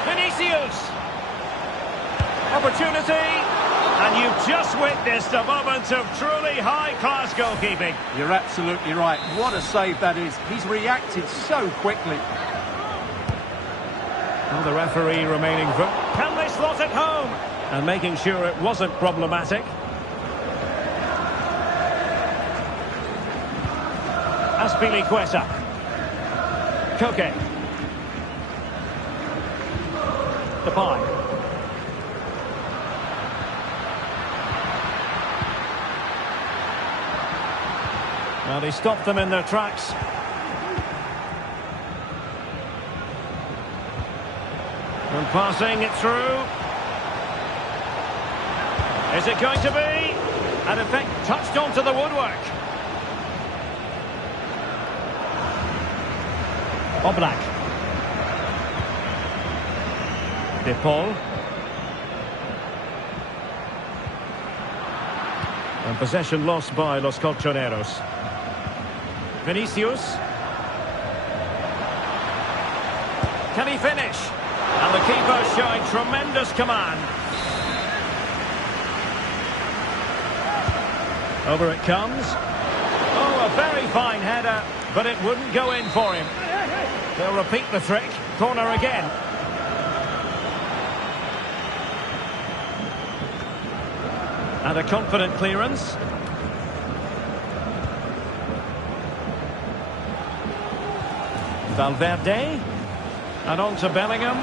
Vinicius! Opportunity! And you've just witnessed a moment of truly high-class goalkeeping. You're absolutely right. What a save that is. He's reacted so quickly. And the referee remaining for... Can they slot it home? And making sure it wasn't problematic. Azpilicueta. Koke. Depay. Well, he stopped them in their tracks. And passing it through. Is it going to be? And in fact, touched onto the woodwork. Oblak. De Paul. And possession lost by Los Colchoneros. Vinicius. Can he finish? And the keeper showing tremendous command. Over it comes. Oh, a very fine header, but it wouldn't go in for him. They'll repeat the trick. Corner again. And a confident clearance. Valverde. And on to Bellingham.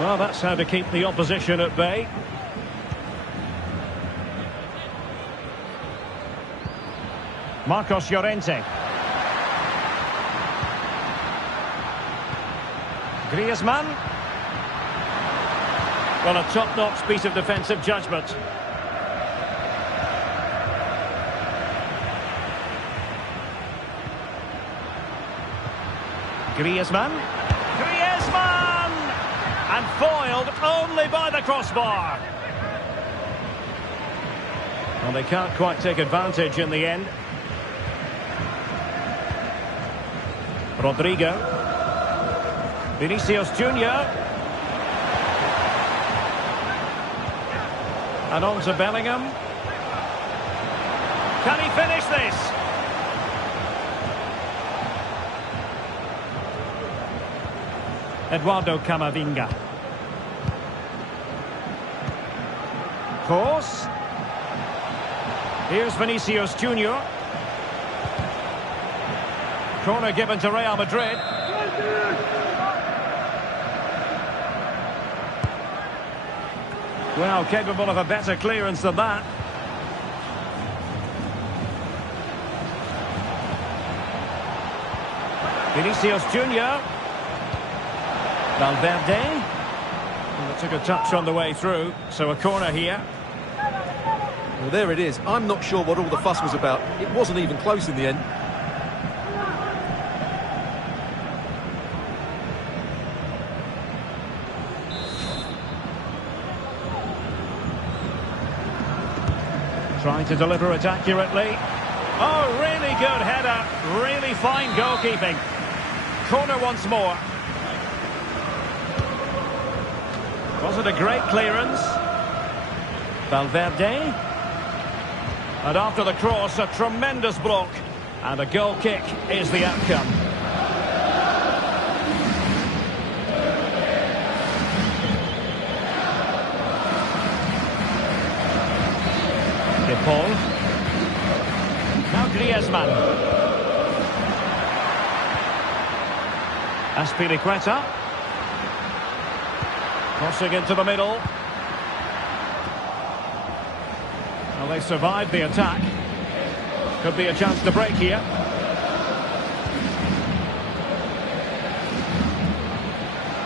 Well, that's how to keep the opposition at bay. Marcos Llorente. Griezmann. Well, a top-notch piece of defensive judgment. Griezmann. Griezmann! And foiled only by the crossbar. Well, they can't quite take advantage in the end. Rodrigo. Vinicius Junior. And on to Bellingham. Can he finish this? Eduardo Camavinga. Kroos. Here's Vinicius Junior. Corner given to Real Madrid. Well, capable of a better clearance than that. Vinicius Junior. Valverde. Well, it took a touch on the way through, so a corner here. Well, there it is. I'm not sure what all the fuss was about. It wasn't even close in the end. Trying to deliver it accurately. Oh, really good header. Really fine goalkeeping. Corner once more. Was it a great clearance? Valverde. And after the cross, a tremendous block. And a goal kick is the outcome. De Paul. Now Griezmann. Azpilicueta. Crossing into the middle. Well, they survived the attack. Could be a chance to break here.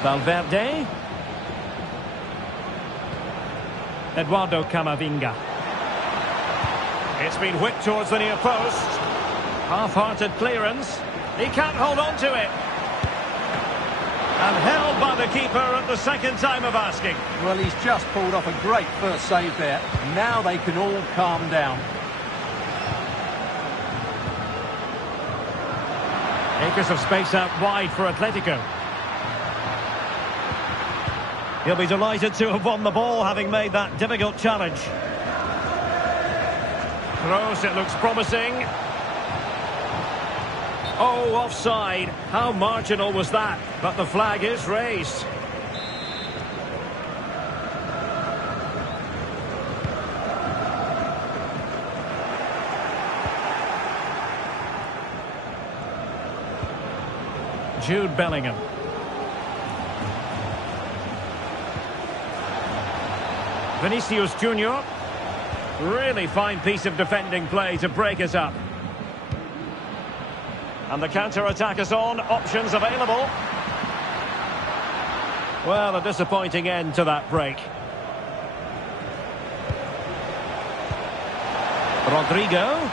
Valverde. Eduardo Camavinga. It's been whipped towards the near post. Half-hearted clearance. He can't hold on to it. And held by the keeper at the second time of asking. Well, he's just pulled off a great first save there. Now they can all calm down. Acres of space out wide for Atletico. He'll be delighted to have won the ball, having made that difficult challenge. Throws, it looks promising. Oh, offside. How marginal was that? But the flag is raised. Jude Bellingham. Vinicius Junior. Really fine piece of defending play to break us up. And the counter-attack is on. Options available. Well, a disappointing end to that break. Rodrigo.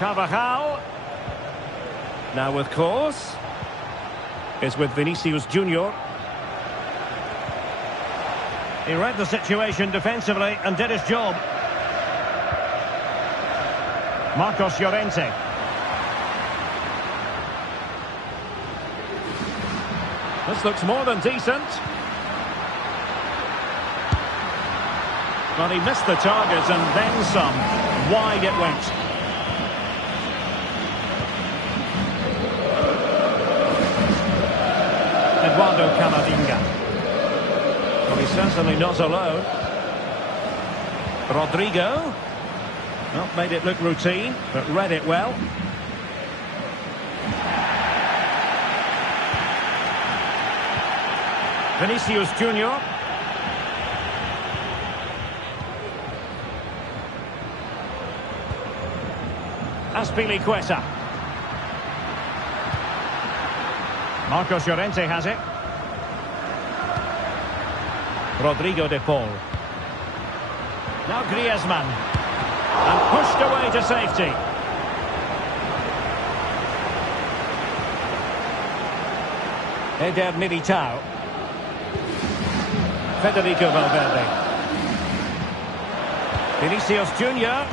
Carvajal. Now with Kroos. Is with Vinicius Junior. He read the situation defensively and did his job. Marcos Llorente. This looks more than decent. But he missed the target and then some. Wide it went. Eduardo Camavinga. Well, he's certainly not alone. Rodrigo. Well, made it look routine, but read it well. Vinicius Junior. Azpilicueta. Marcos Llorente has it. Rodrigo de Paul. Now Griezmann. And pushed away to safety. Eder Militao. Federico Valverde. Vinicius Junior.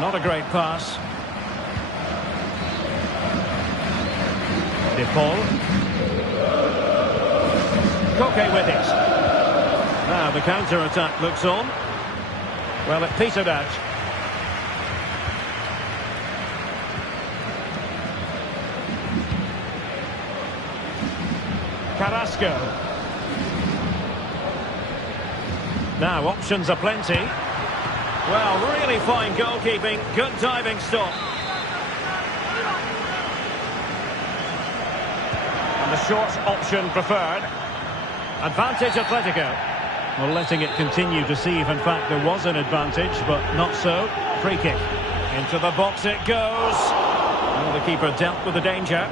Not a great pass. De Paul. Koke with it. Now the counter-attack looks on. Well, it petered out. Carrasco. Now options are plenty. Well, really fine goalkeeping. Good diving stop. And the short option preferred. Advantage Atletico. Well, letting it continue to see if in fact there was an advantage, but not so. Free kick. Into the box it goes. Well, the keeper dealt with the danger.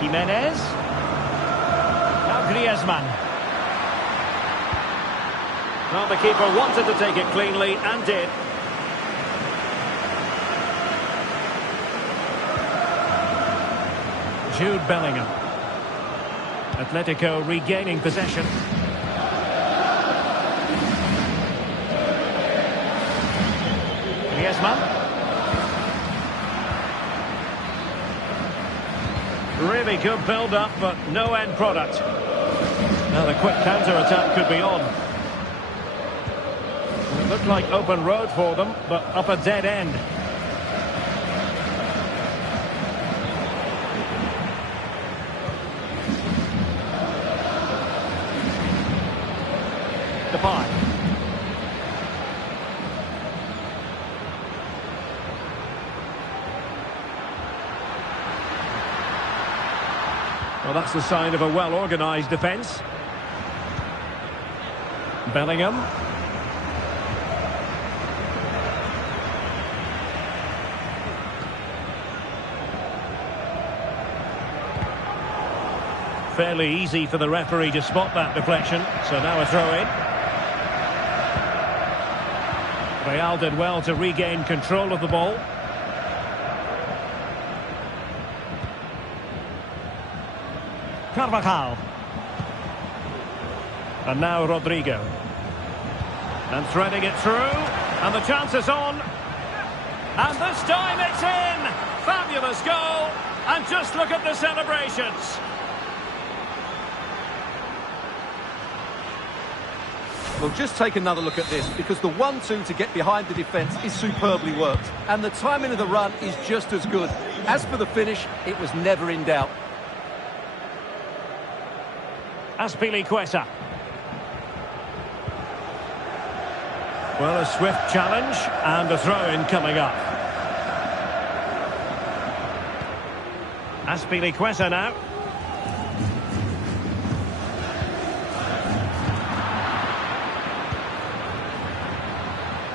Jimenez. Now Griezmann. Well, the keeper wanted to take it cleanly and did. Jude Bellingham. Atletico regaining possession. Griezmann. Really good build-up, but no end product. Now the quick counter-attack could be on. It looked like open road for them, but up a dead end. Depay. Well, that's the sign of a well-organised defence. Bellingham. fairly easy for the referee to spot that deflection. So now a throw-in. Real did well to regain control of the ball. Carvajal. And now Rodrigo. And threading it through. And the chance is on. And this time it's in! Fabulous goal! And just look at the celebrations. Well, just take another look at this, because the 1-2 to get behind the defence is superbly worked. And the timing of the run is just as good. As for the finish, it was never in doubt. Azpilicueta. Well, a swift challenge and a throw-in coming up. Azpilicueta now.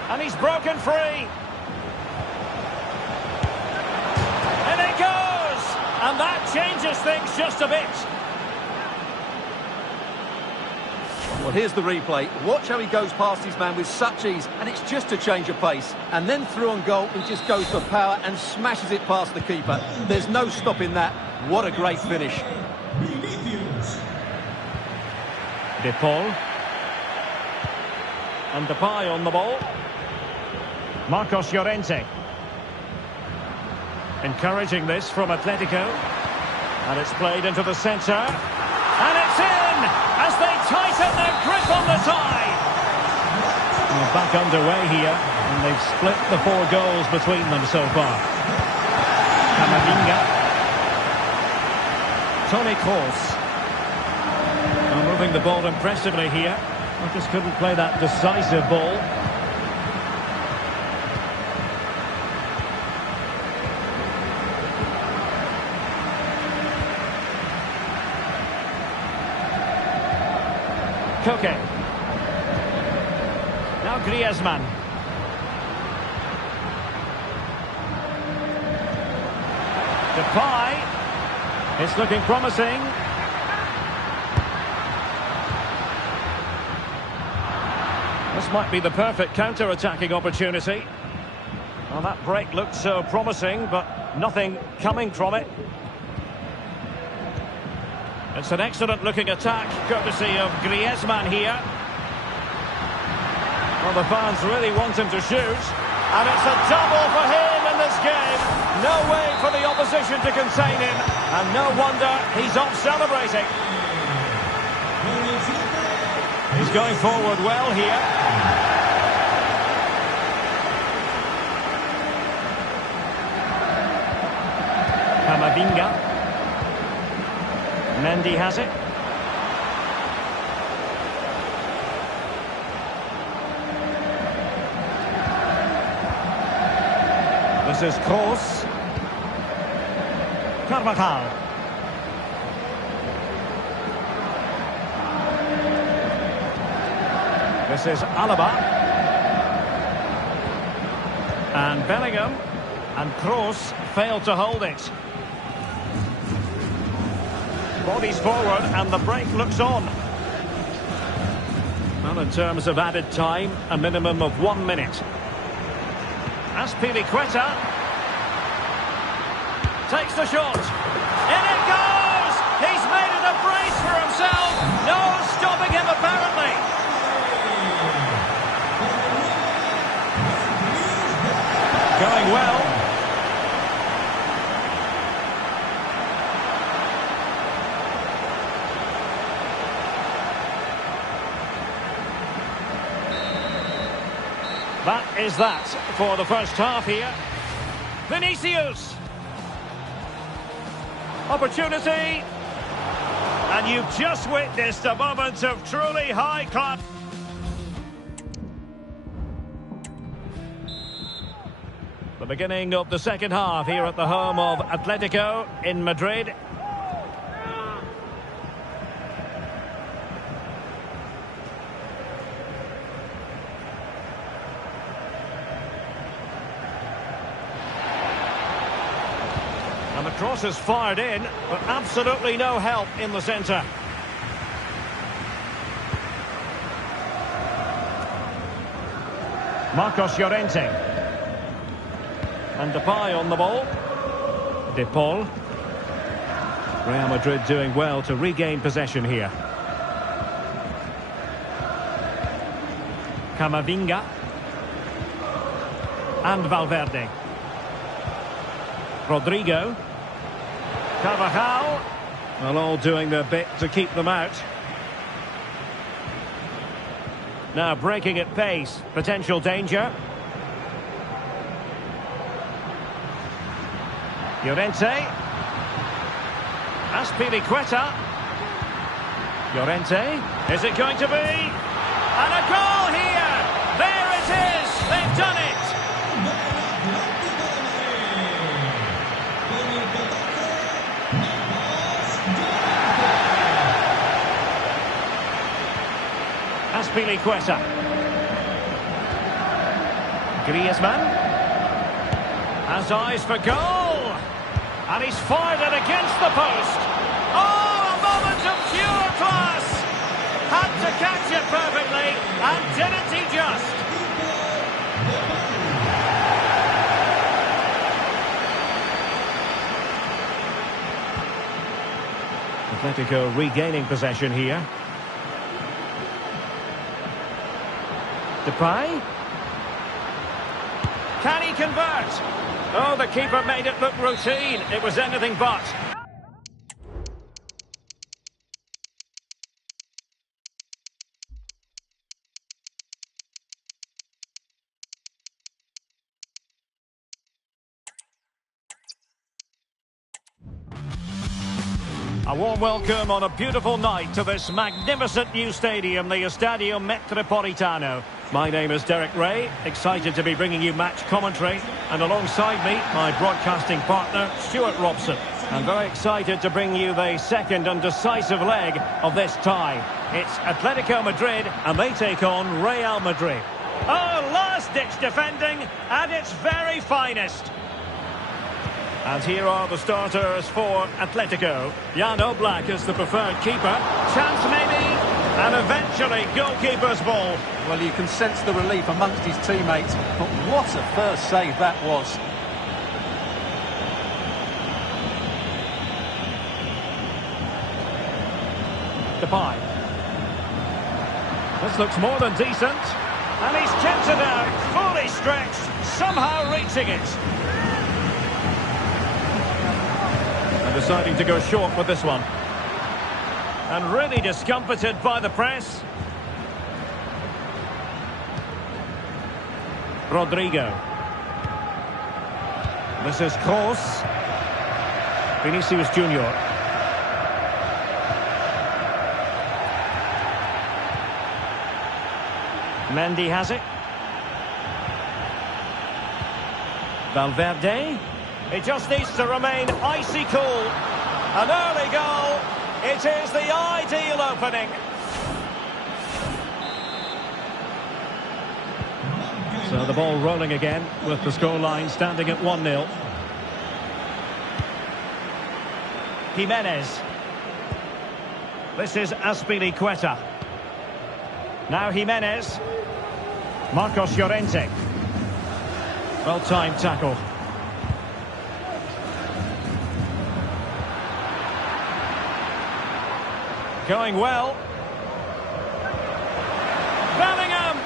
And he's broken free. And it goes! And that changes things just a bit. Well, here's the replay. Watch how he goes past his man with such ease, and it's just a change of pace. And then through on goal, he just goes for power and smashes it past the keeper. There's no stopping that. What a great finish. De Paul. And Depay on the ball. Marcos Llorente. Encouraging this from Atletico. And it's played into the centre. And it's in! As they tighten their grip on the tie. We're back underway here. And they've split the 4 goals between them so far. Camavinga. Toni Kroos. Moving the ball impressively here. I just couldn't play that decisive ball. Koke. Now Griezmann. Depay. It's looking promising. This might be the perfect counter-attacking opportunity. Well, that break looked so promising, but nothing coming from it. It's an excellent-looking attack, courtesy of Griezmann here. Well, the fans really want him to shoot. And it's a double for him in this game. No way for the opposition to contain him. And no wonder he's off celebrating. He's going forward well here. Camavinga. Mendy has it. This is Kroos. Carvajal. This is Alaba. And Bellingham. And Kroos failed to hold it. Bodies forward and the break looks on. Well, in terms of added time, a minimum of 1 minute. Azpilicueta takes the shot. In it goes! He's made it a brace for himself. No stopping him apparently. Going well. That is that for the first half here. Vinicius. Opportunity. And you've just witnessed a moment of truly high class. The beginning of the second half here at the home of Atletico in Madrid. And the cross is fired in, but absolutely no help in the centre. Marcos Llorente. And Depay on the ball. De Paul. Real Madrid doing well to regain possession here. Camavinga. And Valverde. Rodrigo. Carvajal. Well, all doing their bit to keep them out. Now breaking at pace. Potential danger. Llorente. Azpilicueta. Llorente. Is it going to be? And a goal here! There it is! They've done it! Azpilicueta. Griezmann. Has eyes for goal! And he's fired it against the post. Oh, a moment of pure class! Had to catch it perfectly, and didn't he just? Atletico regaining possession here. Depay. Can he convert? Oh, the keeper made it look routine. It was anything but. A warm welcome on a beautiful night to this magnificent new stadium, the Estadio Metropolitano. My name is Derek Ray, excited to be bringing you match commentary, and alongside me, my broadcasting partner, Stuart Robson. I'm very excited to bring you the second and decisive leg of this tie. It's Atletico Madrid, and they take on Real Madrid. Oh, last-ditch defending at its very finest. And here are the starters for Atletico. Jan Oblak is the preferred keeper. Chance maybe, and eventually goalkeeper's ball. Well, you can sense the relief amongst his teammates, but what a first save that was. Depay. This looks more than decent. And he's kept it out, fully stretched, somehow reaching it. Deciding to go short with this one. And really discomfited by the press. Rodrigo. This is Kroos. Vinicius Junior. Mendy has it. Valverde. It just needs to remain icy cool. An early goal. It is the ideal opening. So the ball rolling again with the scoreline standing at 1-0. Jimenez. This is Azpilicueta. Now Jimenez. Marcos Llorente. Well-timed tackle. Going well. Bellingham!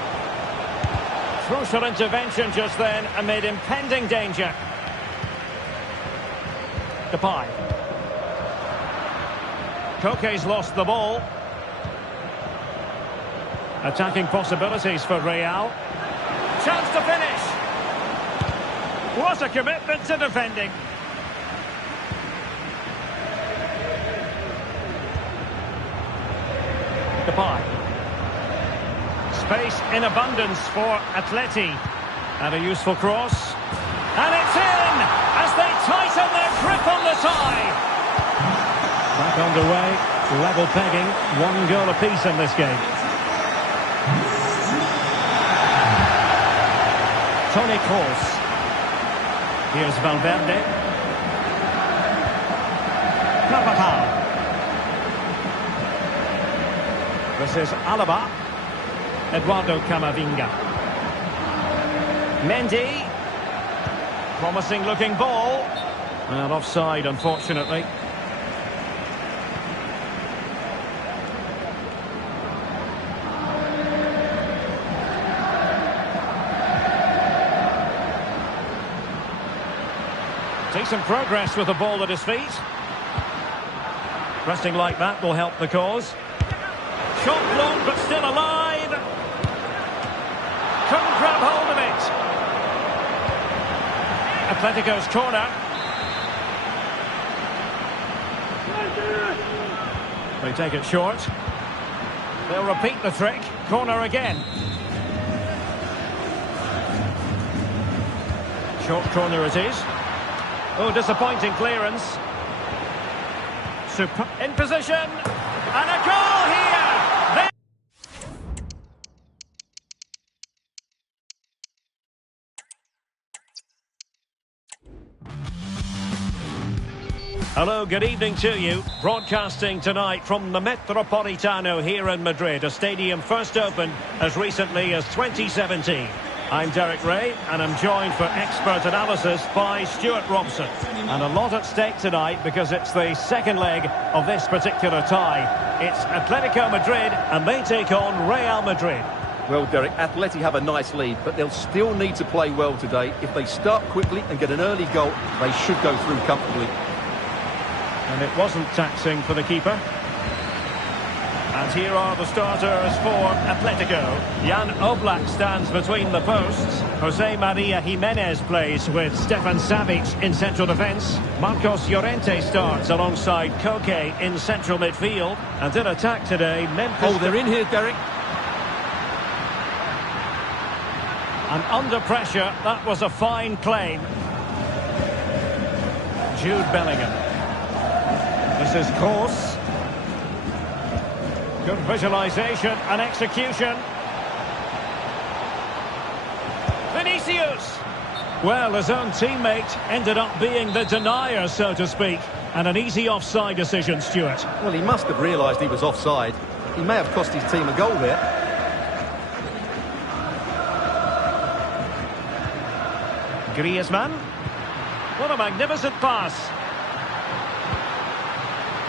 Crucial intervention just then amid impending danger. Depay. Koke's lost the ball. Attacking possibilities for Real. Chance to finish. What a commitment to defending. Depay. Space in abundance for Atleti. And a useful cross. And it's in as they tighten their grip on the tie. Back underway, level pegging, 1 goal apiece in this game. Toni Kroos. Here's Valverde. Carvajal. This is Alaba. Eduardo Camavinga. Mendy. Promising looking ball. And offside, unfortunately. Decent progress with the ball at his feet. Pressing like that will help the cause. Shot blocked but still alive. Couldn't grab hold of it. Atletico's corner. They take it short. They'll repeat the trick. Corner again. Short corner it is. Oh, disappointing clearance. In position. And a goal here! Hello, good evening to you. Broadcasting tonight from the Metropolitano here in Madrid, a stadium first opened as recently as 2017. I'm Derek Ray, and I'm joined for expert analysis by Stuart Robson. And a lot at stake tonight because it's the second leg of this particular tie. It's Atletico Madrid, and they take on Real Madrid. Well, Derek, Atleti have a nice lead, but they'll still need to play well today. If they start quickly and get an early goal, they should go through comfortably. And it wasn't taxing for the keeper. And here are the starters for Atletico. Jan Oblak stands between the posts. Jose Maria Jimenez plays with Stefan Savic in central defence. Marcos Llorente starts alongside Koke in central midfield. And in attack today, Memphis... Oh, they're in here, Derek. And under pressure, that was a fine claim. Jude Bellingham. This is Kroos. Good visualisation and execution. Vinicius. Well, his own teammate ended up being the denier, so to speak. And an easy offside decision, Stuart. Well, he must have realised he was offside. He may have cost his team a goal there. Griezmann. What a magnificent pass.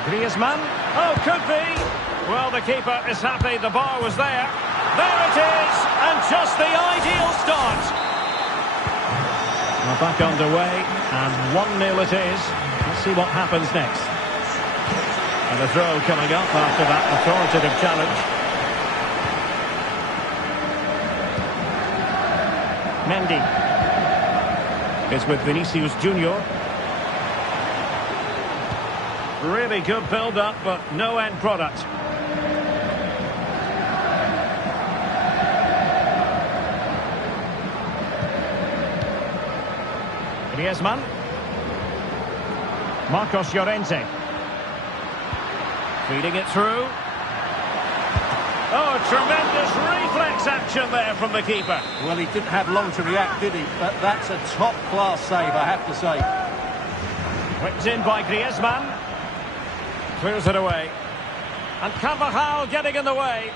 Griezmann. Oh, could be. Well, the keeper is happy the bar was there. There it is, and just the ideal start. We're back underway, and 1-0 it is. Let's see what happens next. And a throw coming up after that authoritative challenge. Mendy. It's with Vinicius Junior. Really good build-up, but no end product. Griezmann. Marcos Llorente. Feeding it through. Oh, tremendous reflex action there from the keeper. Well, he didn't have long to react, did he? But that's a top-class save, I have to say. Whipped in by Griezmann. Clears it away. And Carvajal getting in the way.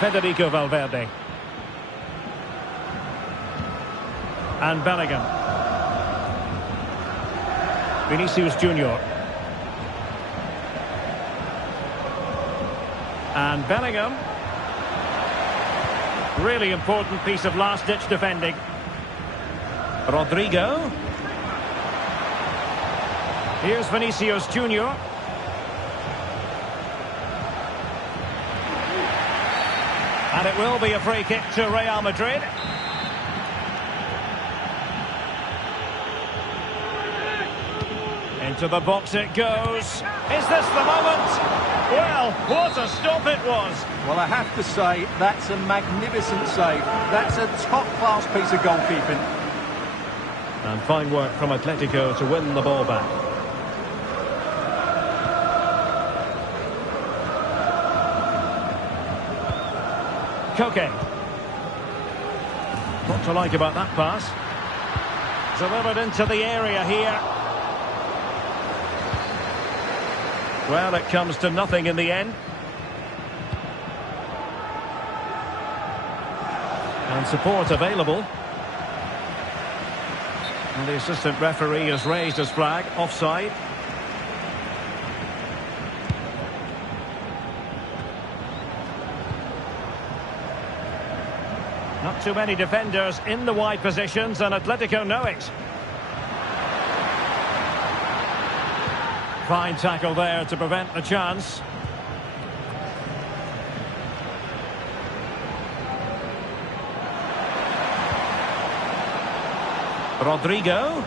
Federico Valverde. And Bellingham. Vinicius Junior. And Bellingham. Really important piece of last-ditch defending. Rodrigo. Here's Vinicius Junior. And it will be a free kick to Real Madrid. Into the box it goes. Is this the moment? Well, what a stop it was. Well, I have to say, that's a magnificent save. That's a top-class piece of goalkeeping. And fine work from Atletico to win the ball back. Koke. What to like about that pass? Delivered into the area here. Well, it comes to nothing in the end. And support available. And the assistant referee has raised his flag, offside. Not too many defenders in the wide positions, and Atletico know it. Fine tackle there to prevent the chance. Rodrigo.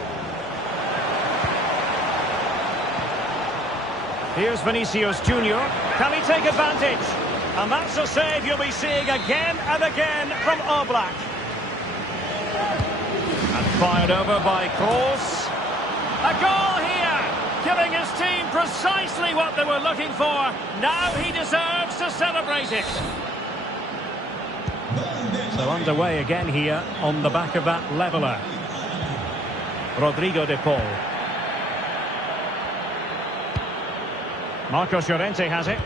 Here's Vinicius Junior. Can he take advantage? And that's a save you'll be seeing again and again from Oblak. And fired over by Kroos. A goal here, giving his team precisely what they were looking for. Now he deserves to celebrate it. So underway again here on the back of that leveller. Rodrigo de Paul. Marcos Llorente has it.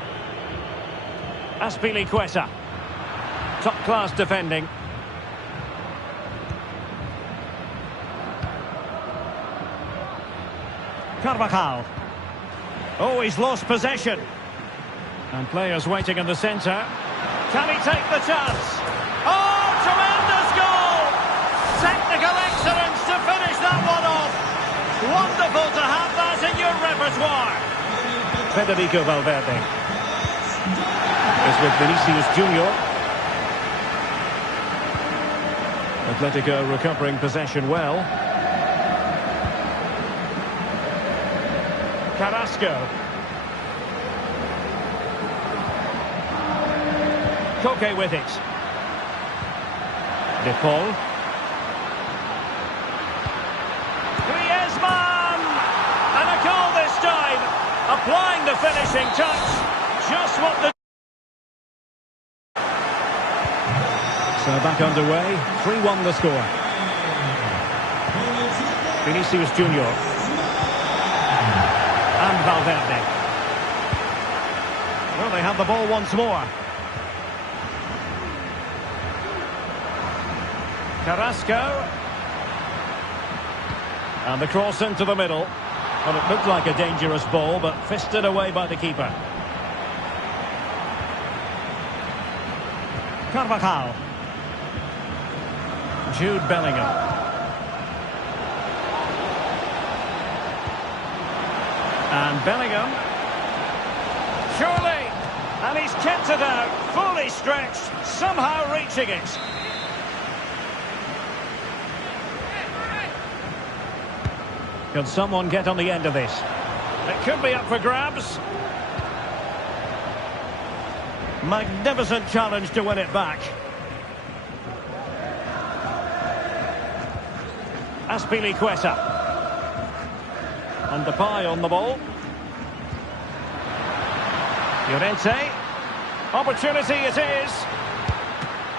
Azpilicueta. Top-class defending. Carvajal. Oh, he's lost possession. And players waiting in the centre. Can he take the chance? Oh, tremendous goal! Technical excellence to finish that one off. Wonderful to have that in your repertoire. Federico Valverde is with Vinicius Junior. Atletico recovering possession well. Carrasco. Koke with it. De Paul. Griezmann! And a goal this time. Applying the finishing touch. Just what the... So back underway. 3-1 the score. Vinicius Junior. And Valverde. Well, they have the ball once more. Carrasco. And the cross into the middle. Well, it looked like a dangerous ball, but fisted away by the keeper. Carvajal. Jude Bellingham. And Bellingham. Surely. And he's kept it out, fully stretched, somehow reaching it. Can someone get on the end of this? It could be up for grabs. Magnificent challenge to win it back. Azpilicueta. And Depay on the ball. Llorente. Opportunity it is.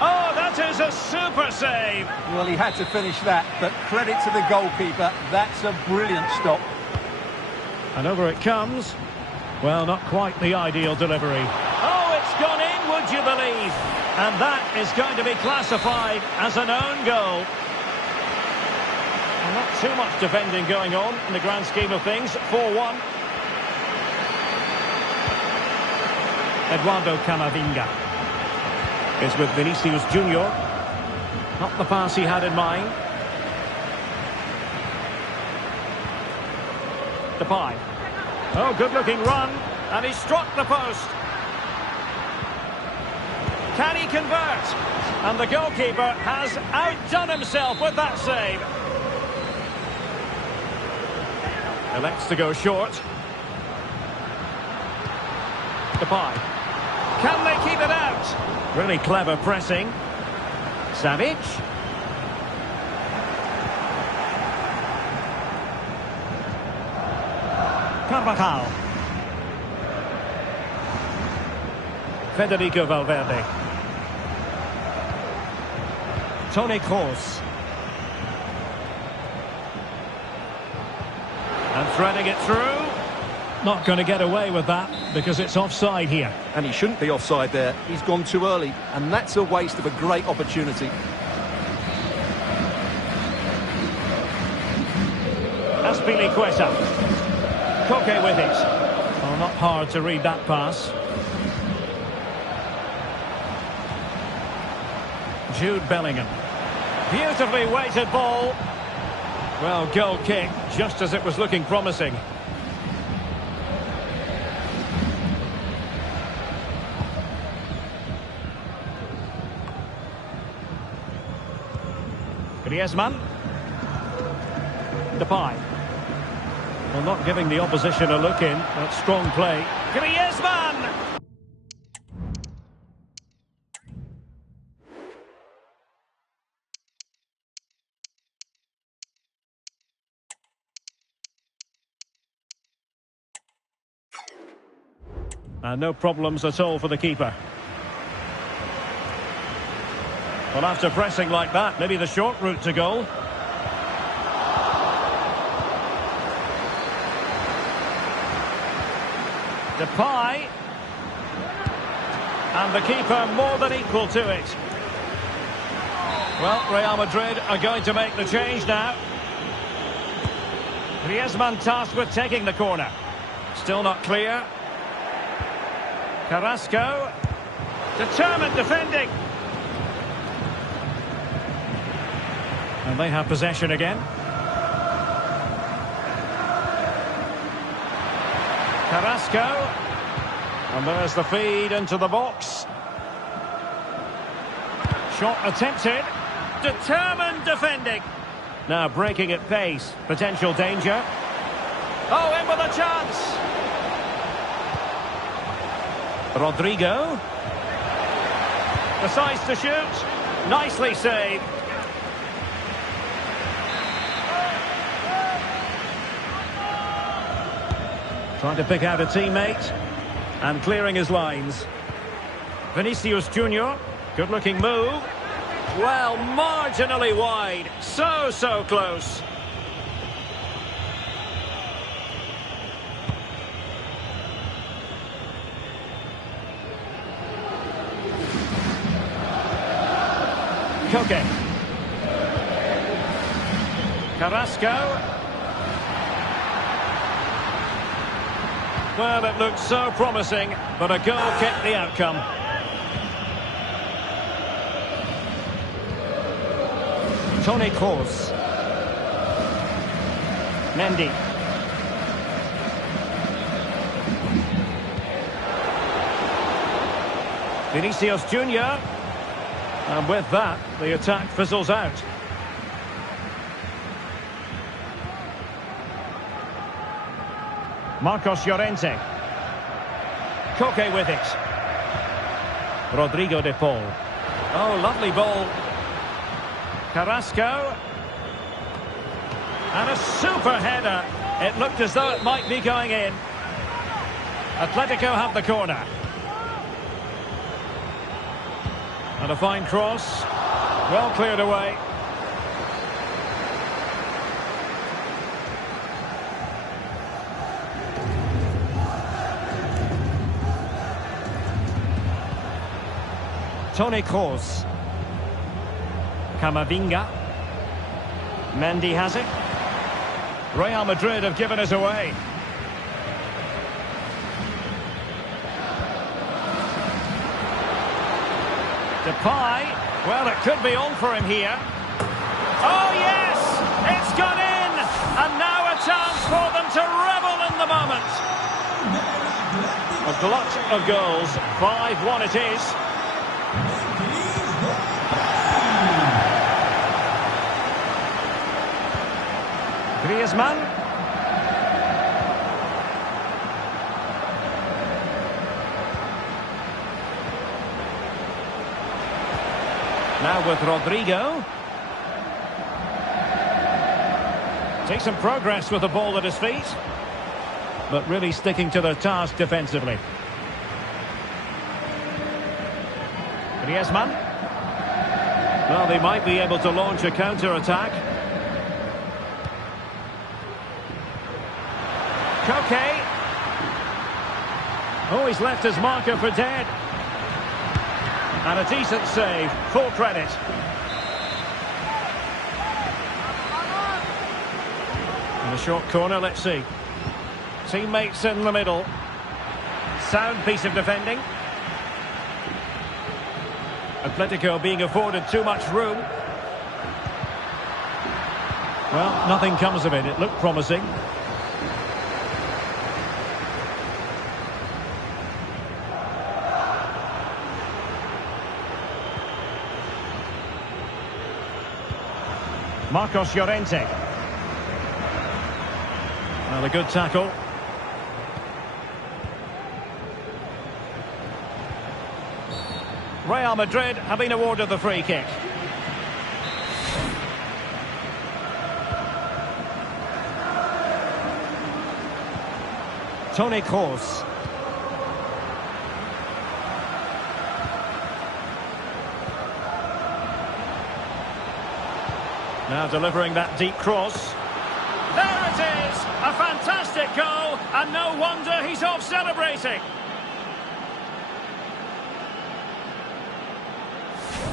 Oh, that is a super save. Well, he had to finish that, but credit to the goalkeeper. That's a brilliant stop. And over it comes. Well, not quite the ideal delivery. Oh, it's gone in, would you believe? And that is going to be classified as an own goal. And not too much defending going on in the grand scheme of things. 4-1. Eduardo Camavinga is with Vinicius Junior. Not the pass he had in mind. Depay. Oh, good-looking run. And he struck the post. Can he convert? And the goalkeeper has outdone himself with that save. Elects to go short. Depay. Can they keep it out? Really clever pressing. Savic. Carvajal. Federico Valverde. Toni Kroos. And threading it through. Not going to get away with that because it's offside here. And he shouldn't be offside there. He's gone too early, and that's a waste of a great opportunity. Aspilicueta. Koke with it. Oh, not hard to read that pass. Jude Bellingham. Beautifully weighted ball. Well, goal kick, just as it was looking promising. Griezmann. Depay. Well, not giving the opposition a look in. That's strong play. Griezmann! And no problems at all for the keeper. Well, after pressing like that, maybe the short route to goal. Depay. And the keeper more than equal to it. Well, Real Madrid are going to make the change now. Griezmann tasked with taking the corner. Still not clear. Carrasco. Determined defending. And they have possession again. Carrasco. And there's the feed into the box. Shot attempted. Determined defending. Now breaking at pace. Potential danger. Oh, in with a chance. Rodrigo. Decides to shoot. Nicely saved. Trying to pick out a teammate. And clearing his lines. Vinicius Junior. Good looking move. Well, marginally wide. So close. Koke. Carrasco. Well, it looked so promising, but a goal kept the outcome. Toni Kroos. Mendy. Vinicius Junior. And with that, the attack fizzles out. Marcos Llorente. Koke with it. Rodrigo de Paul. Oh, lovely ball. Carrasco. And a super header. It looked as though it might be going in. Atletico have the corner. And a fine cross. Well cleared away. Toni Kroos. Camavinga. Mendy has it. Real Madrid have given us away. Depay. Well, it could be on for him here. Oh, yes! It's gone in! And now a chance for them to revel in the moment. A glut of goals. 5-1 it is. Griezmann. Now with Rodrigo. Takes some progress with the ball at his feet. But really sticking to their task defensively. Griezmann. Well, they might be able to launch a counter-attack. Koke. Oh, he's left his marker for dead. And a decent save, full credit. In a short corner, let's see. Teammates in the middle. Sound piece of defending. Atletico being afforded too much room. Well, nothing comes of it. It looked promising. Marcos Llorente. Well, a good tackle. Real Madrid have been awarded the free kick. Toni Kroos. Now delivering that deep cross. There it is! A fantastic goal, and no wonder he's off celebrating.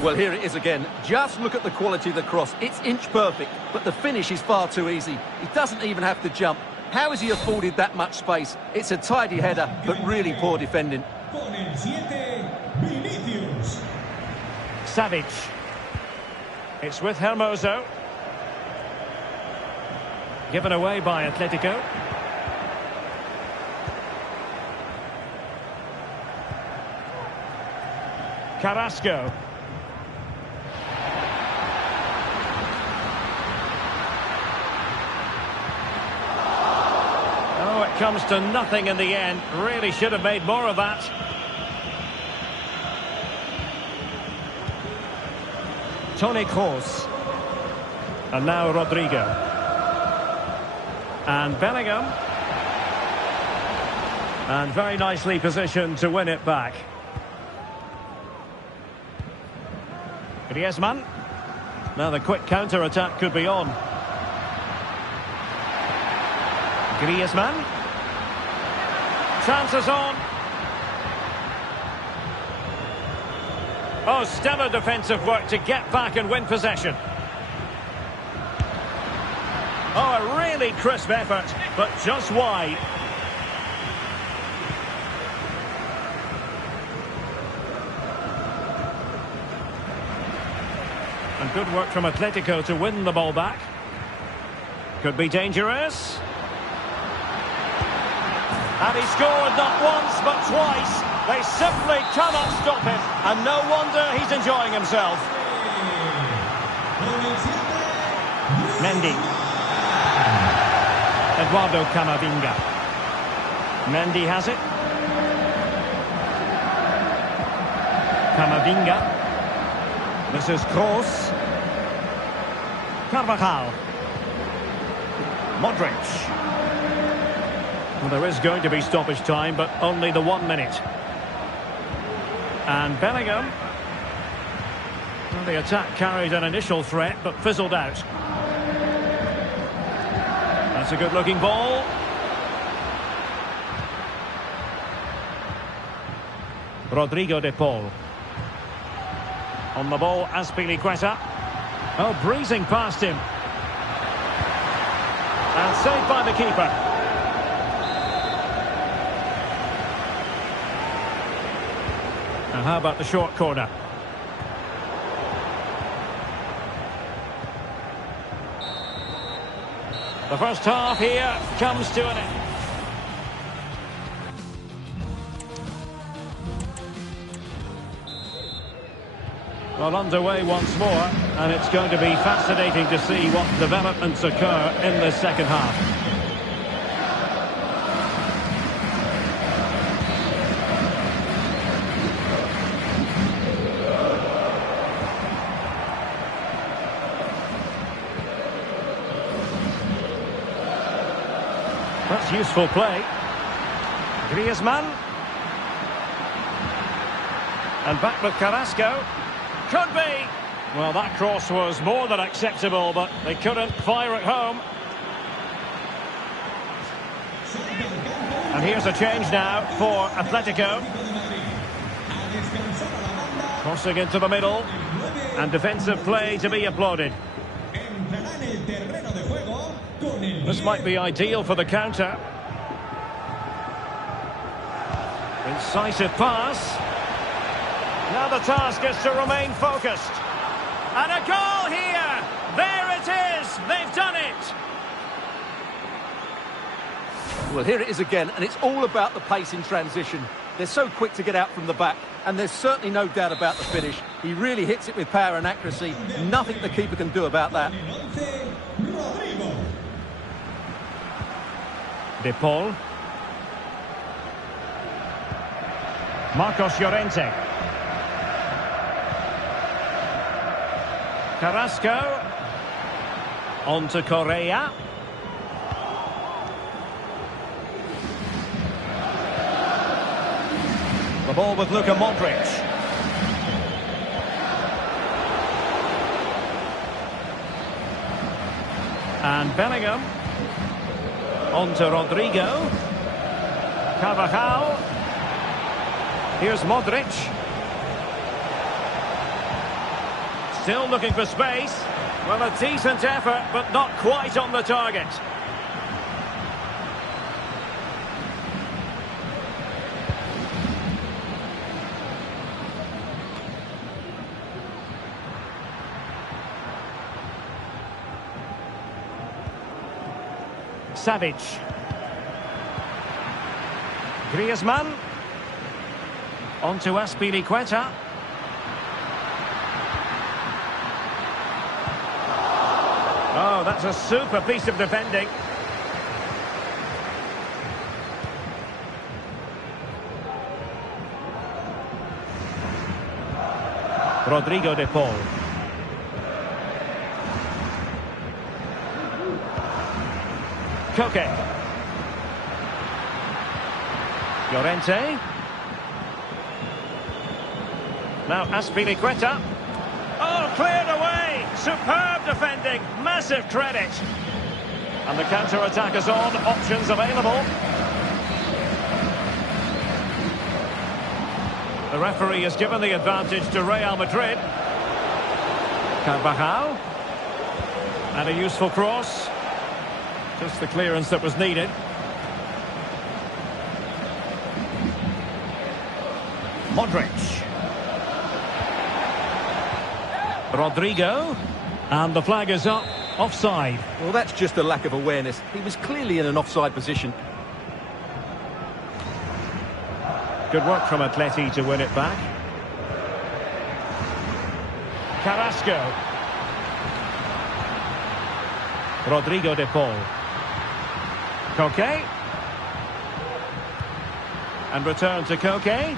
Well, here it is again. Just look at the quality of the cross. It's inch perfect, but the finish is far too easy. He doesn't even have to jump. How has he afforded that much space? It's a tidy header, but really poor defending. Con el 7, Vinicius. Savic. It's with Hermoso. Given away by Atletico. Carrasco. Oh, it comes to nothing in the end. Really should have made more of that. Toni Kroos. And now Rodrigo. And Bellingham. And very nicely positioned to win it back. Griezmann. Now the quick counter-attack could be on. Griezmann. Chances on. Oh, stellar defensive work to get back and win possession. Oh, a really crisp effort, but just wide. And good work from Atletico to win the ball back. Could be dangerous. And he scored not once, but twice. They simply cannot stop him. And no wonder he's enjoying himself. Mendy. Eduardo Camavinga. Mendy has it. Camavinga. This is Kroos. Carvajal. Modric. Well, there is going to be stoppage time, but only the 1 minute. And Bellingham. Well, the attack carried an initial threat, but fizzled out. That's a good-looking ball. Rodrigo de Paul. On the ball, Azpilicueta. Oh, breezing past him. And saved by the keeper. Now, how about the short corner? The first half here comes to an end. Well, underway once more, and it's going to be fascinating to see what developments occur in the second half. That's useful play. Griezmann. And back with Carrasco. Could be. Well, that cross was more than acceptable, but they couldn't fire it home. And here's a change now for Atletico. Crossing into the middle. And defensive play to be applauded. This might be ideal for the counter. Incisive pass. Now the task is to remain focused. And a goal here! There it is! They've done it! Well, here it is again, and it's all about the pace in transition. They're so quick to get out from the back, and there's certainly no doubt about the finish. He really hits it with power and accuracy. Nothing the keeper can do about that. De Paul. Marcos Llorente. Carrasco. On to Correa. The ball with Luka Modric. And Bellingham. On to Rodrigo. Carvajal. Here's Modric. Still looking for space. Well, a decent effort, but not quite on the target. Savic. Griezmann. On to Azpilicueta. Oh, that's a super piece of defending. Rodrigo de Paul. Koke. Llorente. Now Azpilicueta. Oh, cleared away. Superb defending. Massive credit. And the counter-attack is on. Options available. The referee has given the advantage to Real Madrid. Carvajal. And a useful cross. Just the clearance that was needed. Modric. Rodrigo. And the flag is up. Offside. Well, that's just a lack of awareness. He was clearly in an offside position. Good work from Atleti to win it back. Carrasco. Rodrigo de Paul. Koke. And return to Koke.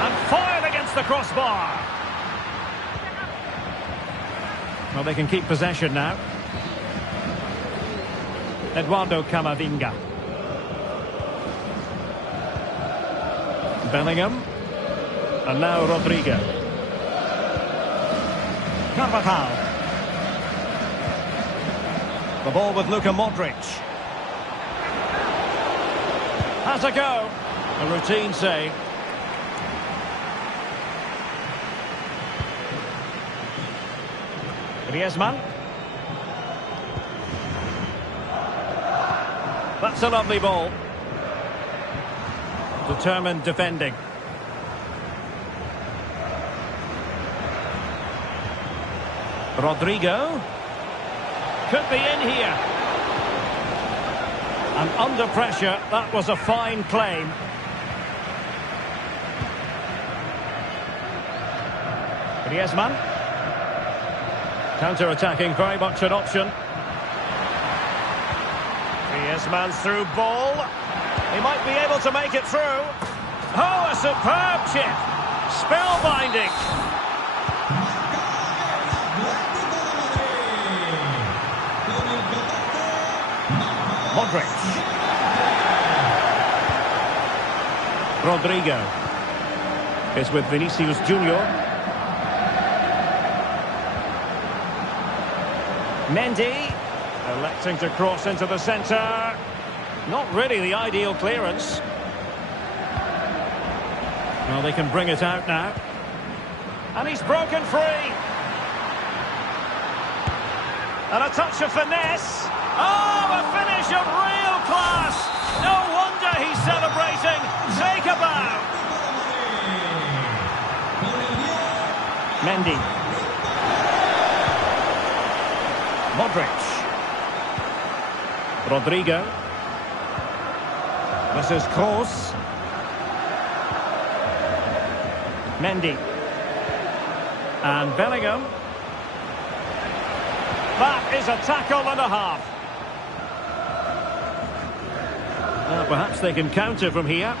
And fired against the crossbar. Well, they can keep possession now. Eduardo Camavinga. Bellingham. And now Rodrigo. Carvajal. The ball with Luka Modric. Has a go. A routine save. Griezmann. That's a lovely ball. Determined defending. Rodrigo. Could be in here. And under pressure, that was a fine claim. Griezmann. Counter-attacking, very much an option. Griezmann's through ball. He might be able to make it through. Oh, a superb chip. Spellbinding. Modric. Rodrigo is with Vinicius Junior. Mendy, electing to cross into the centre. Not really the ideal clearance. Well, they can bring it out now. And he's broken free. And a touch of finesse. Oh, a finish of real class. No wonder he's celebrating. Take a bow. Mendy. Modric. Rodrigo. This is Kroos. Mendy. And Bellingham. That is a tackle and a half. Perhaps they can counter from here.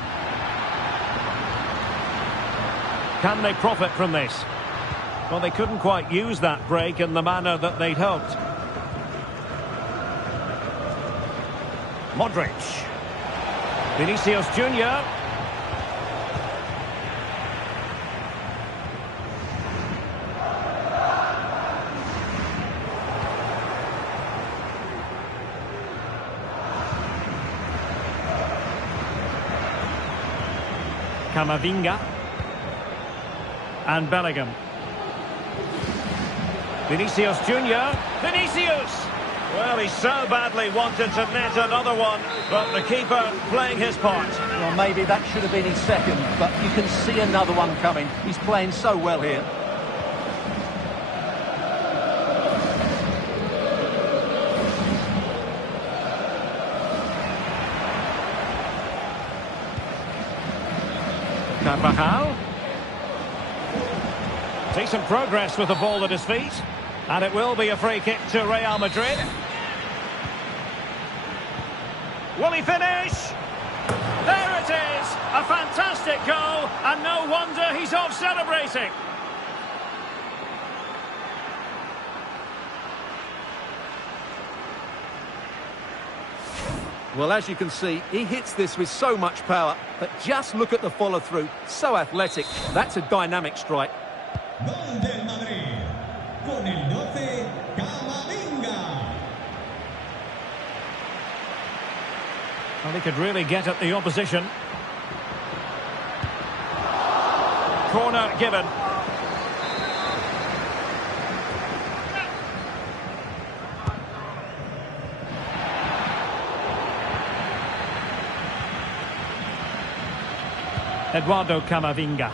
Can they profit from this? Well, they couldn't quite use that break in the manner that they'd hoped. Modric. Vinicius Junior. Camavinga. And Bellingham. Vinicius Junior. Vinicius! Well, he so badly wanted to net another one, but the keeper playing his part. Well, maybe that should have been his second, but you can see another one coming. He's playing so well here. Carvajal. Decent progress with the ball at his feet. And it will be a free kick to Real Madrid. Will he finish? There it is! A fantastic goal, and no wonder he's off celebrating. Well, as you can see, he hits this with so much power, but just look at the follow-through. So athletic. That's a dynamic strike. Gol del Madrid. Con el 12, Camavinga. Well, he could really get at the opposition. Corner given. Eduardo Camavinga.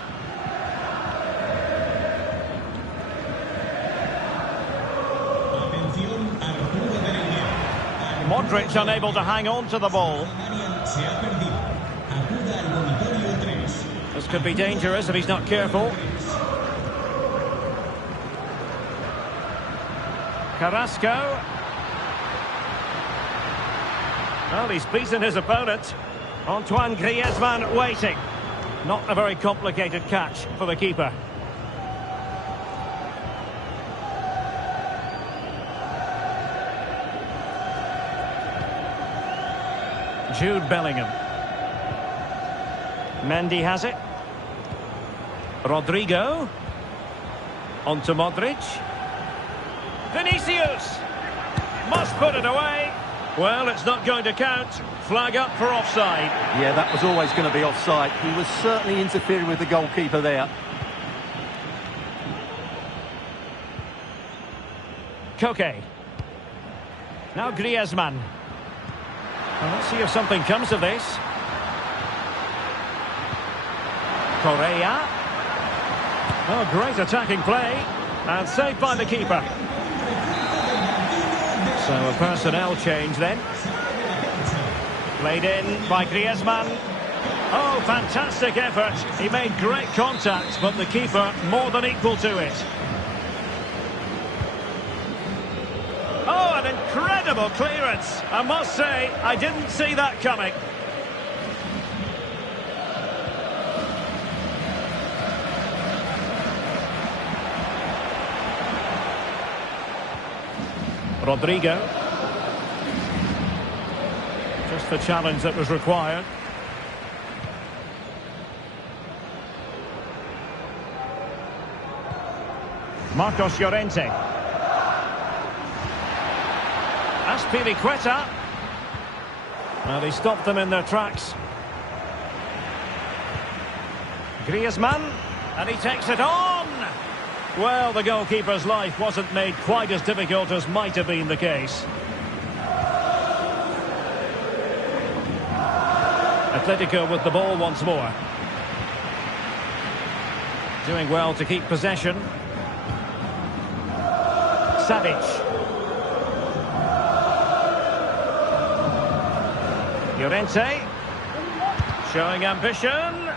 Modric unable to hang on to the ball. This could be dangerous if he's not careful. Carrasco. Well, he's beaten his opponent. Antoine Griezmann waiting. Not a very complicated catch for the keeper. Jude Bellingham. Mendy has it. Rodrigo. On to Modric. Vinicius. Must put it away. Well, it's not going to count. Flag up for offside. Yeah, that was always going to be offside. He was certainly interfering with the goalkeeper there. Koke. Now Griezmann. Well, let's see if something comes of this. Correa. Oh, great attacking play. And saved by the keeper. So a personnel change then. Played in by Griezmann. Oh, fantastic effort. He made great contact, but the keeper more than equal to it. Oh, an incredible clearance. I must say, I didn't see that coming. Rodrigo. Just the challenge that was required. Marcos Llorente. Azpilicueta. Well, he stopped them in their tracks. Griezmann, and he takes it on. Well, the goalkeeper's life wasn't made quite as difficult as might have been the case. Atletico with the ball once more. Doing well to keep possession. Savic. Llorente. Showing ambition.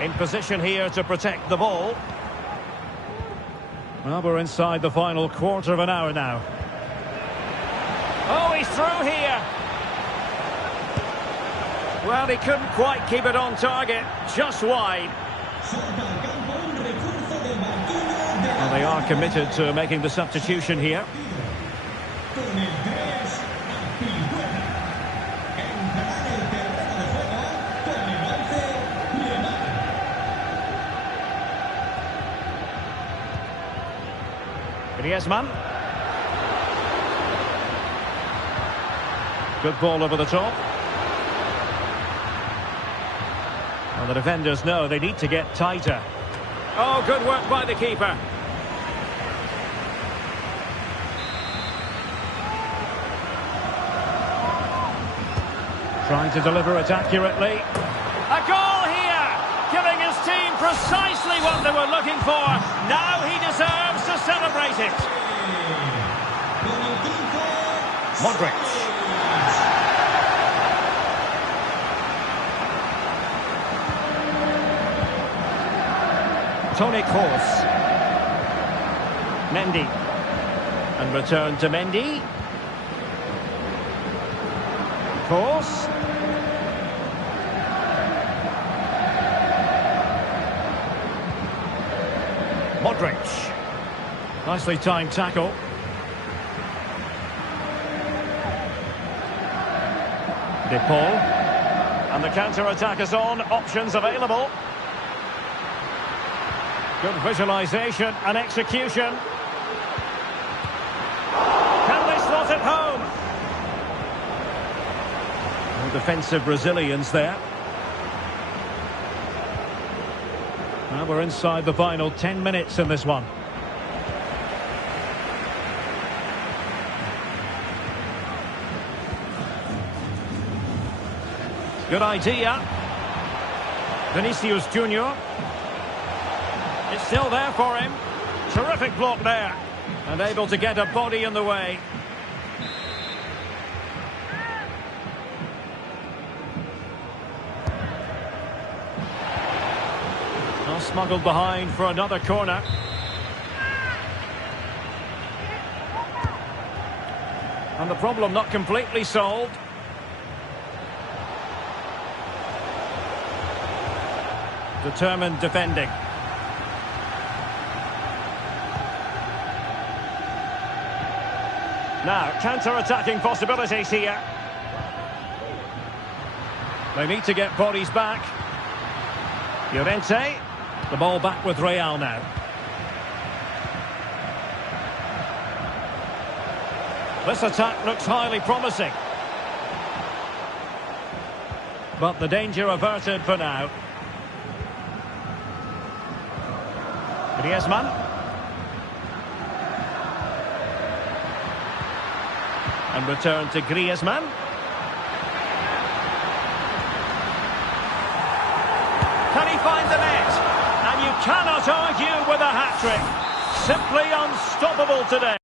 In position here to protect the ball. Well, we're inside the final quarter of an hour now. Oh, he's through here. Well, he couldn't quite keep it on target. Just wide. Well, they are committed to making the substitution here. Griezmann. Good ball over the top. Well, the defenders know they need to get tighter. Oh, good work by the keeper. Trying to deliver it accurately. A goal here! Giving his team precisely what they were looking for. Now he deserves to celebrate it. Modric. Toni Kroos. Mendy. And return to Mendy. Kroos. Modric. Nicely timed tackle. De Paul. And the counter-attack is on. Options available. Good visualisation and execution. Can they slot it home? No defensive resilience there. Well, we're inside the final 10 minutes in this one. Good idea. Vinicius Junior. It's still there for him. Terrific block there. And able to get a body in the way. Well, smuggled behind for another corner. And the problem not completely solved. Determined defending. Now, counter-attacking possibilities here. They need to get bodies back. Llorente. The ball back with Real now. This attack looks highly promising. But the danger averted for now. Griezmann. And return to Griezmann. Can he find the net? And you cannot argue with a hat-trick. Simply unstoppable today.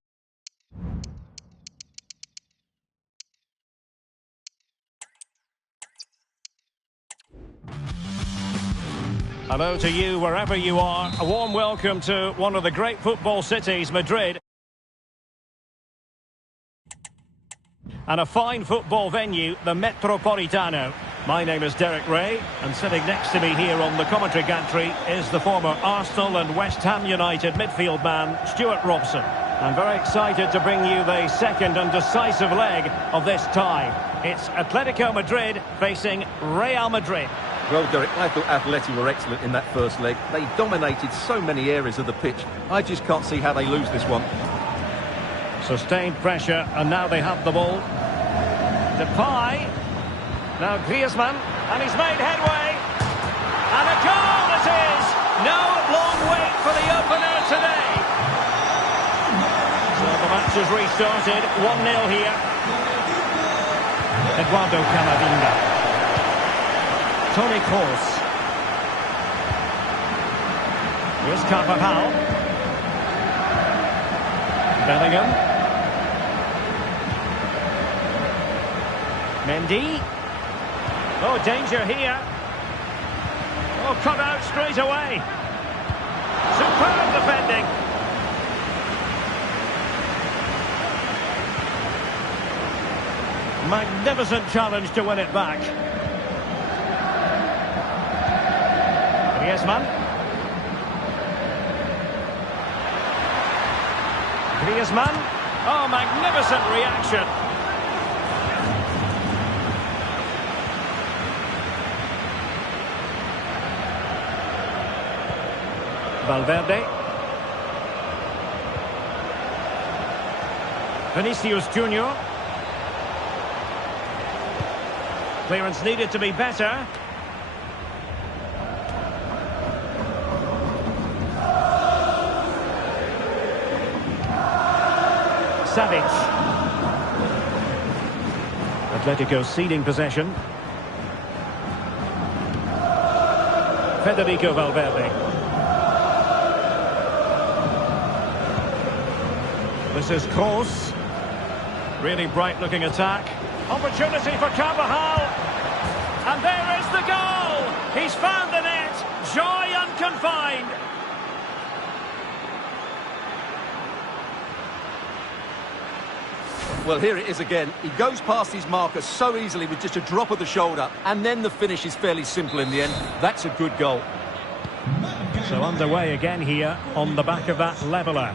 Hello to you wherever you are. A warm welcome to one of the great football cities, Madrid. And a fine football venue, the Metropolitano. My name is Derek Ray, and sitting next to me here on the commentary gantry is the former Arsenal and West Ham United midfield man, Stuart Robson. I'm very excited to bring you the second and decisive leg of this tie. It's Atletico Madrid facing Real Madrid. Well, Derek, I thought Atleti were excellent in that first leg. They dominated so many areas of the pitch. I just can't see how they lose this one. Sustained pressure, and now they have the ball. Depay. Now Griezmann, and he's made headway. And a goal it is! No long wait for the opener today. So the match has restarted, 1-0 here. Eduardo Camavinga. Toni Kroos. Here's Carvajal. Bellingham. Mendy. Oh, danger here. Oh, cut out straight away. Superb defending. Magnificent challenge to win it back. Griezmann. Griezmann. Oh, magnificent reaction. Valverde. Vinicius Junior. Clearance needed to be better. Savic. Atletico ceding possession. Federico Valverde. This is Kroos. Really bright-looking attack. Opportunity for Carvajal. And there is the goal! He's found the net. Joy unconfined. Well, here it is again. He goes past his marker so easily with just a drop of the shoulder, and then the finish is fairly simple in the end. That's a good goal. So underway again here on the back of that leveller.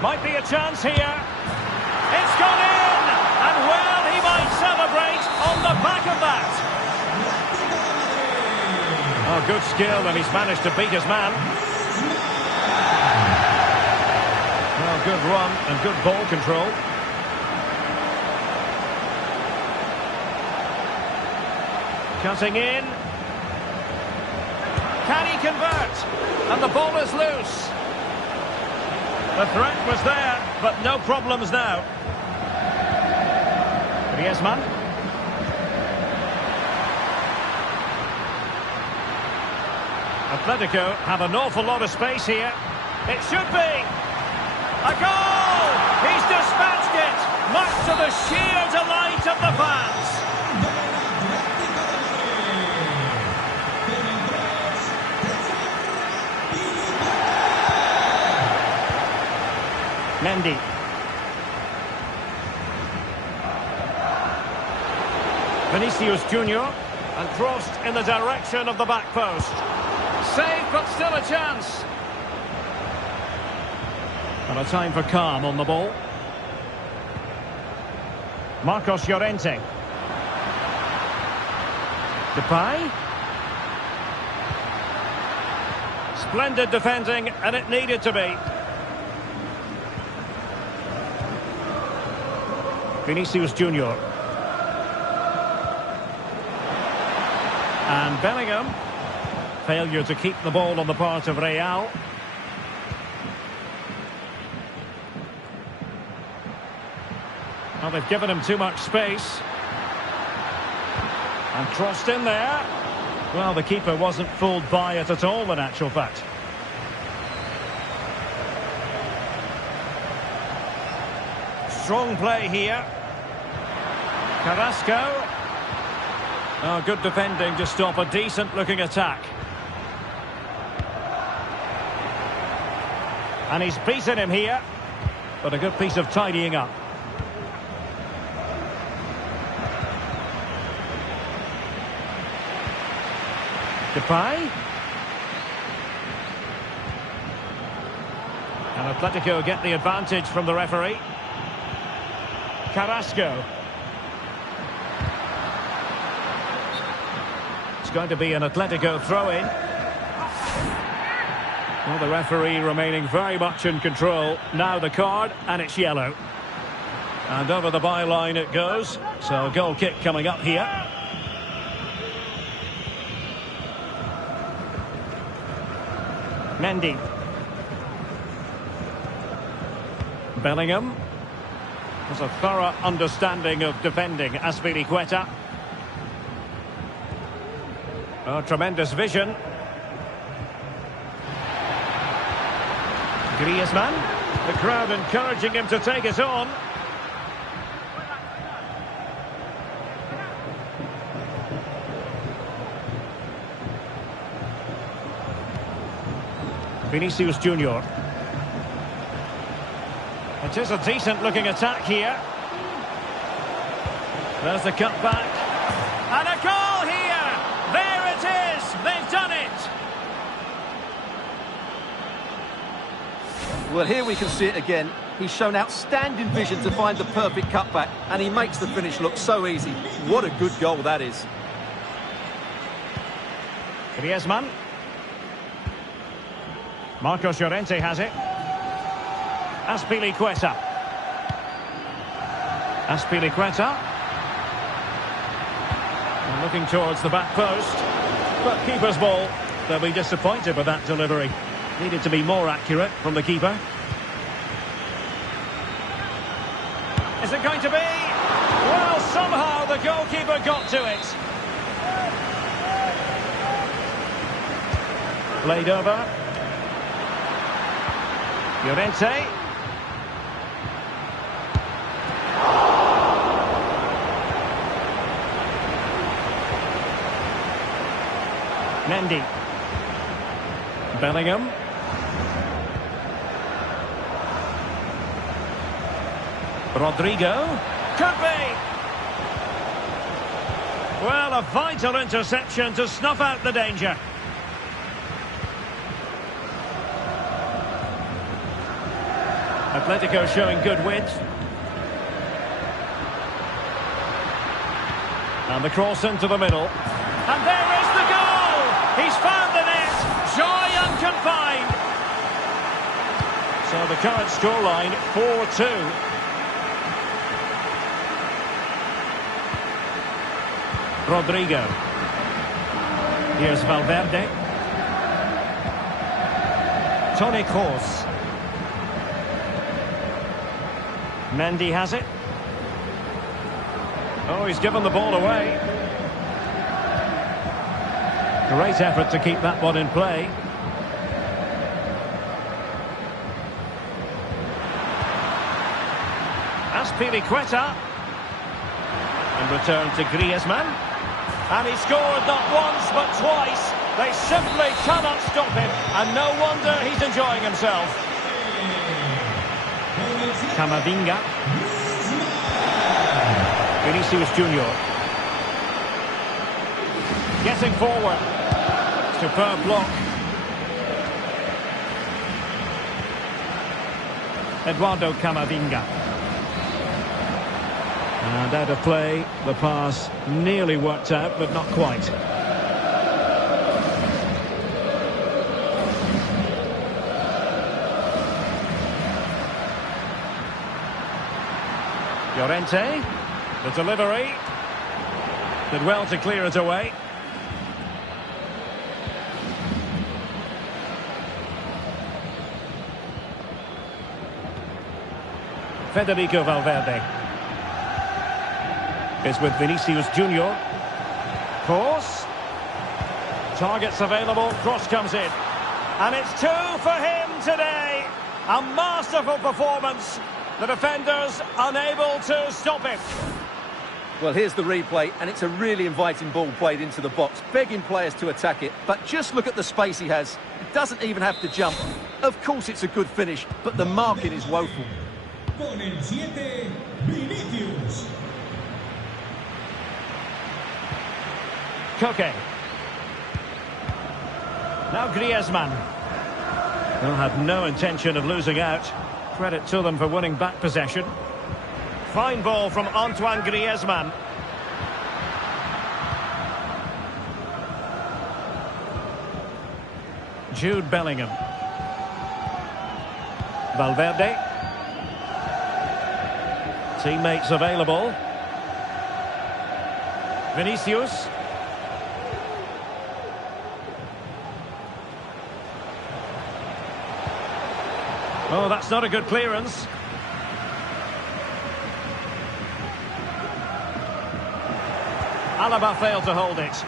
Might be a chance here. It's gone in! And well, he might celebrate on the back of that. Oh, good skill, and he's managed to beat his man. Well, good run and good ball control. Cutting in. Can he convert? And the ball is loose. The threat was there, but no problems now. Griezmann. Atletico have an awful lot of space here. It should be. A goal! He's dispatched it, much to the sheer delight of the fans. Mendy. Vinicius Junior, and crossed in the direction of the back post. Saved, but still a chance. And a time for calm on the ball. Marcos Llorente. Depay. Splendid defending, and it needed to be. Vinicius Junior. And Bellingham. Failure to keep the ball on the part of Real. Well, they've given him too much space. And crossed in there. Well, the keeper wasn't fooled by it at all, in actual fact. Strong play here. Carrasco. Oh, good defending to stop a decent-looking attack. And he's beaten him here. But a good piece of tidying up. Depay. And Atletico get the advantage from the referee. Carrasco. It's going to be an Atletico throw-in. Well, the referee remaining very much in control. Now the card, and it's yellow. And over the byline it goes. So a goal kick coming up here. Mendy. Bellingham. Has a thorough understanding of defending. Azpilicueta. Oh, tremendous vision. Griezmann. The crowd encouraging him to take it on. Vinicius Junior. It is a decent-looking attack here. There's the cutback. And a goal here! There it is! They've done it! Well, here we can see it again. He's shown outstanding vision to find the perfect cutback, and he makes the finish look so easy. What a good goal that is. Griezmann. Marcos Llorente has it. Azpilicueta. Azpilicueta. And looking towards the back post. But keeper's ball. They'll be disappointed with that delivery. Needed to be more accurate from the keeper. Is it going to be? Well, somehow the goalkeeper got to it. Played over. Llorente. Mendy. Bellingham. Rodrigo. Could be. Well, a vital interception to snuff out the danger. Atletico showing good width. And the cross into the middle. And there is the goal! He's found the net! Joy unconfined! So the current scoreline, 4-2. Rodrigo. Here's Valverde. Toni Kroos. Mendy has it. Oh, he's given the ball away. Great effort to keep that one in play. Azpilicueta. And return to Griezmann. And he scored not once but twice. They simply cannot stop him. And no wonder he's enjoying himself. Camavinga. Vinicius Junior. Getting forward. Superb block. Eduardo Camavinga. And out of play, the pass nearly worked out, but not quite. Llorente, the delivery, did well to clear it away. Federico Valverde is with Vinicius Junior. Cross. Targets available, cross comes in. And it's 2 for him today. A masterful performance. The defenders unable to stop him. Well, here's the replay, and it's a really inviting ball played into the box, begging players to attack it. But just look at the space he has. He doesn't even have to jump. Of course it's a good finish, but the marking is woeful. Con el 7, Vinicius. Koke. Now Griezmann. They'll have no intention of losing out. Credit to them for winning back possession. Fine ball from Antoine Griezmann. Jude Bellingham. Valverde. Teammates available. Vinicius. Oh, that's not a good clearance. Alaba failed to hold it.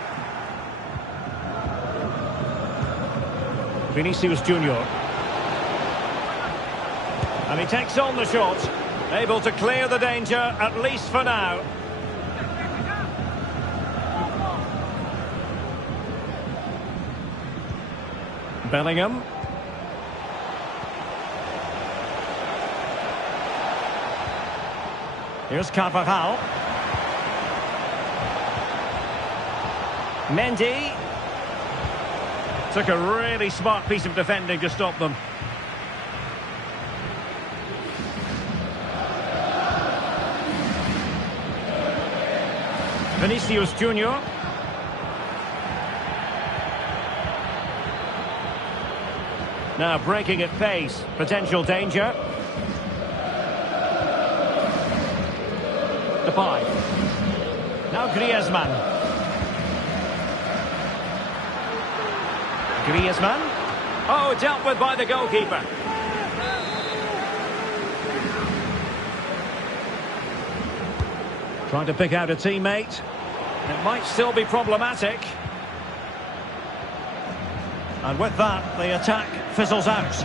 Vinicius Junior. And he takes on the shot. Able to clear the danger, at least for now. Bellingham. Here's Carvajal. Mendy. Took a really smart piece of defending to stop them. Vinicius Junior. Now breaking at pace. Potential danger. Depay. Now Griezmann. Griezmann. Oh, dealt with by the goalkeeper. Trying to pick out a teammate. It might still be problematic. And with that, the attack fizzles out.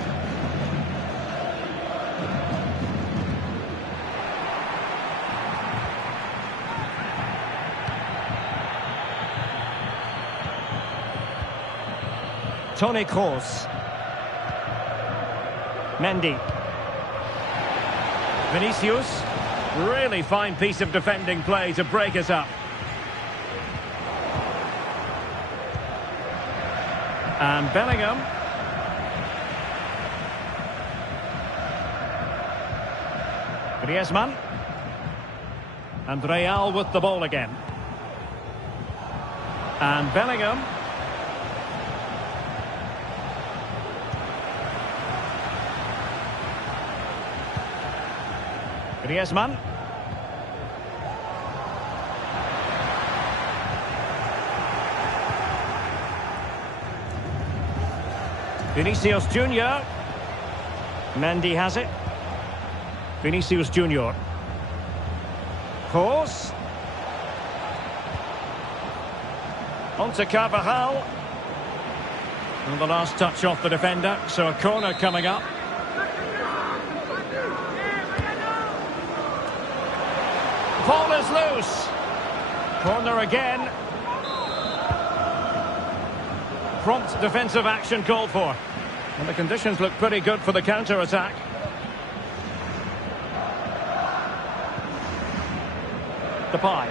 Toni Kroos. Mendy. Vinicius. Really fine piece of defending play to break us up. And Bellingham. Griezmann. And Real with the ball again. And Bellingham. Griezmann. Vinicius Junior. Mendy has it. Vinicius Junior. Kroos. On to Carvajal. And the last touch off the defender, so a corner coming up. Ball is loose. Corner again. Prompt defensive action called for. And the conditions look pretty good for the counter-attack. Depay.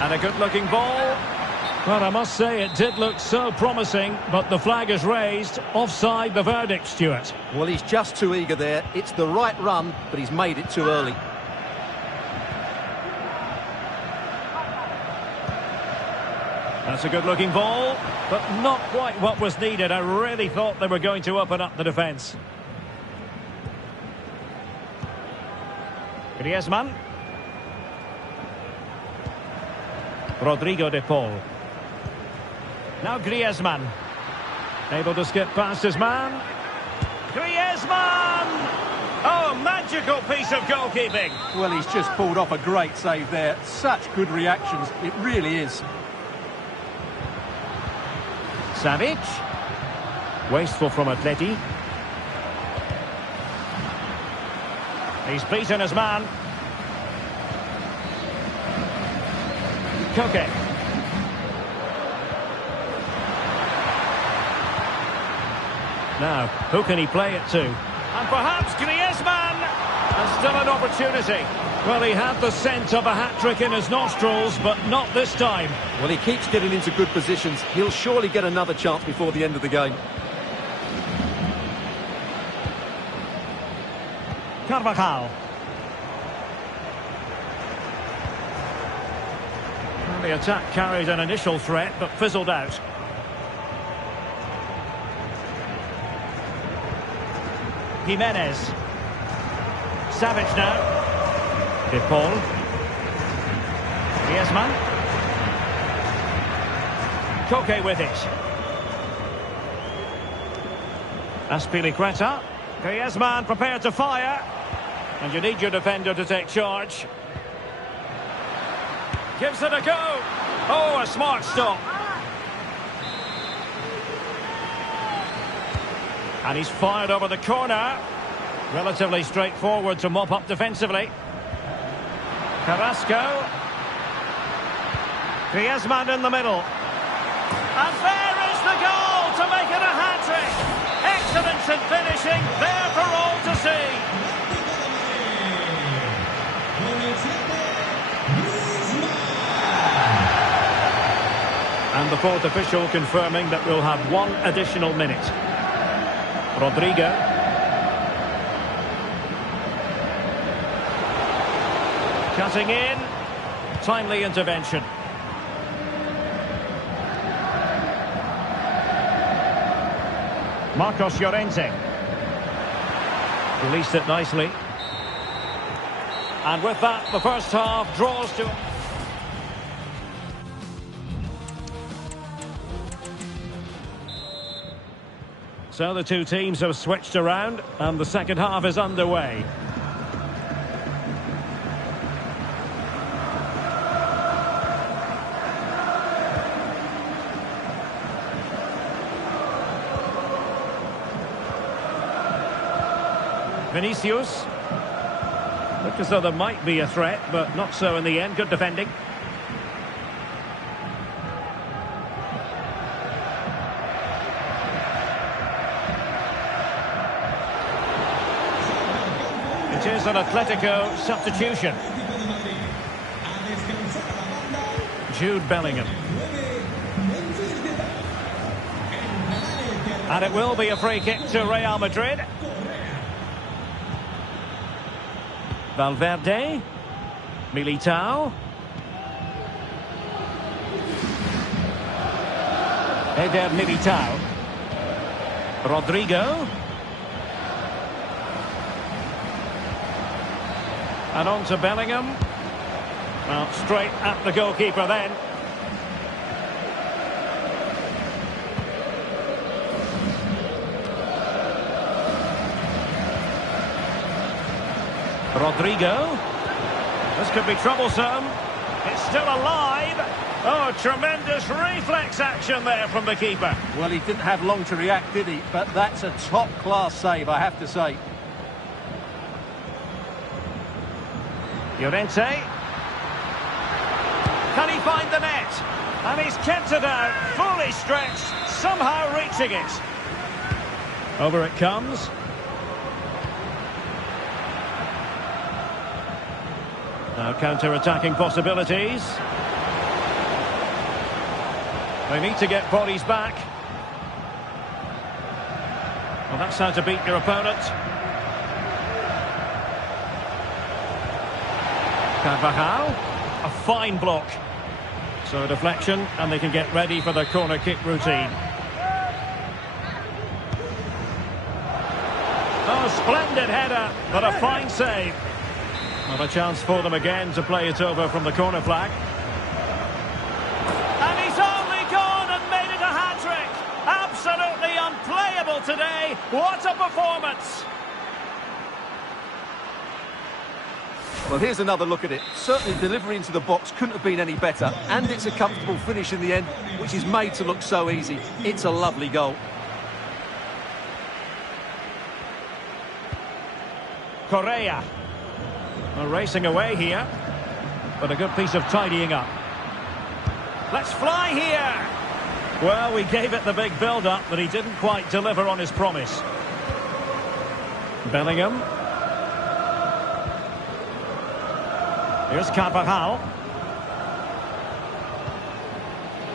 And a good-looking ball. Well, I must say it did look so promising, but the flag is raised. Offside the verdict, Stuart. Well, he's just too eager there. It's the right run, but he's made it too early. That's a good-looking ball, but not quite what was needed. I really thought they were going to open up the defence. Griezmann. Rodrigo de Paul. Now Griezmann. Able to skip past his man. Griezmann! Oh, magical piece of goalkeeping. Well, he's just pulled off a great save there. Such good reactions. It really is. Savic. Wasteful from Atleti. He's beaten his man. Koke. Now, who can he play it to? And perhaps Griezmann! And still an opportunity. Well, he had the scent of a hat-trick in his nostrils, but not this time. Well, he keeps getting into good positions. He'll surely get another chance before the end of the game. Carvajal. Well, the attack carried an initial threat, but fizzled out. Jimenez. Savage now. De Paul. Griezmann. Koke with it. Azpilicueta. Griezmann prepared to fire. And you need your defender to take charge. Gives it a go. Oh, a smart stop. And he's fired over the corner. Relatively straightforward to mop up defensively. Carrasco. Griezmann in the middle. And there is the goal to make it a hat-trick. Excellence in finishing, there for all to see. And the fourth official confirming that we'll have one additional minute. Rodrigo. Cutting in. Timely intervention. Marcos Llorente. Released it nicely. And with that, the first half draws to... So the two teams have switched around and the second half is underway. Vinicius. Looked as though there might be a threat, but not so in the end. Good defending. It is an Atletico substitution. Jude Bellingham. And it will be a free kick to Real Madrid. Valverde. Militao. Eder Militao. Rodrigo. And on to Bellingham. Well, straight at the goalkeeper then. Rodrigo. This could be troublesome. It's still alive. Oh, tremendous reflex action there from the keeper. Well, he didn't have long to react, did he? But that's a top-class save, I have to say. Llorente. Can he find the net? And he's kept it out, fully stretched, somehow reaching it. Over it comes. Now counter-attacking possibilities. They need to get bodies back. Well, that's how to beat your opponent. Carvajal, a fine block. So a deflection, and they can get ready for the corner kick routine. Oh, splendid header, but a fine save. Not a chance for them again to play it over from the corner flag. And he's only gone and made it a hat-trick. Absolutely unplayable today. What a performance. Well, here's another look at it. Certainly delivery into the box couldn't have been any better. And it's a comfortable finish in the end, which is made to look so easy. It's a lovely goal. Correa. Well, racing away here. But a good piece of tidying up. Let's fly here. Well, we gave it the big build-up, but he didn't quite deliver on his promise. Bellingham. Here's Carvajal.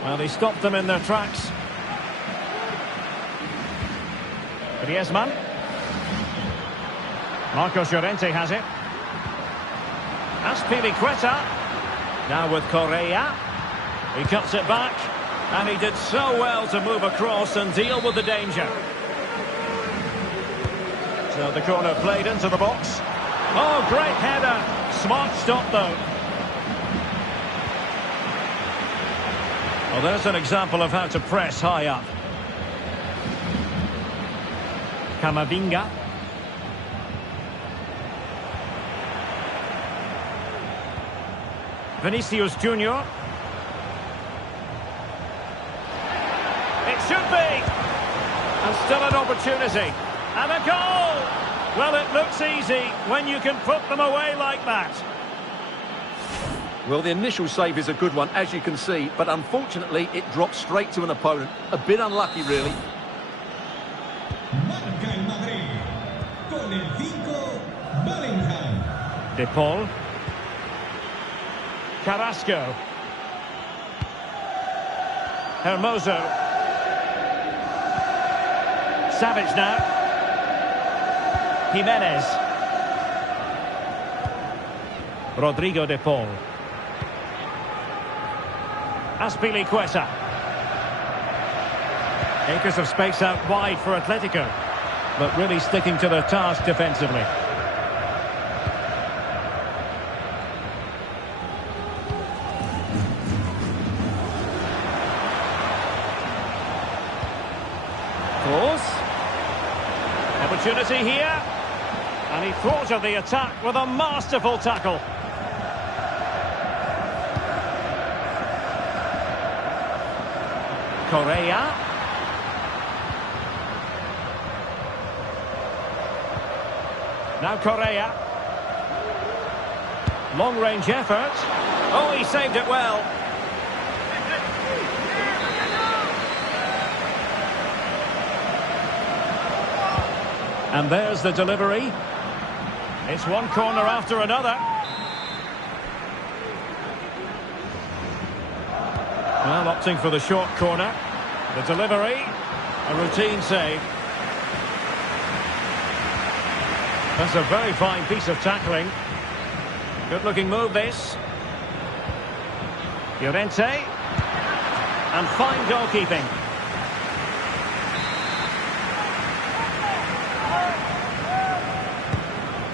Well, he stopped them in their tracks. Griezmann. Marcos Llorente has it. Azpilicueta. Now with Correa. He cuts it back. And he did so well to move across and deal with the danger. So the corner played into the box. Oh, great header. Smart stop, though. Well, there's an example of how to press high up. Camavinga. Vinicius Junior. It should be. And still an opportunity. And a goal! Well, it looks easy when you can put them away like that. Well, the initial save is a good one, as you can see, but unfortunately it drops straight to an opponent. A bit unlucky, really. Marca el Madrid. Con el 5, Bellingham. De Paul. Carrasco. Hermoso. Savage now. Jimenez. Rodrigo de Paul. Azpilicueta. Acres of space out wide for Atletico, but really sticking to their task defensively. Cross. Opportunity here. And he thwarted the attack with a masterful tackle. Correa. Now Correa. Long-range effort. Oh, he saved it well. And there's the delivery. It's one corner after another. Well, opting for the short corner. The delivery, a routine save. That's a very fine piece of tackling. Good-looking move, this. Llorente. And fine goalkeeping.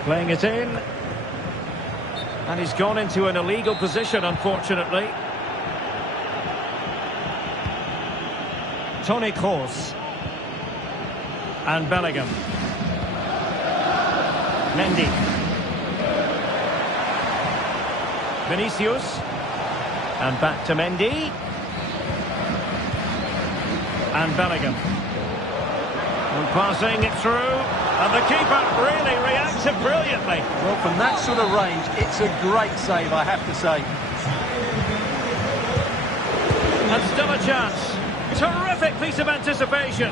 Playing it in. And he's gone into an illegal position, unfortunately. Toni Kroos. And Bellingham. Mendy. Vinicius. And back to Mendy. And Bellingham. And passing it through. And the keeper really reacted brilliantly. Well, from that sort of range, it's a great save, I have to say. And still a chance. Terrific piece of anticipation.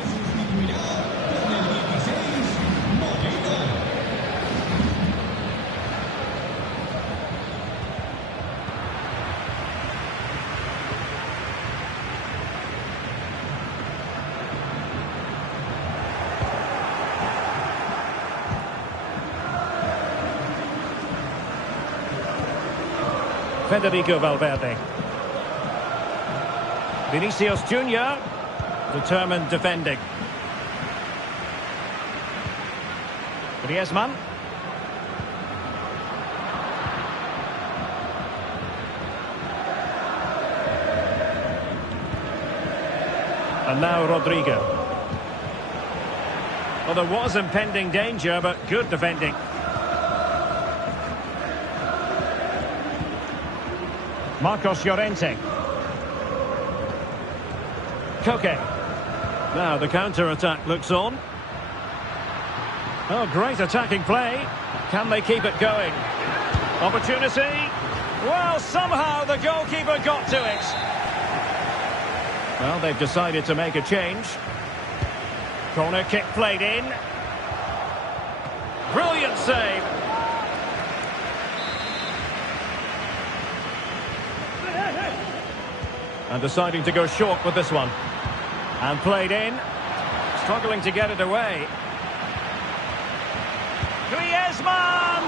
Federico Valverde. Vinicius Junior, determined defending. Griezmann. And now Rodrigo. Well, there was impending danger, but good defending. Marcos Llorente. Koke. Now the counter-attack looks on. Oh, great attacking play. Can they keep it going? Opportunity. Well, somehow the goalkeeper got to it. Well, they've decided to make a change. Corner kick played in. Brilliant save. And deciding to go short with this one. And played in. Struggling to get it away. Griezmann!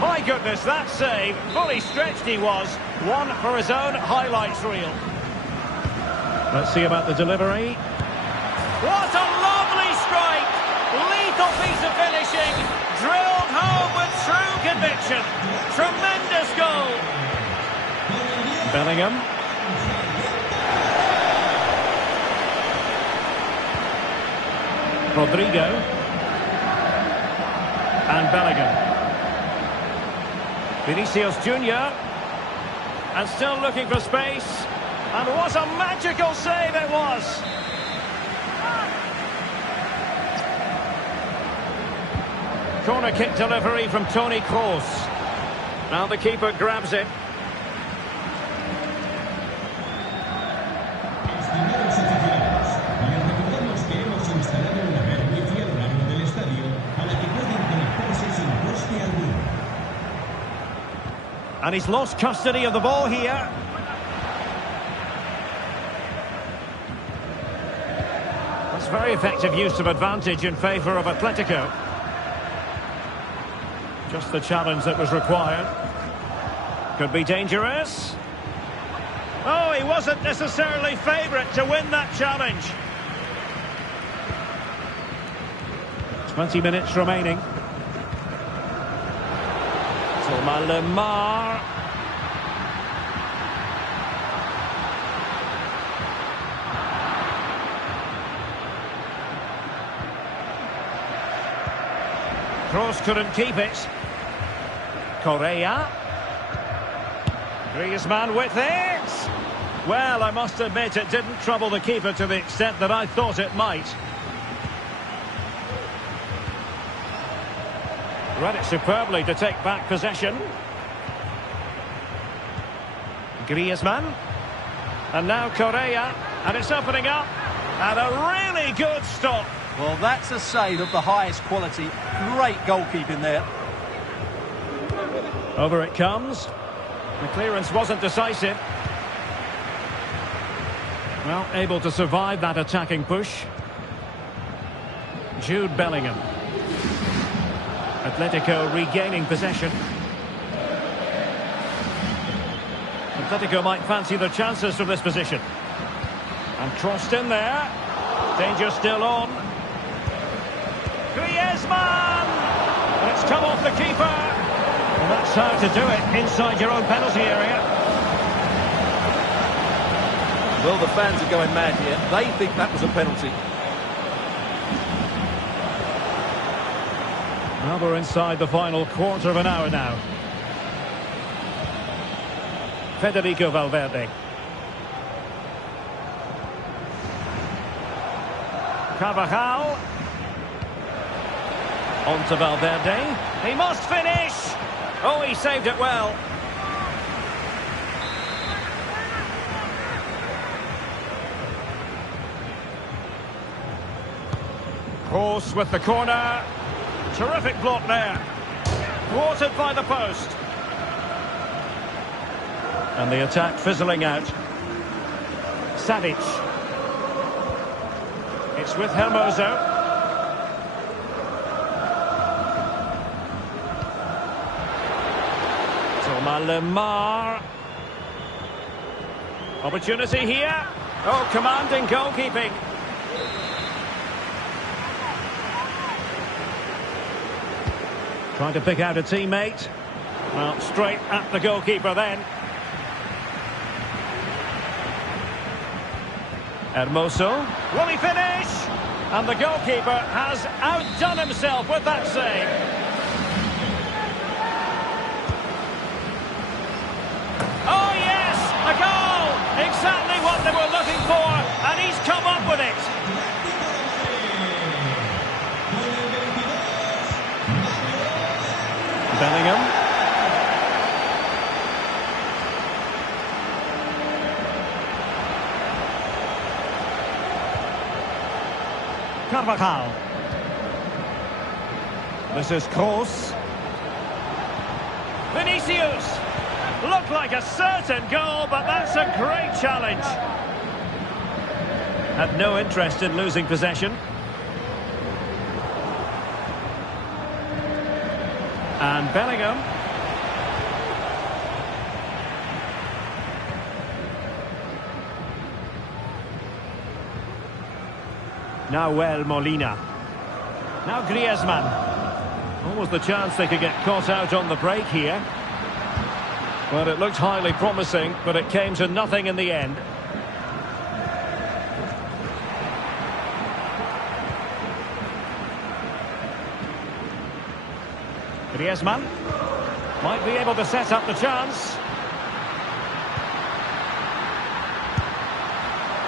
My goodness, that save. Fully stretched he was. One for his own highlights reel. Let's see about the delivery. What a lovely strike! Lethal piece of finish. finishing, drilled home with true conviction. Tremendous goal. Bellingham. Rodrigo. And Bellingham. Vinicius Junior. And still looking for space. And what a magical save it was. Corner kick delivery from Toni Kroos. Now the keeper grabs it. Estimados aficionados, les recordamos que hemos instalado una red wifi a lo largo del estadio a la que pueden conectarse sin coste alguno. And he's lost custody of the ball here. That's very effective use of advantage in favour of Atletico. Just the challenge that was required. Could be dangerous. Oh, he wasn't necessarily favourite to win that challenge. 20 minutes remaining. Thomas Lemar. Kroos couldn't keep it. Correa. Griezmann with it. Well, I must admit it didn't trouble the keeper to the extent that I thought it might. Read it superbly to take back possession. Griezmann. And now Correa. And it's opening up. And a really good stop. Well, that's a save of the highest quality. Great goalkeeping there. Over it comes. The clearance wasn't decisive. Well, able to survive that attacking push. Jude Bellingham. Atletico regaining possession. Atletico might fancy their chances from this position. And crossed in there. Danger still on. Griezmann! And it's come off the keeper. And that's how to do it inside your own penalty area. Well, the fans are going mad here. They think that was a penalty. Well, we're inside the final quarter of an hour now. Federico Valverde. Carvajal. On to Valverde. He must finish! Oh, he saved it well. Kroos with the corner. Terrific block there. Thwarted by the post. And the attack fizzling out. Savic. It's with Hermoso. Thomas Lemar. Opportunity here. Oh, commanding goalkeeping. Trying to pick out a teammate. Well, straight at the goalkeeper then. Hermoso. Will he finish? And the goalkeeper has outdone himself with that save. Oh yes, a goal! Exactly what they were looking for, and he's come up with it. Bellingham. Carvajal. This is Kroos. Vinicius. Looked like a certain goal, but that's a great challenge. Had no interest in losing possession. And Bellingham. Nahuel Molina. Now Griezmann. Almost the chance they could get caught out on the break here. Well, it looked highly promising, but it came to nothing in the end. Griezmann might be able to set up the chance.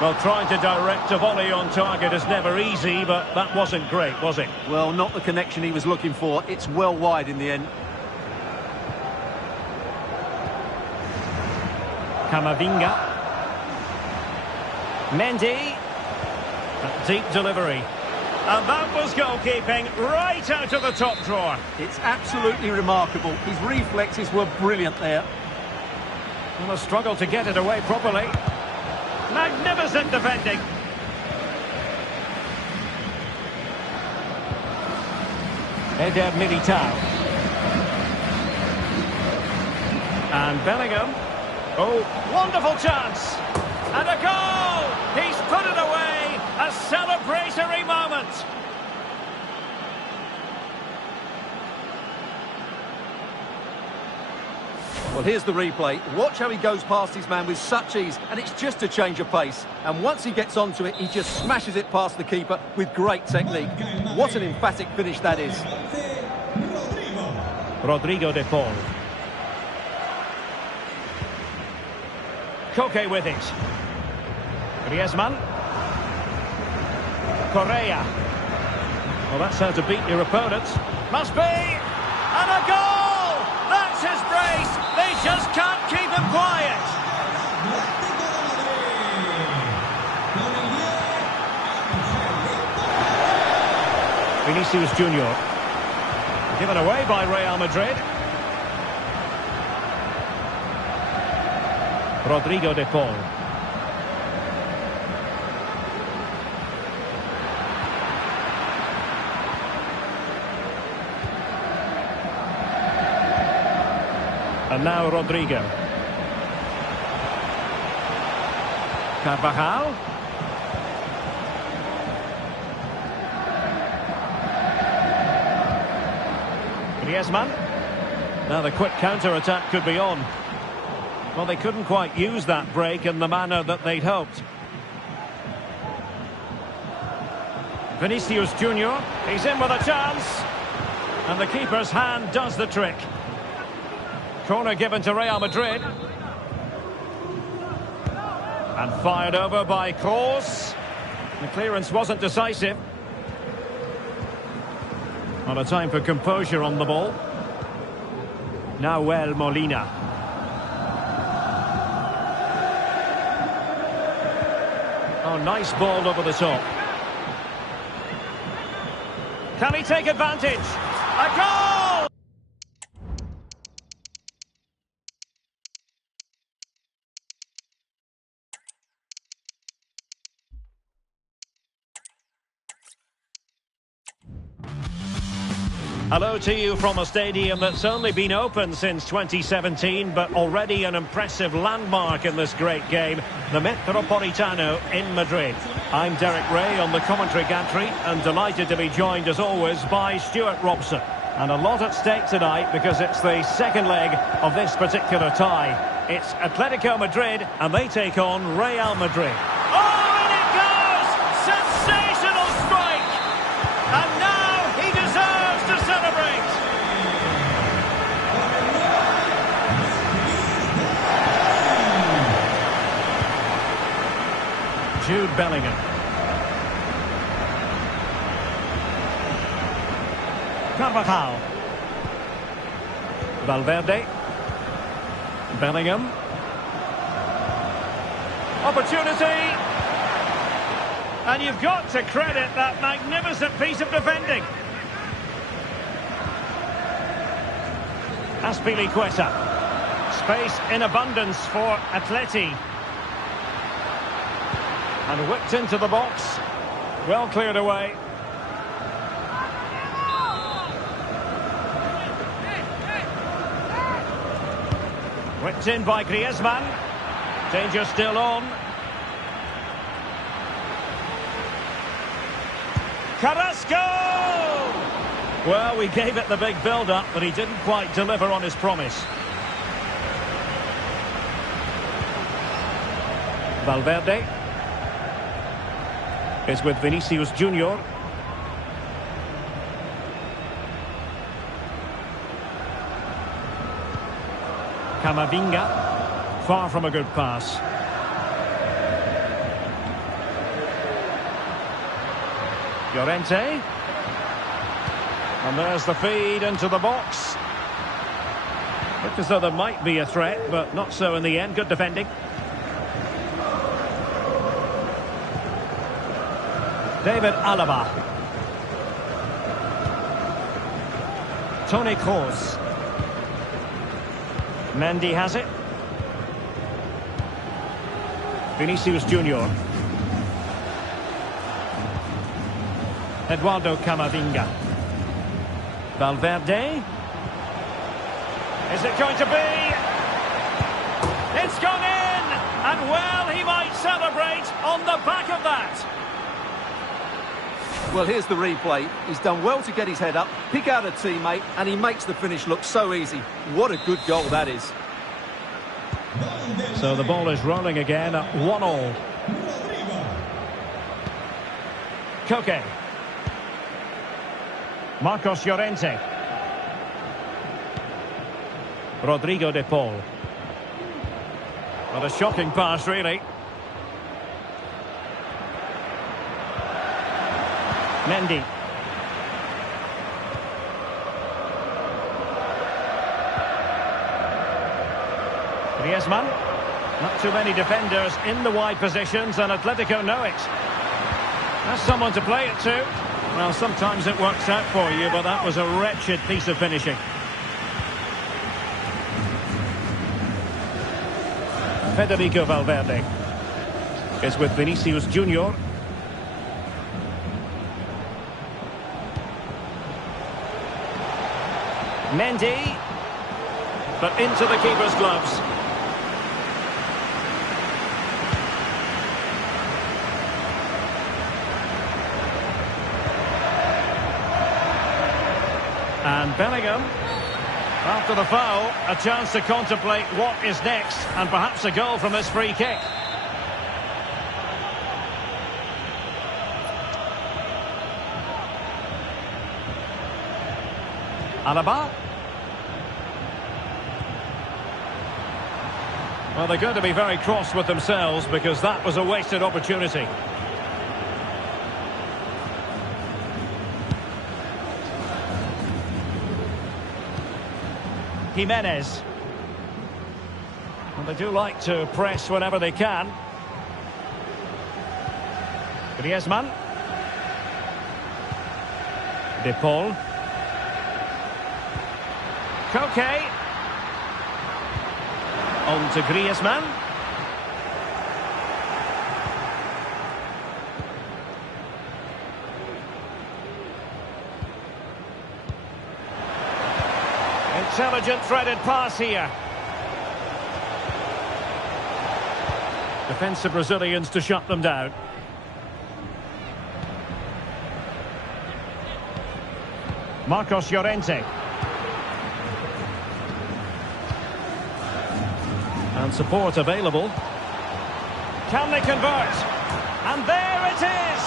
Well, trying to direct a volley on target is never easy, but that wasn't great, was it? Well, not the connection he was looking for. It's well wide in the end. Camavinga. Mendy. A deep delivery. And that was goalkeeping right out of the top drawer. It's absolutely remarkable. His reflexes were brilliant there. And a struggle to get it away properly. Magnificent defending. Eder Militao. And Bellingham. Oh, wonderful chance. And a goal! He's put it away. A celebratory moment. Well, here's the replay. Watch how he goes past his man with such ease, and it's just a change of pace. And once he gets onto it, he just smashes it past the keeper with great technique. What an emphatic finish that is. Rodrigo de Paul. Koke with it. Griezmann. Correa. Well, that's how to beat your opponent. Must be! And a goal! That's his brace! They just can't keep him quiet! Vinicius Junior. Given away by Real Madrid. Rodrigo de Paul. And now Rodrigo. Carvajal. Griezmann. Now the quick counter-attack could be on. Well, they couldn't quite use that break in the manner that they'd hoped. Vinicius Junior. He's in with a chance. And the keeper's hand does the trick. Corner given to Real Madrid. And fired over by Kroos. The clearance wasn't decisive. Not a time for composure on the ball. Nahuel Molina. Oh, nice ball over the top. Can he take advantage? A goal! Hello to you from a stadium that's only been open since 2017, but already an impressive landmark in this great game, the Metropolitano in Madrid. I'm Derek Ray on the commentary gantry, and delighted to be joined as always by Stuart Robson. And a lot at stake tonight because it's the second leg of this particular tie. It's Atletico Madrid, and they take on Real Madrid. Oh, and it goes! Sensational strike! And now he deserves to celebrate! Jude Bellingham. Carvajal. Valverde. Bellingham. Opportunity. And you've got to credit that magnificent piece of defending. Azpilicueta. Space in abundance for Atleti. And whipped into the box. Well cleared away. Whipped in by Griezmann. Danger still on. Carrasco! Well, we gave it the big build-up, but he didn't quite deliver on his promise. Valverde is with Vinicius Junior. Camavinga, far from a good pass. Llorente. And there's the feed into the box. Looked as though there might be a threat, but not so in the end. Good defending. David Alaba. Toni Kroos. Mendy has it. Vinicius Junior. Eduardo Camavinga. Valverde. Is it going to be? It's gone in! And well, he might celebrate on the back of that. Well, here's the replay. He's done well to get his head up, pick out a teammate, and he makes the finish look so easy. What a good goal that is. So the ball is rolling again at 1-1. Koke. Marcos Llorente. Rodrigo de Paul. What a shocking pass, really. Mendy. Griezmann. Not too many defenders in the wide positions, and Atletico know it. That's someone to play it to. Well, sometimes it works out for you, but that was a wretched piece of finishing. Federico Valverde is with Vinicius Junior. Mendy, but into the keeper's gloves. And Bellingham, after the foul, a chance to contemplate what is next, and perhaps a goal from this free kick. Alaba. Well, they're going to be very cross with themselves because that was a wasted opportunity. Jimenez. And they do like to press whenever they can. Griezmann. De Paul. Koke. On to Griezmann. Intelligent threaded pass here. Defensive Brazilians to shut them down. Marcos Llorente. And support available. Can they convert? And there it is!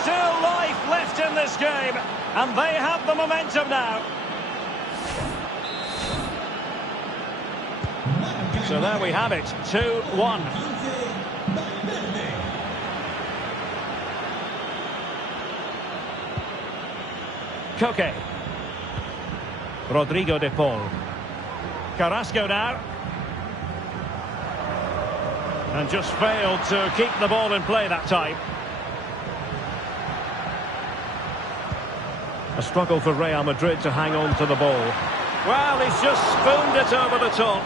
Still life left in this game. And they have the momentum now. So there we have it, 2-1. Koke. Rodrigo de Paul. Carrasco now. And just failed to keep the ball in play that time. A struggle for Real Madrid to hang on to the ball. Well, he's just spooned it over the top.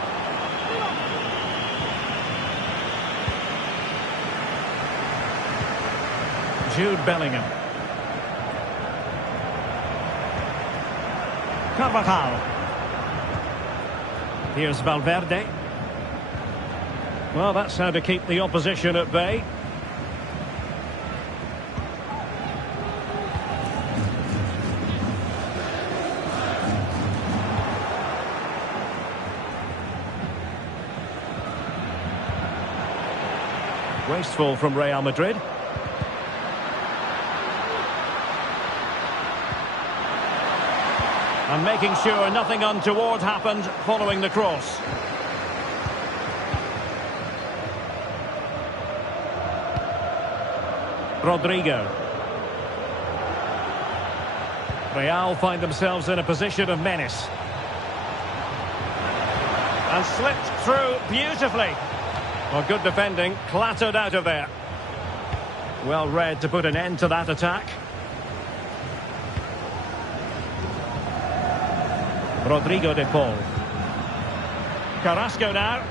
Jude Bellingham. Carvajal. Here's Valverde. Well, that's how to keep the opposition at bay. Wasteful from Real Madrid. And making sure nothing untoward happened following the cross. Rodrigo. Real find themselves in a position of menace. And slipped through beautifully. Well, good defending, clattered out of there. Well read to put an end to that attack. Rodrigo de Paul. Carrasco now.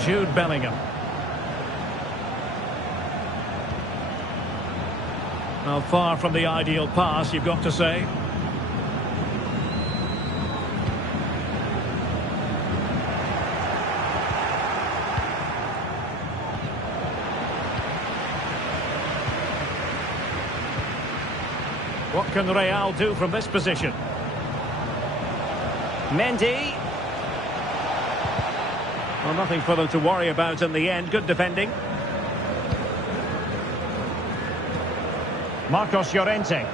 Jude Bellingham. Well, far from the ideal pass, you've got to say. What can Real do from this position? Mendy. Well, nothing for them to worry about in the end. Good defending. Marcos Llorente.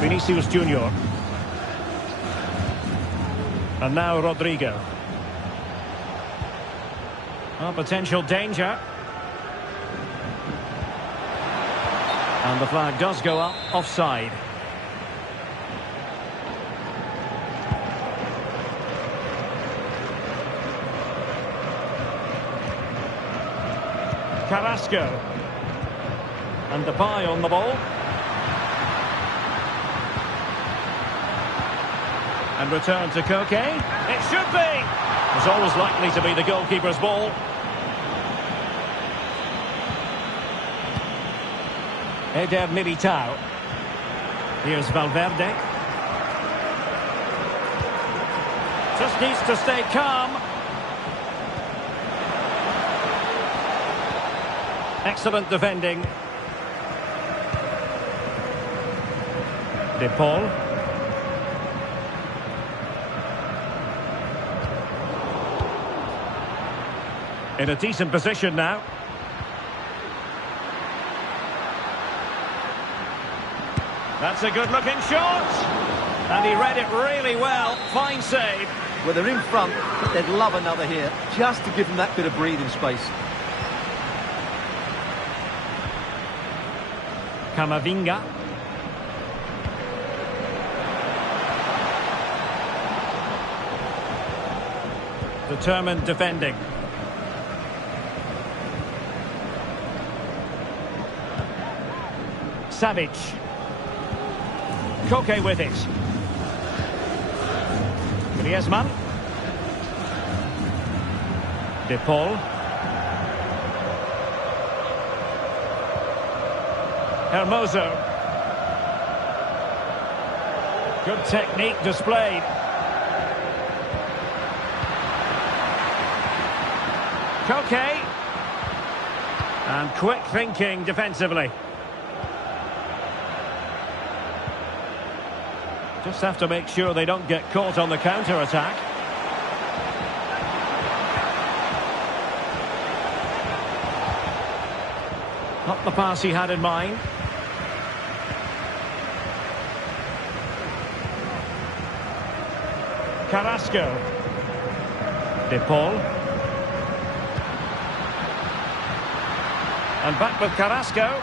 Vinicius Junior. And now Rodrigo. Well, potential danger. And the flag does go up, offside. Carrasco. And Depay on the ball. And return to Koke. It should be! It's always likely to be the goalkeeper's ball. Eder Militao. Here's Valverde. Just needs to stay calm. Excellent defending. De Paul. In a decent position now. That's a good-looking shot. And he read it really well. Fine save. Well, they're in front, but they'd love another here, just to give them that bit of breathing space. Camavinga. Determined defending. Savic. Koke with it. Griezmann. De Paul. Hermoso. Good technique displayed. Koke. And quick thinking defensively. Just have to make sure they don't get caught on the counter-attack. Not the pass he had in mind. Carrasco. De Paul. And back with Carrasco.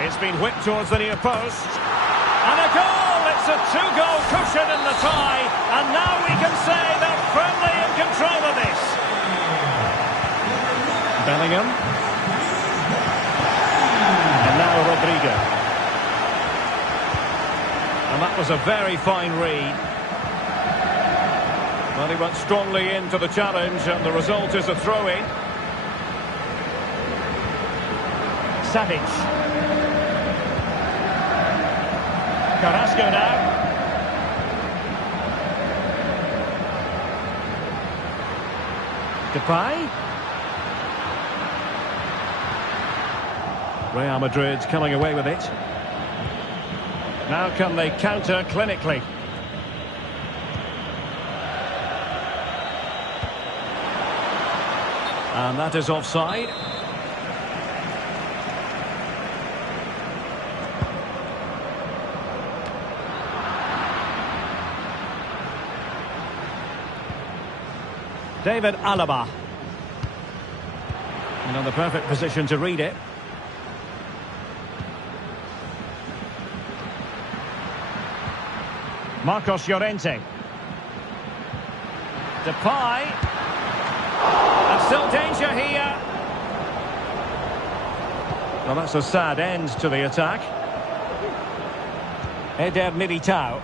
It's been whipped towards the near post. And a goal! It's a two-goal cushion in the tie. And now we can say they're firmly in control of this. Bellingham. And now Rodrigo. And that was a very fine read. Well, he went strongly into the challenge, and the result is a throw-in. Savic. Carrasco now. Depay. Real Madrid coming away with it. Now can they counter clinically? And that is offside. David Alaba. In the perfect position to read it. Marcos Llorente. Depay. And still danger here. Well, that's a sad end to the attack. Eder Militao.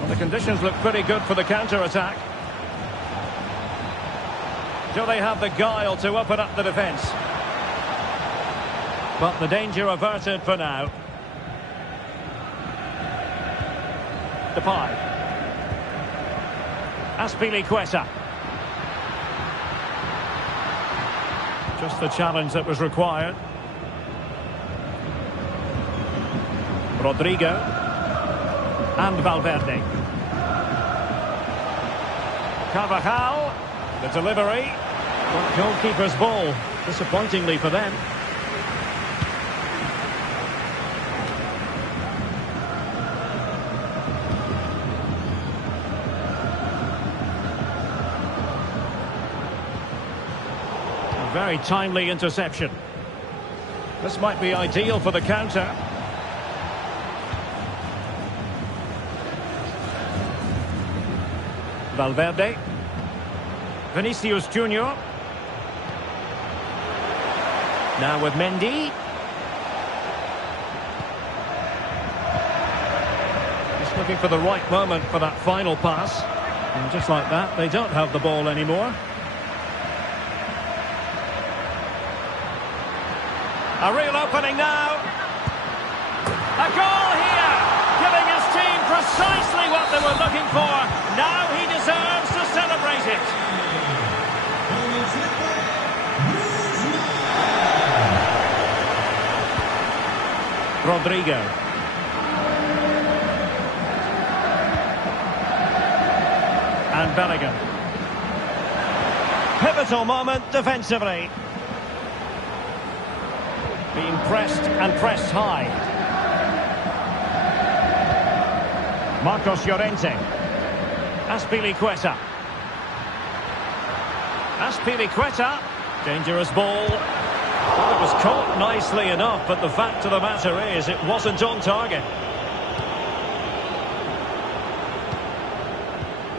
Well, the conditions look pretty good for the counter-attack. Do they have the guile to open up the defence? But the danger averted for now. Depay. Azpilicueta. Just the challenge that was required. Rodrigo. And Valverde. Carvajal. The delivery. But goalkeeper's ball. Disappointingly for them. A very timely interception. This might be ideal for the counter. Valverde. Vinicius Junior. Now with Mendy. Just looking for the right moment for that final pass. And just like that, they don't have the ball anymore. A real opening now. A goal here, giving his team precisely what they were looking for. Now he deserves to celebrate it. Rodrigo. And Bellingham. Pivotal moment defensively. Being pressed and pressed high. Marcos Llorente. Azpilicueta. Azpilicueta. Dangerous ball. Well, it was caught nicely enough, but the fact of the matter is it wasn't on target.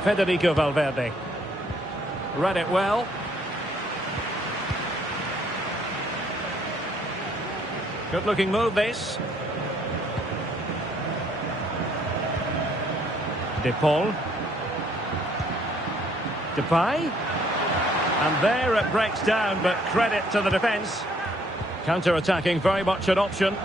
Federico Valverde. Read it well. Good looking move this. De Paul. Depay. And there it breaks down, but credit to the defence. Counter-attacking very much an option.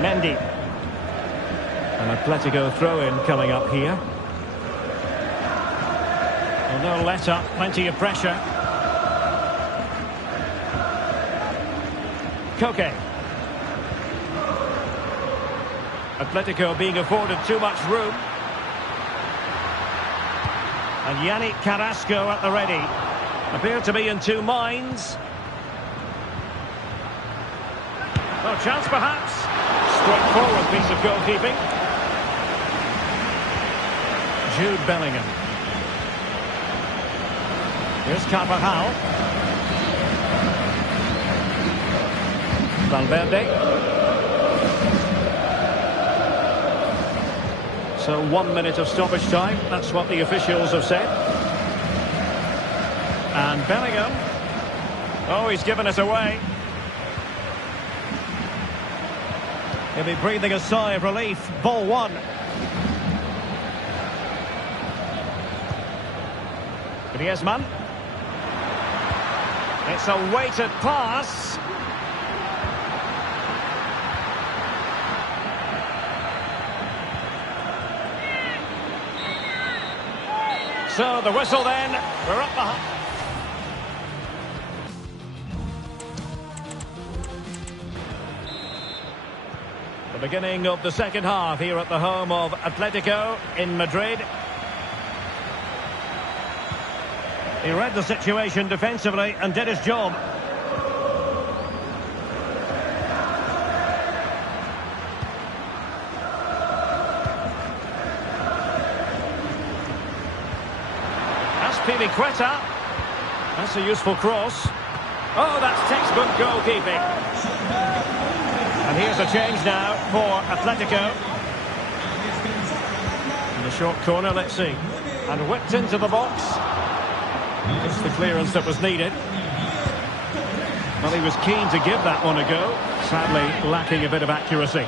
Mendy. An Atletico throw-in coming up here. Well, no let-up, plenty of pressure. Koke. Atletico being afforded too much room. And Yannick Carrasco at the ready. Appear to be in two minds. Well, chance perhaps. Straightforward piece of goalkeeping. Jude Bellingham. Here's Carvajal. Valverde. So 1 minute of stoppage time. That's what the officials have said. And Bellingham. Oh, he's given it away. He'll be breathing a sigh of relief. Ball one. Griezmann. It's a weighted pass. So the whistle then, we're up behind. The beginning of the second half here at the home of Atletico in Madrid. He read the situation defensively and did his job. Piliqueta. That's a useful cross. Oh, that's textbook goalkeeping. And here's a change now for Atletico. In the short corner, let's see. And whipped into the box. Just the clearance that was needed. Well, he was keen to give that one a go. Sadly, lacking a bit of accuracy.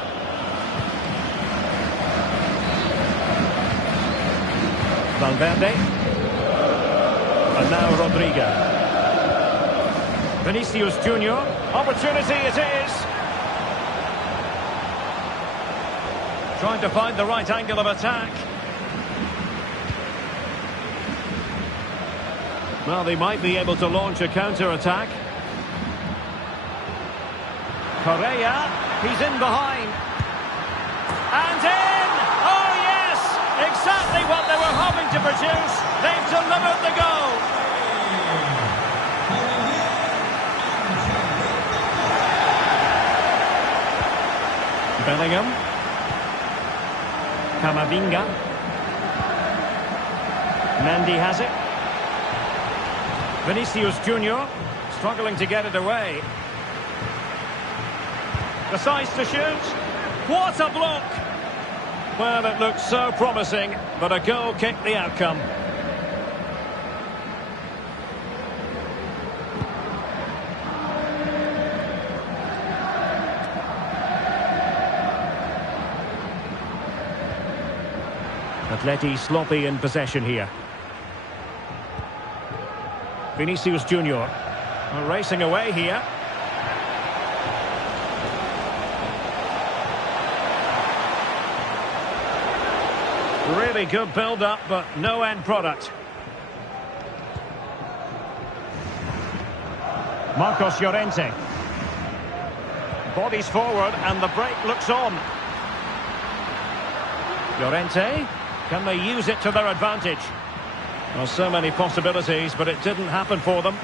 Valverde. And now Rodrigo. Vinicius Junior. Opportunity it is. Trying to find the right angle of attack. Well, they might be able to launch a counter-attack. Correa. He's in behind. And in! Oh, yes! Exactly what they were hoping to produce. They've delivered the goal. Bellingham. Camavinga. Mendy has it. Vinicius Junior struggling to get it away. Decides to shoot. What a block! Well, it looked so promising, but a goal kicked the outcome. Atleti sloppy in possession here. Vinicius Junior racing away here. Really good build-up, but no end product. Marcos Llorente. Bodies forward and the break looks on. Llorente. Can they use it to their advantage? Well, so many possibilities, but it didn't happen for them.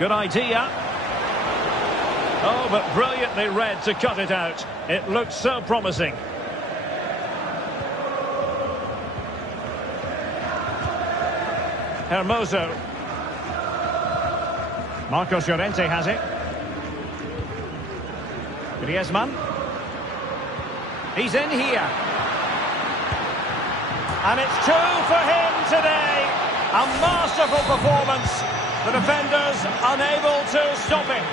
Good idea. Oh, but brilliantly read to cut it out. It looked so promising. Hermoso. Marcos Llorente has it. Griezmann. He's in here. And it's two for him today. A masterful performance. The defenders unable to stop it.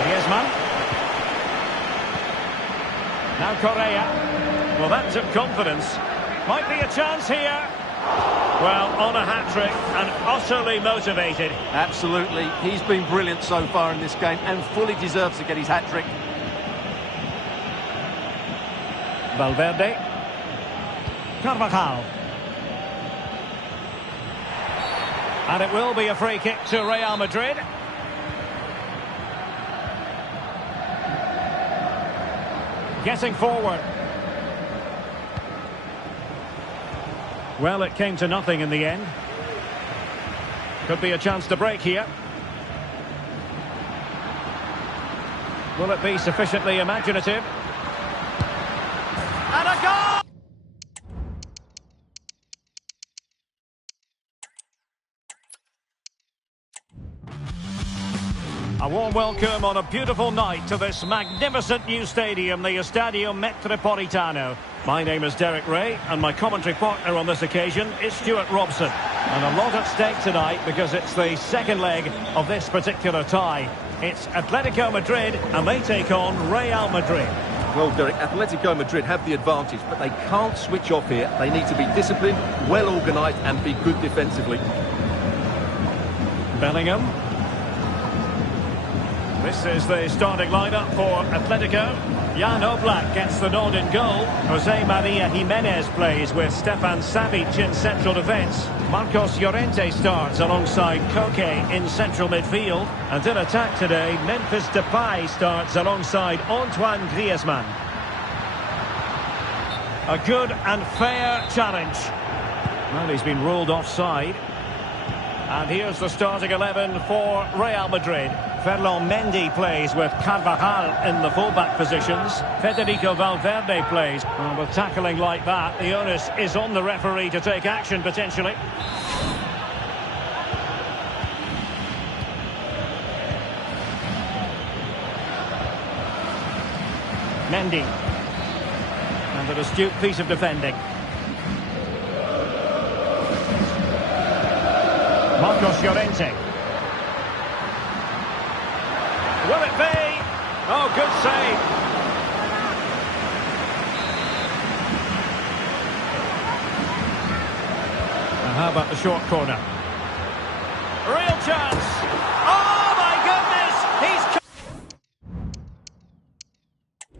Griezmann. Now Correa. Well, that took confidence. Might be a chance here. Well, on a hat-trick and utterly motivated. Absolutely. He's been brilliant so far in this game and fully deserves to get his hat-trick. Valverde. Carvajal. And it will be a free kick to Real Madrid. Getting forward. Well, it came to nothing in the end. Could be a chance to break here. Will it be sufficiently imaginative? And a goal! A warm welcome on a beautiful night to this magnificent new stadium, the Estadio Metropolitano. My name is Derek Ray, and my commentary partner on this occasion is Stuart Robson. And a lot at stake tonight because it's the second leg of this particular tie. It's Atletico Madrid, and they take on Real Madrid. Well, Derek, Atletico Madrid have the advantage, but they can't switch off here. They need to be disciplined, well organised, and be good defensively. Bellingham. This is the starting lineup for Atletico. Jan Oblak gets the nod in goal. Jose Maria Jimenez plays with Stefan Savic in central defence. Marcos Llorente starts alongside Koke in central midfield. And in attack today, Memphis Depay starts alongside Antoine Griezmann. A good and fair challenge. Well, he's been ruled offside. And here's the starting 11 for Real Madrid. Ferland Mendy plays with Carvajal in the fullback positions. Federico Valverde plays. And with tackling like that, the onus is on the referee to take action potentially. Mendy. And an astute piece of defending. Marcos Llorente. Will it be? Oh, good save. And how about the short corner? Real chance. Oh, my goodness. He's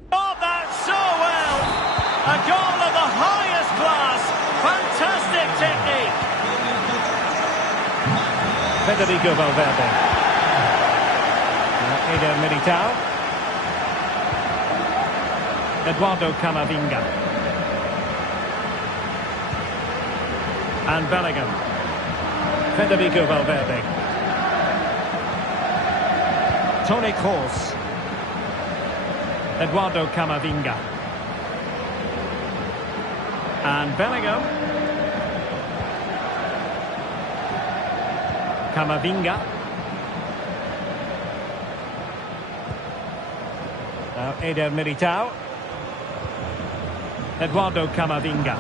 caught that so well. A goal of the highest class. Fantastic technique. Federico Valverde. Eder Militao. Eduardo Camavinga. And Bellingham. Federico Valverde. Toni Kroos. Eduardo Camavinga. And Bellingham. Camavinga. Now Eder Militao. Eduardo Camavinga.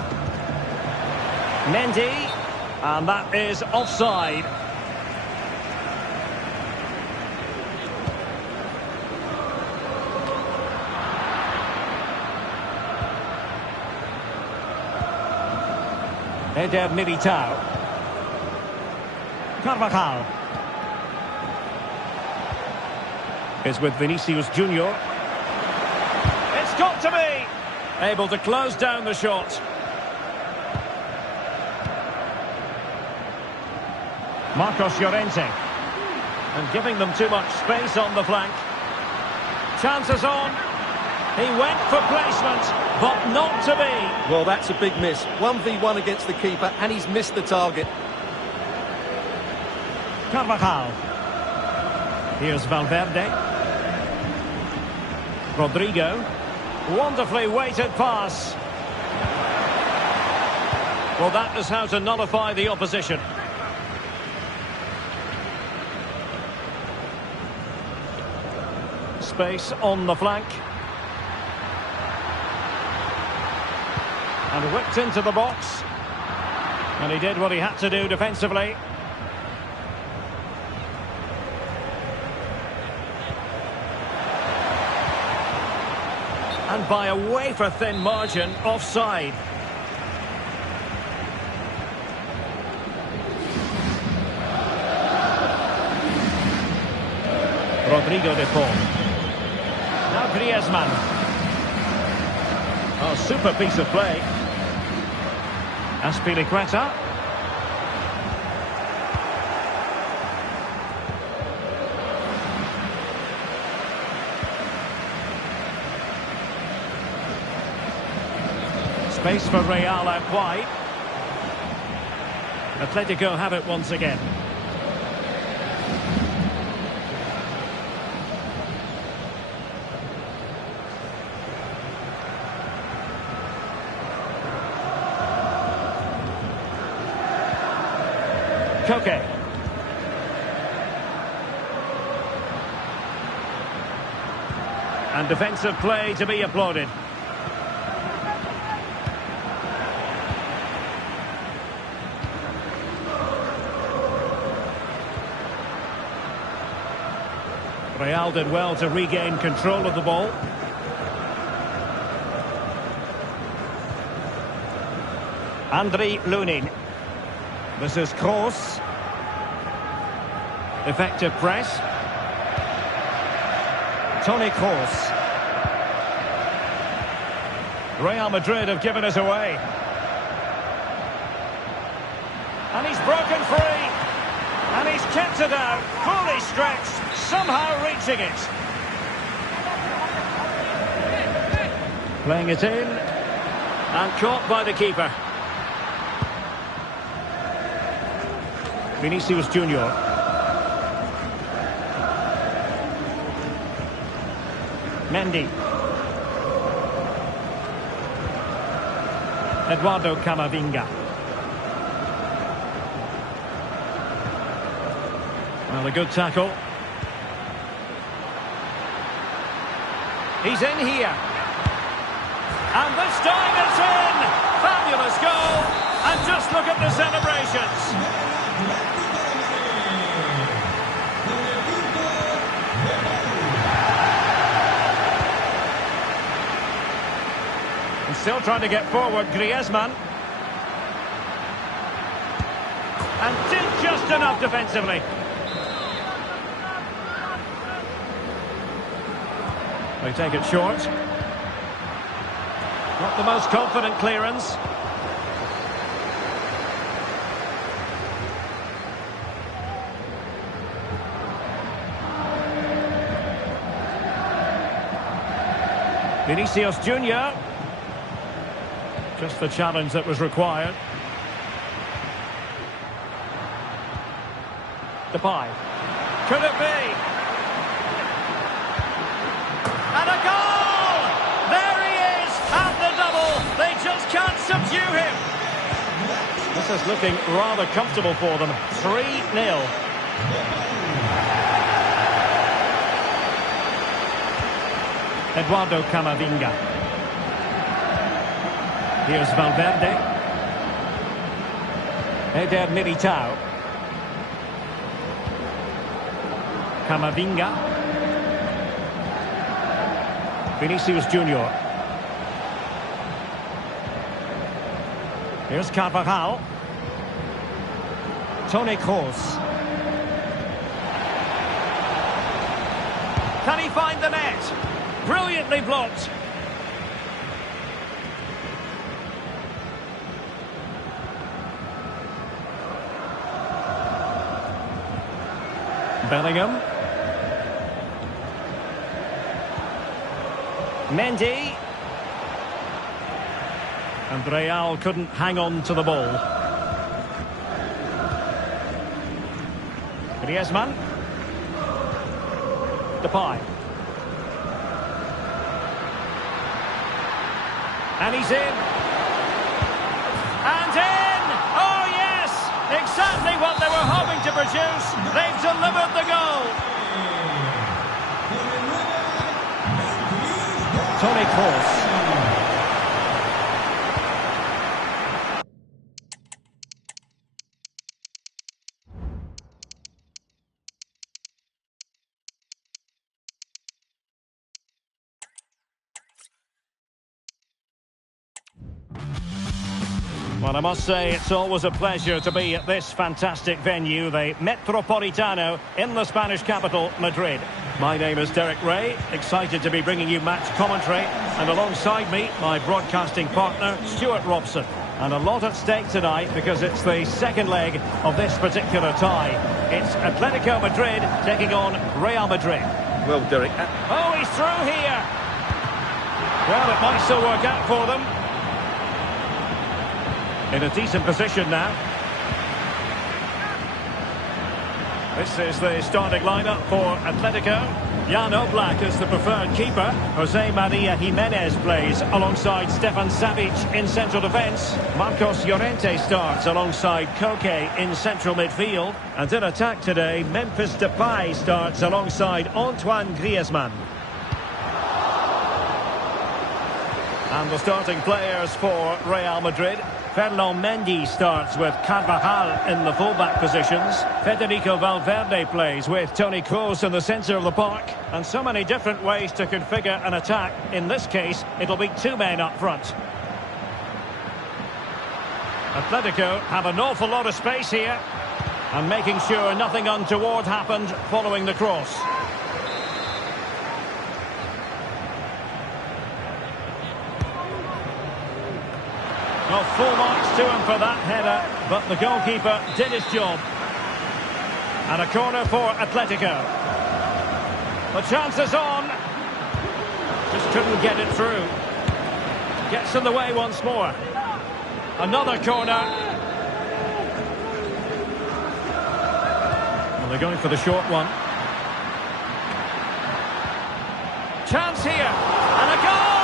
Mendy. And that is offside. Eder Militao. Carvajal. Is with Vinicius Junior. It's got to be! Able to close down the shot. Marcos Llorente. And giving them too much space on the flank. Chances on. He went for placement, but not to be. Well, that's a big miss. 1v1 against the keeper, and he's missed the target. Carvajal. Here's Valverde. Rodrigo. Wonderfully weighted pass. Well, that is how to nullify the opposition. Space on the flank. And whipped into the box. And he did what he had to do defensively. And by a wafer-thin margin, offside. Rodrigo de Paul. Now Griezmann. Oh, super piece of play. Azpilicueta. Space for Real out wide. Atletico have it once again. Koke. And defensive play to be applauded. Real did well to regain control of the ball. Andriy Lunin. This is Kroos. Effective press. Toni Kroos. Real Madrid have given us away. And he's broken free. And he's kept it out, fully stretched, somehow reaching it. Playing it in. And caught by the keeper. Vinicius Junior. Mendy. Eduardo Camavinga. Well, a good tackle. He's in here. And this time it's in! Fabulous goal! And just look at the celebrations. And still trying to get forward, Griezmann. And did just enough defensively. They take it short. Not the most confident clearance. Vinicius Junior. Just the challenge that was required. Depay. Could it be? And a goal! There he is! And the double! They just can't subdue him! This is looking rather comfortable for them. 3-0. Eduardo Camavinga. Here's Valverde. Eder Militao. Camavinga. Vinicius Junior. Here's Carvajal. Toni Kroos. Can he find the net? Brilliantly blocked. Bellingham. Mendy. And Real couldn't hang on to the ball. Griezmann. Depay. And he's in. And in! Oh, yes! Exactly what they were hoping to produce. They've delivered the goal. Toni Kroos. Well, I must say it's always a pleasure to be at this fantastic venue, the Metropolitano in the Spanish capital, Madrid. My name is Derek Ray, excited to be bringing you match commentary, and alongside me, my broadcasting partner, Stuart Robson. And a lot at stake tonight because it's the second leg of this particular tie. It's Atletico Madrid taking on Real Madrid. Well, Derek... Oh, he's through here! Well, it might still work out for them. In a decent position now. This is the starting lineup for Atletico. Jan Oblak is the preferred keeper. Jose Maria Jimenez plays alongside Stefan Savic in central defence. Marcos Llorente starts alongside Koke in central midfield. And in attack today, Memphis Depay starts alongside Antoine Griezmann. And the starting players for Real Madrid. Ferland Mendy starts with Carvajal in the fullback positions. Federico Valverde plays with Toni Kroos in the centre of the park. And so many different ways to configure an attack. In this case, it'll be two men up front. Atletico have an awful lot of space here. And making sure nothing untoward happened following the cross. Well, full marks to him for that header, but the goalkeeper did his job. And a corner for Atletico. The chance is on. Just couldn't get it through. Gets in the way once more. Another corner. Well, they're going for the short one. Chance here. And a goal!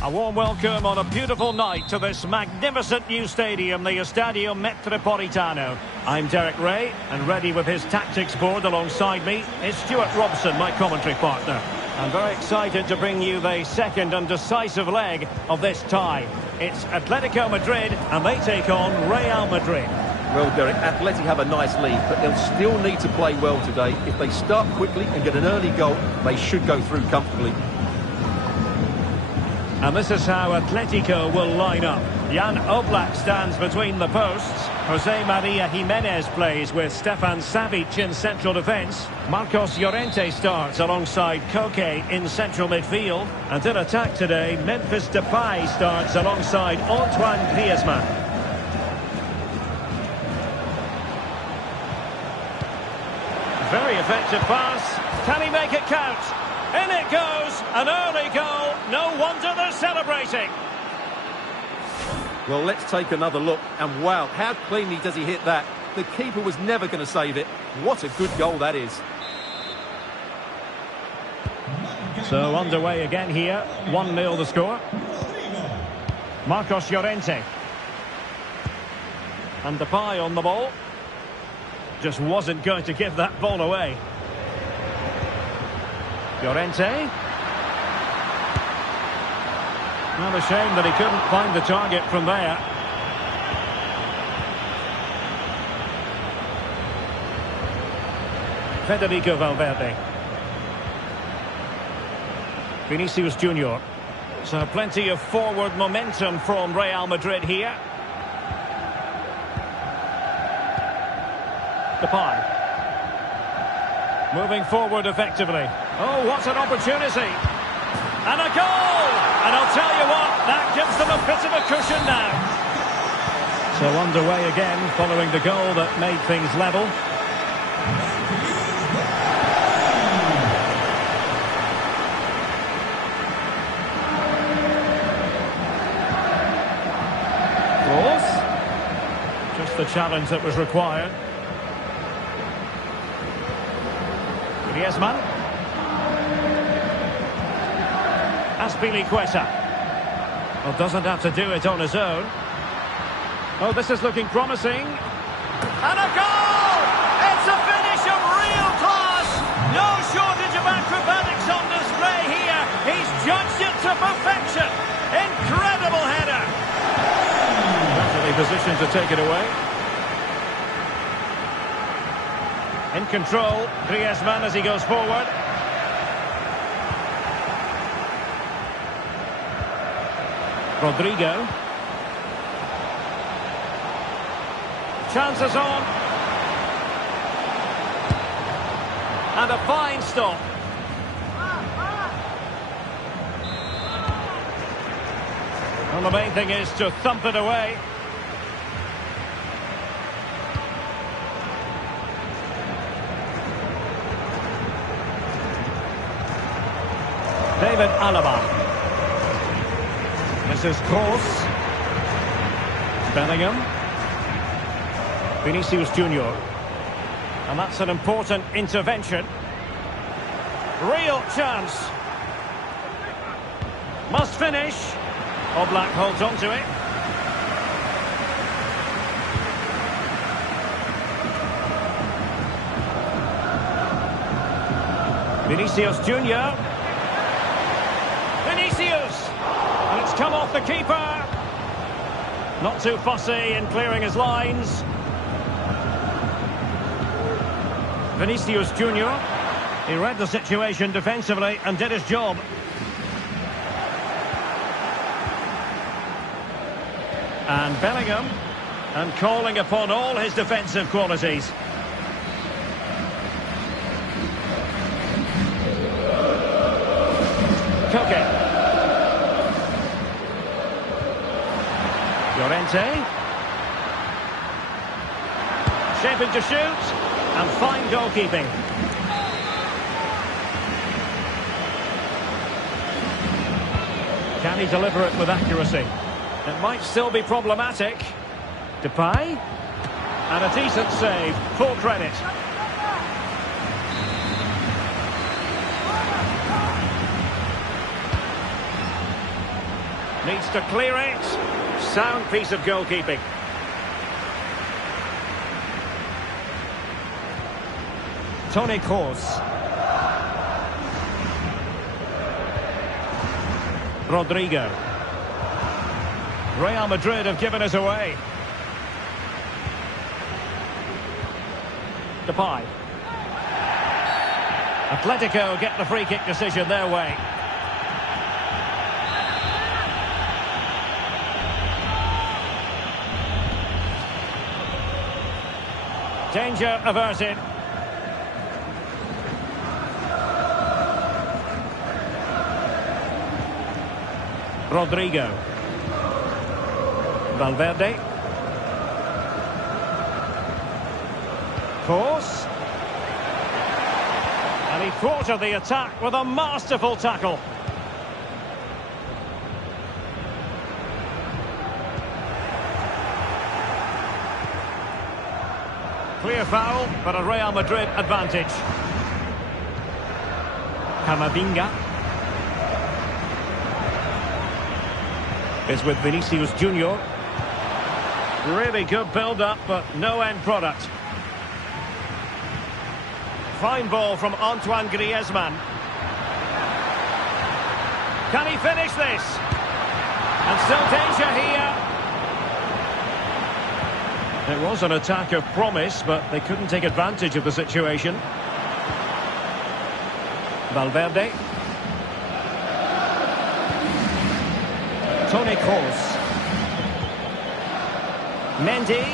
A warm welcome on a beautiful night to this magnificent new stadium, the Estadio Metropolitano. I'm Derek Ray, and ready with his tactics board alongside me is Stuart Robson, my commentary partner. I'm very excited to bring you the second and decisive leg of this tie. It's Atletico Madrid, and they take on Real Madrid. Well, Derek, Atleti have a nice lead, but they'll still need to play well today. If they start quickly and get an early goal, they should go through comfortably. And this is how Atletico will line up. Jan Oblak stands between the posts. Jose Maria Jimenez plays with Stefan Savic in central defence. Marcos Llorente starts alongside Koke in central midfield. And in attack today, Memphis Depay starts alongside Antoine Griezmann. Very effective pass. Can he make it count? In it goes, an early goal. No wonder they're celebrating. Well, let's take another look. And wow, how cleanly does he hit that? The keeper was never going to save it. What a good goal that is. So underway again here. 1-0 the score. Marcos Llorente. And Depay on the ball. Just wasn't going to give that ball away. Llorente. Not a shame that he couldn't find the target from there. Federico Valverde. Vinicius Junior. So plenty of forward momentum from Real Madrid here. Depay. Moving forward effectively. Oh, what an opportunity. And a goal! And I'll tell you what, that gives them a bit of a cushion now. So underway again, following the goal that made things level. Cross. Just the challenge that was required. Griezmann. Azpilicueta. Well, doesn't have to do it on his own. Oh, this is looking promising. And a goal! It's a finish of real class! No shortage of acrobatics on display here. He's judged it to perfection. Incredible header. Perfectly positioned to take it away. In control, Griezmann as he goes forward. Rodrigo. Chances on. And a fine stop. And the main thing is to thump it away. David Alaba. This is Kroos. Bellingham. Vinicius Junior. And that's an important intervention. Real chance. Must finish. Oblak holds on to it. Vinicius Junior. Vinicius! And it's come off the keeper. Not too fussy in clearing his lines. Vinicius Junior. He read the situation defensively and did his job. And Bellingham, and calling upon all his defensive qualities. Koke. Llorente. Shaping to shoot, and fine goalkeeping. Can he deliver it with accuracy? It might still be problematic. Depay. And a decent save. Full credit. Needs to clear it. Sound piece of goalkeeping. Toni Kroos. Rodrigo. Real Madrid have given us away. Depay. Atletico get the free kick decision their way. Danger averted. Rodrigo. Valverde. Kroos. And he thwarted the attack with a masterful tackle. Clear foul, but a Real Madrid advantage. Camavinga is with Vinicius Junior. Really good build-up, but no end product. Fine ball from Antoine Griezmann. Can he finish this? And still danger here. It was an attack of promise, but they couldn't take advantage of the situation. Valverde. Toni Kroos. Mendy.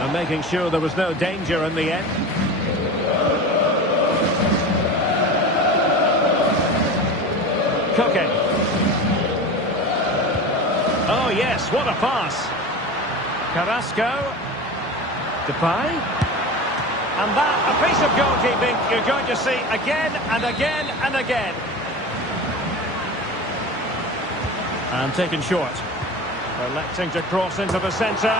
And making sure there was no danger in the end. Koke. Oh yes, what a pass. Carrasco. Depay. And that, a piece of goalkeeping you're going to see again and again and again. And taken short. Electing to cross into the centre.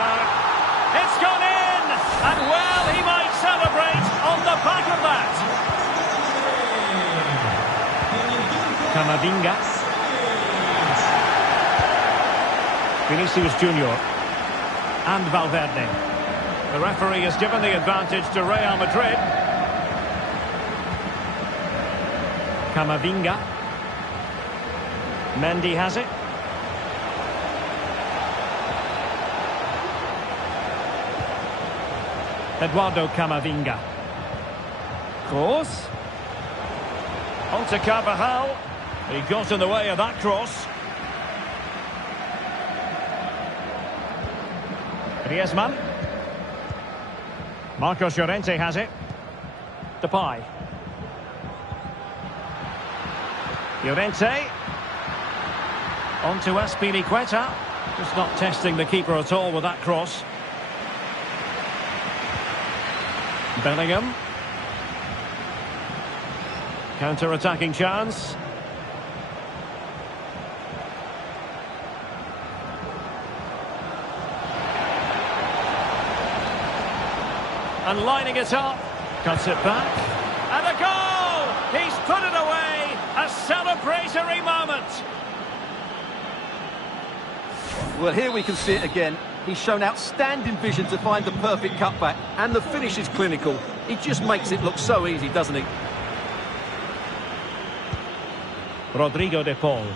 It's gone in! And well, he might celebrate on the back of that. Camavinga. Vinicius Junior. And Valverde. The referee has given the advantage to Real Madrid. Camavinga. Mendy has it. Eduardo Camavinga. Kroos. On to Carvajal. He got in the way of that cross. Griezmann. Marcos Llorente has it. Depay. Llorente. On to Azpilicueta. Just not testing the keeper at all with that cross. Bellingham. Counter-attacking chance. And lining it up. Cuts it back. And a goal! He's put it away! A celebratory moment! Well, here we can see it again. He's shown outstanding vision to find the perfect cutback. And the finish is clinical. He just makes it look so easy, doesn't he? Rodrigo de Paul.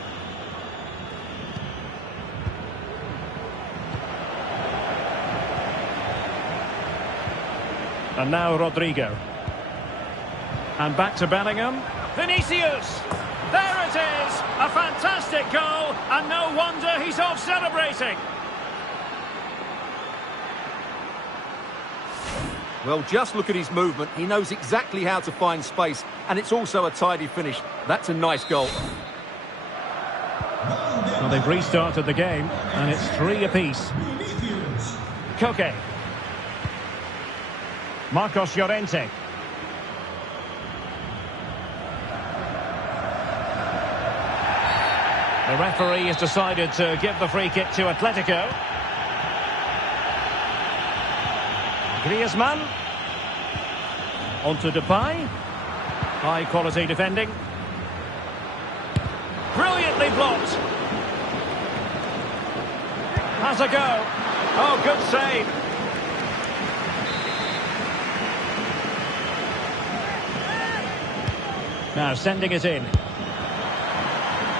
And now Rodrigo. And back to Bellingham. Vinicius! There it is! A fantastic Fantastic goal, and no wonder he's off celebrating. Well, just look at his movement. He knows exactly how to find space, and it's also a tidy finish. That's a nice goal. Well, they've restarted the game, and it's 3 apiece. Koke. Marcos Llorente. The referee has decided to give the free kick to Atletico. Griezmann. Onto Depay. High quality defending. Brilliantly blocked. Has a go. Oh, good save. Now sending it in.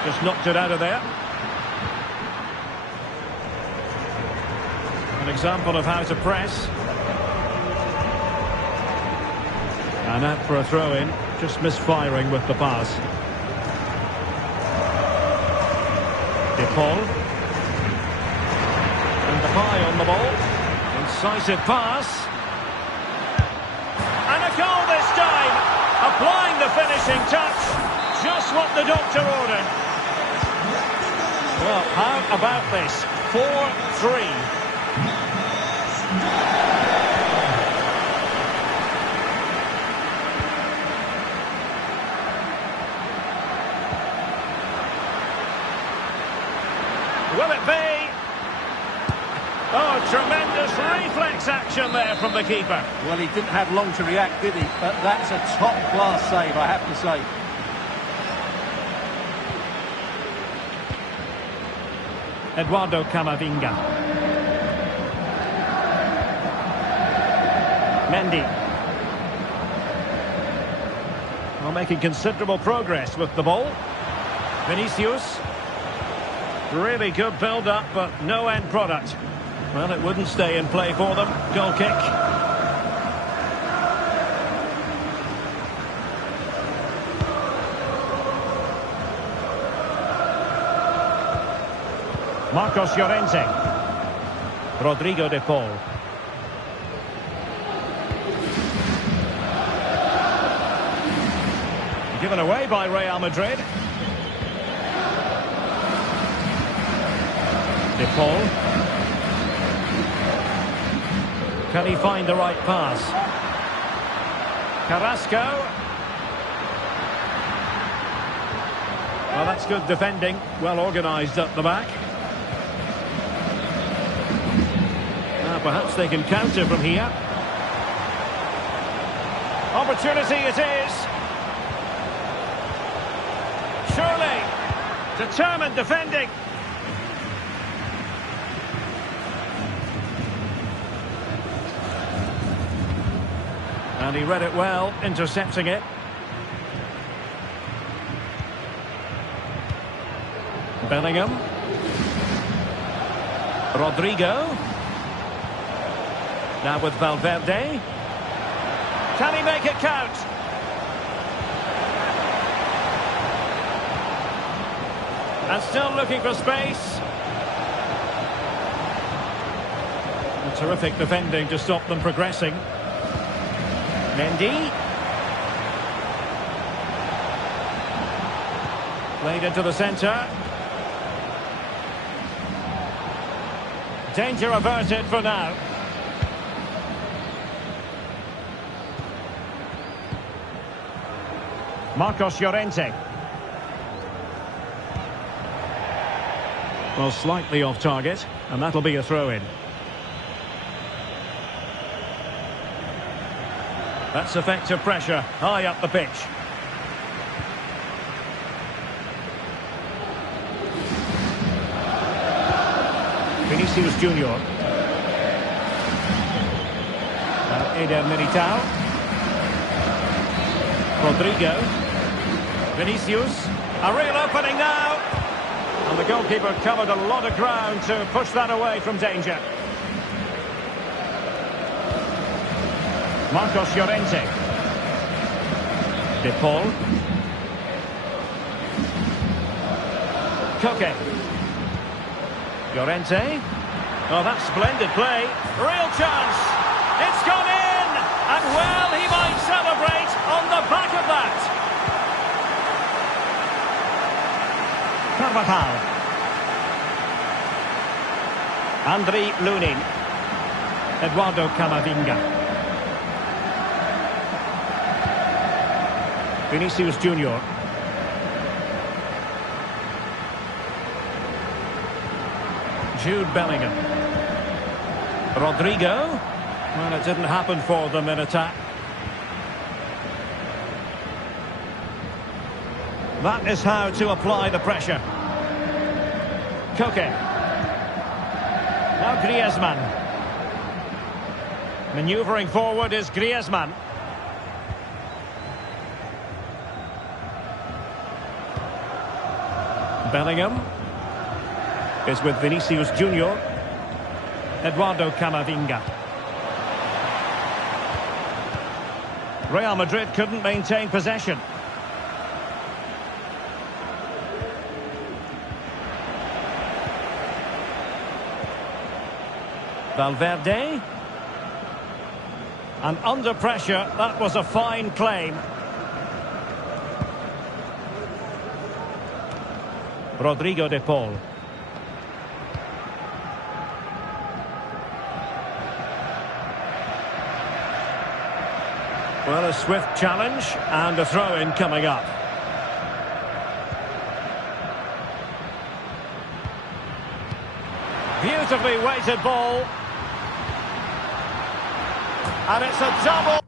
Just knocked it out of there. An example of how to press. And out for a throw-in. Just misfiring with the pass. De Paul. And Depay on the ball. Incisive pass. And a goal this time. Applying the finishing touch. Just what the doctor ordered. Well, how about this? 4-3. Will it be? Oh, tremendous reflex action there from the keeper. Well, he didn't have long to react, did he? But that's a top-class save, I have to say. Eduardo Camavinga. Mendy. Well, making considerable progress with the ball. Vinicius. Really good build-up, but no end product. Well, it wouldn't stay in play for them. Goal kick. Marcos Llorente. Rodrigo de Paul. Given away by Real Madrid. De Paul. Can he find the right pass? Carrasco. Well, that's good defending. Well organised at the back. Perhaps they can counter from here. Opportunity it is. Surely. Determined defending. And he read it well, intercepting it. Bellingham. Rodrigo. Now with Valverde. Can he make it count? And still looking for space. And terrific defending to stop them progressing. Mendy. Played into the centre. Danger averted for now. Marcos Llorente. Well, slightly off target, and that'll be a throw-in. That's effective pressure, high up the pitch. Vinicius Junior. Eder Militao. Rodrigo. Vinicius, a real opening now. And the goalkeeper covered a lot of ground to push that away from danger. Marcos Llorente. De Paul. Koke. Llorente. Oh, that's splendid play. Real chance. It's gone in. And well, he might celebrate on the back of that. Carvajal. Andriy Lunin. Eduardo Camavinga. Vinicius Junior. Jude Bellingham. Rodrigo. Well, it didn't happen for them in attack. That is how to apply the pressure. Koke. Now Griezmann. Manoeuvring forward is Griezmann. Bellingham is with Vinicius Junior. Eduardo Camavinga. Real Madrid couldn't maintain possession. Valverde. And under pressure, that was a fine claim. Rodrigo de Paul. Well, a swift challenge and a throw-in coming up. Beautifully weighted ball. And it's a double.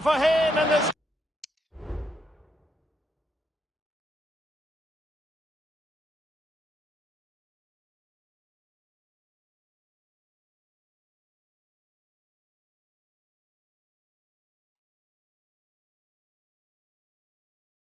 For him in this.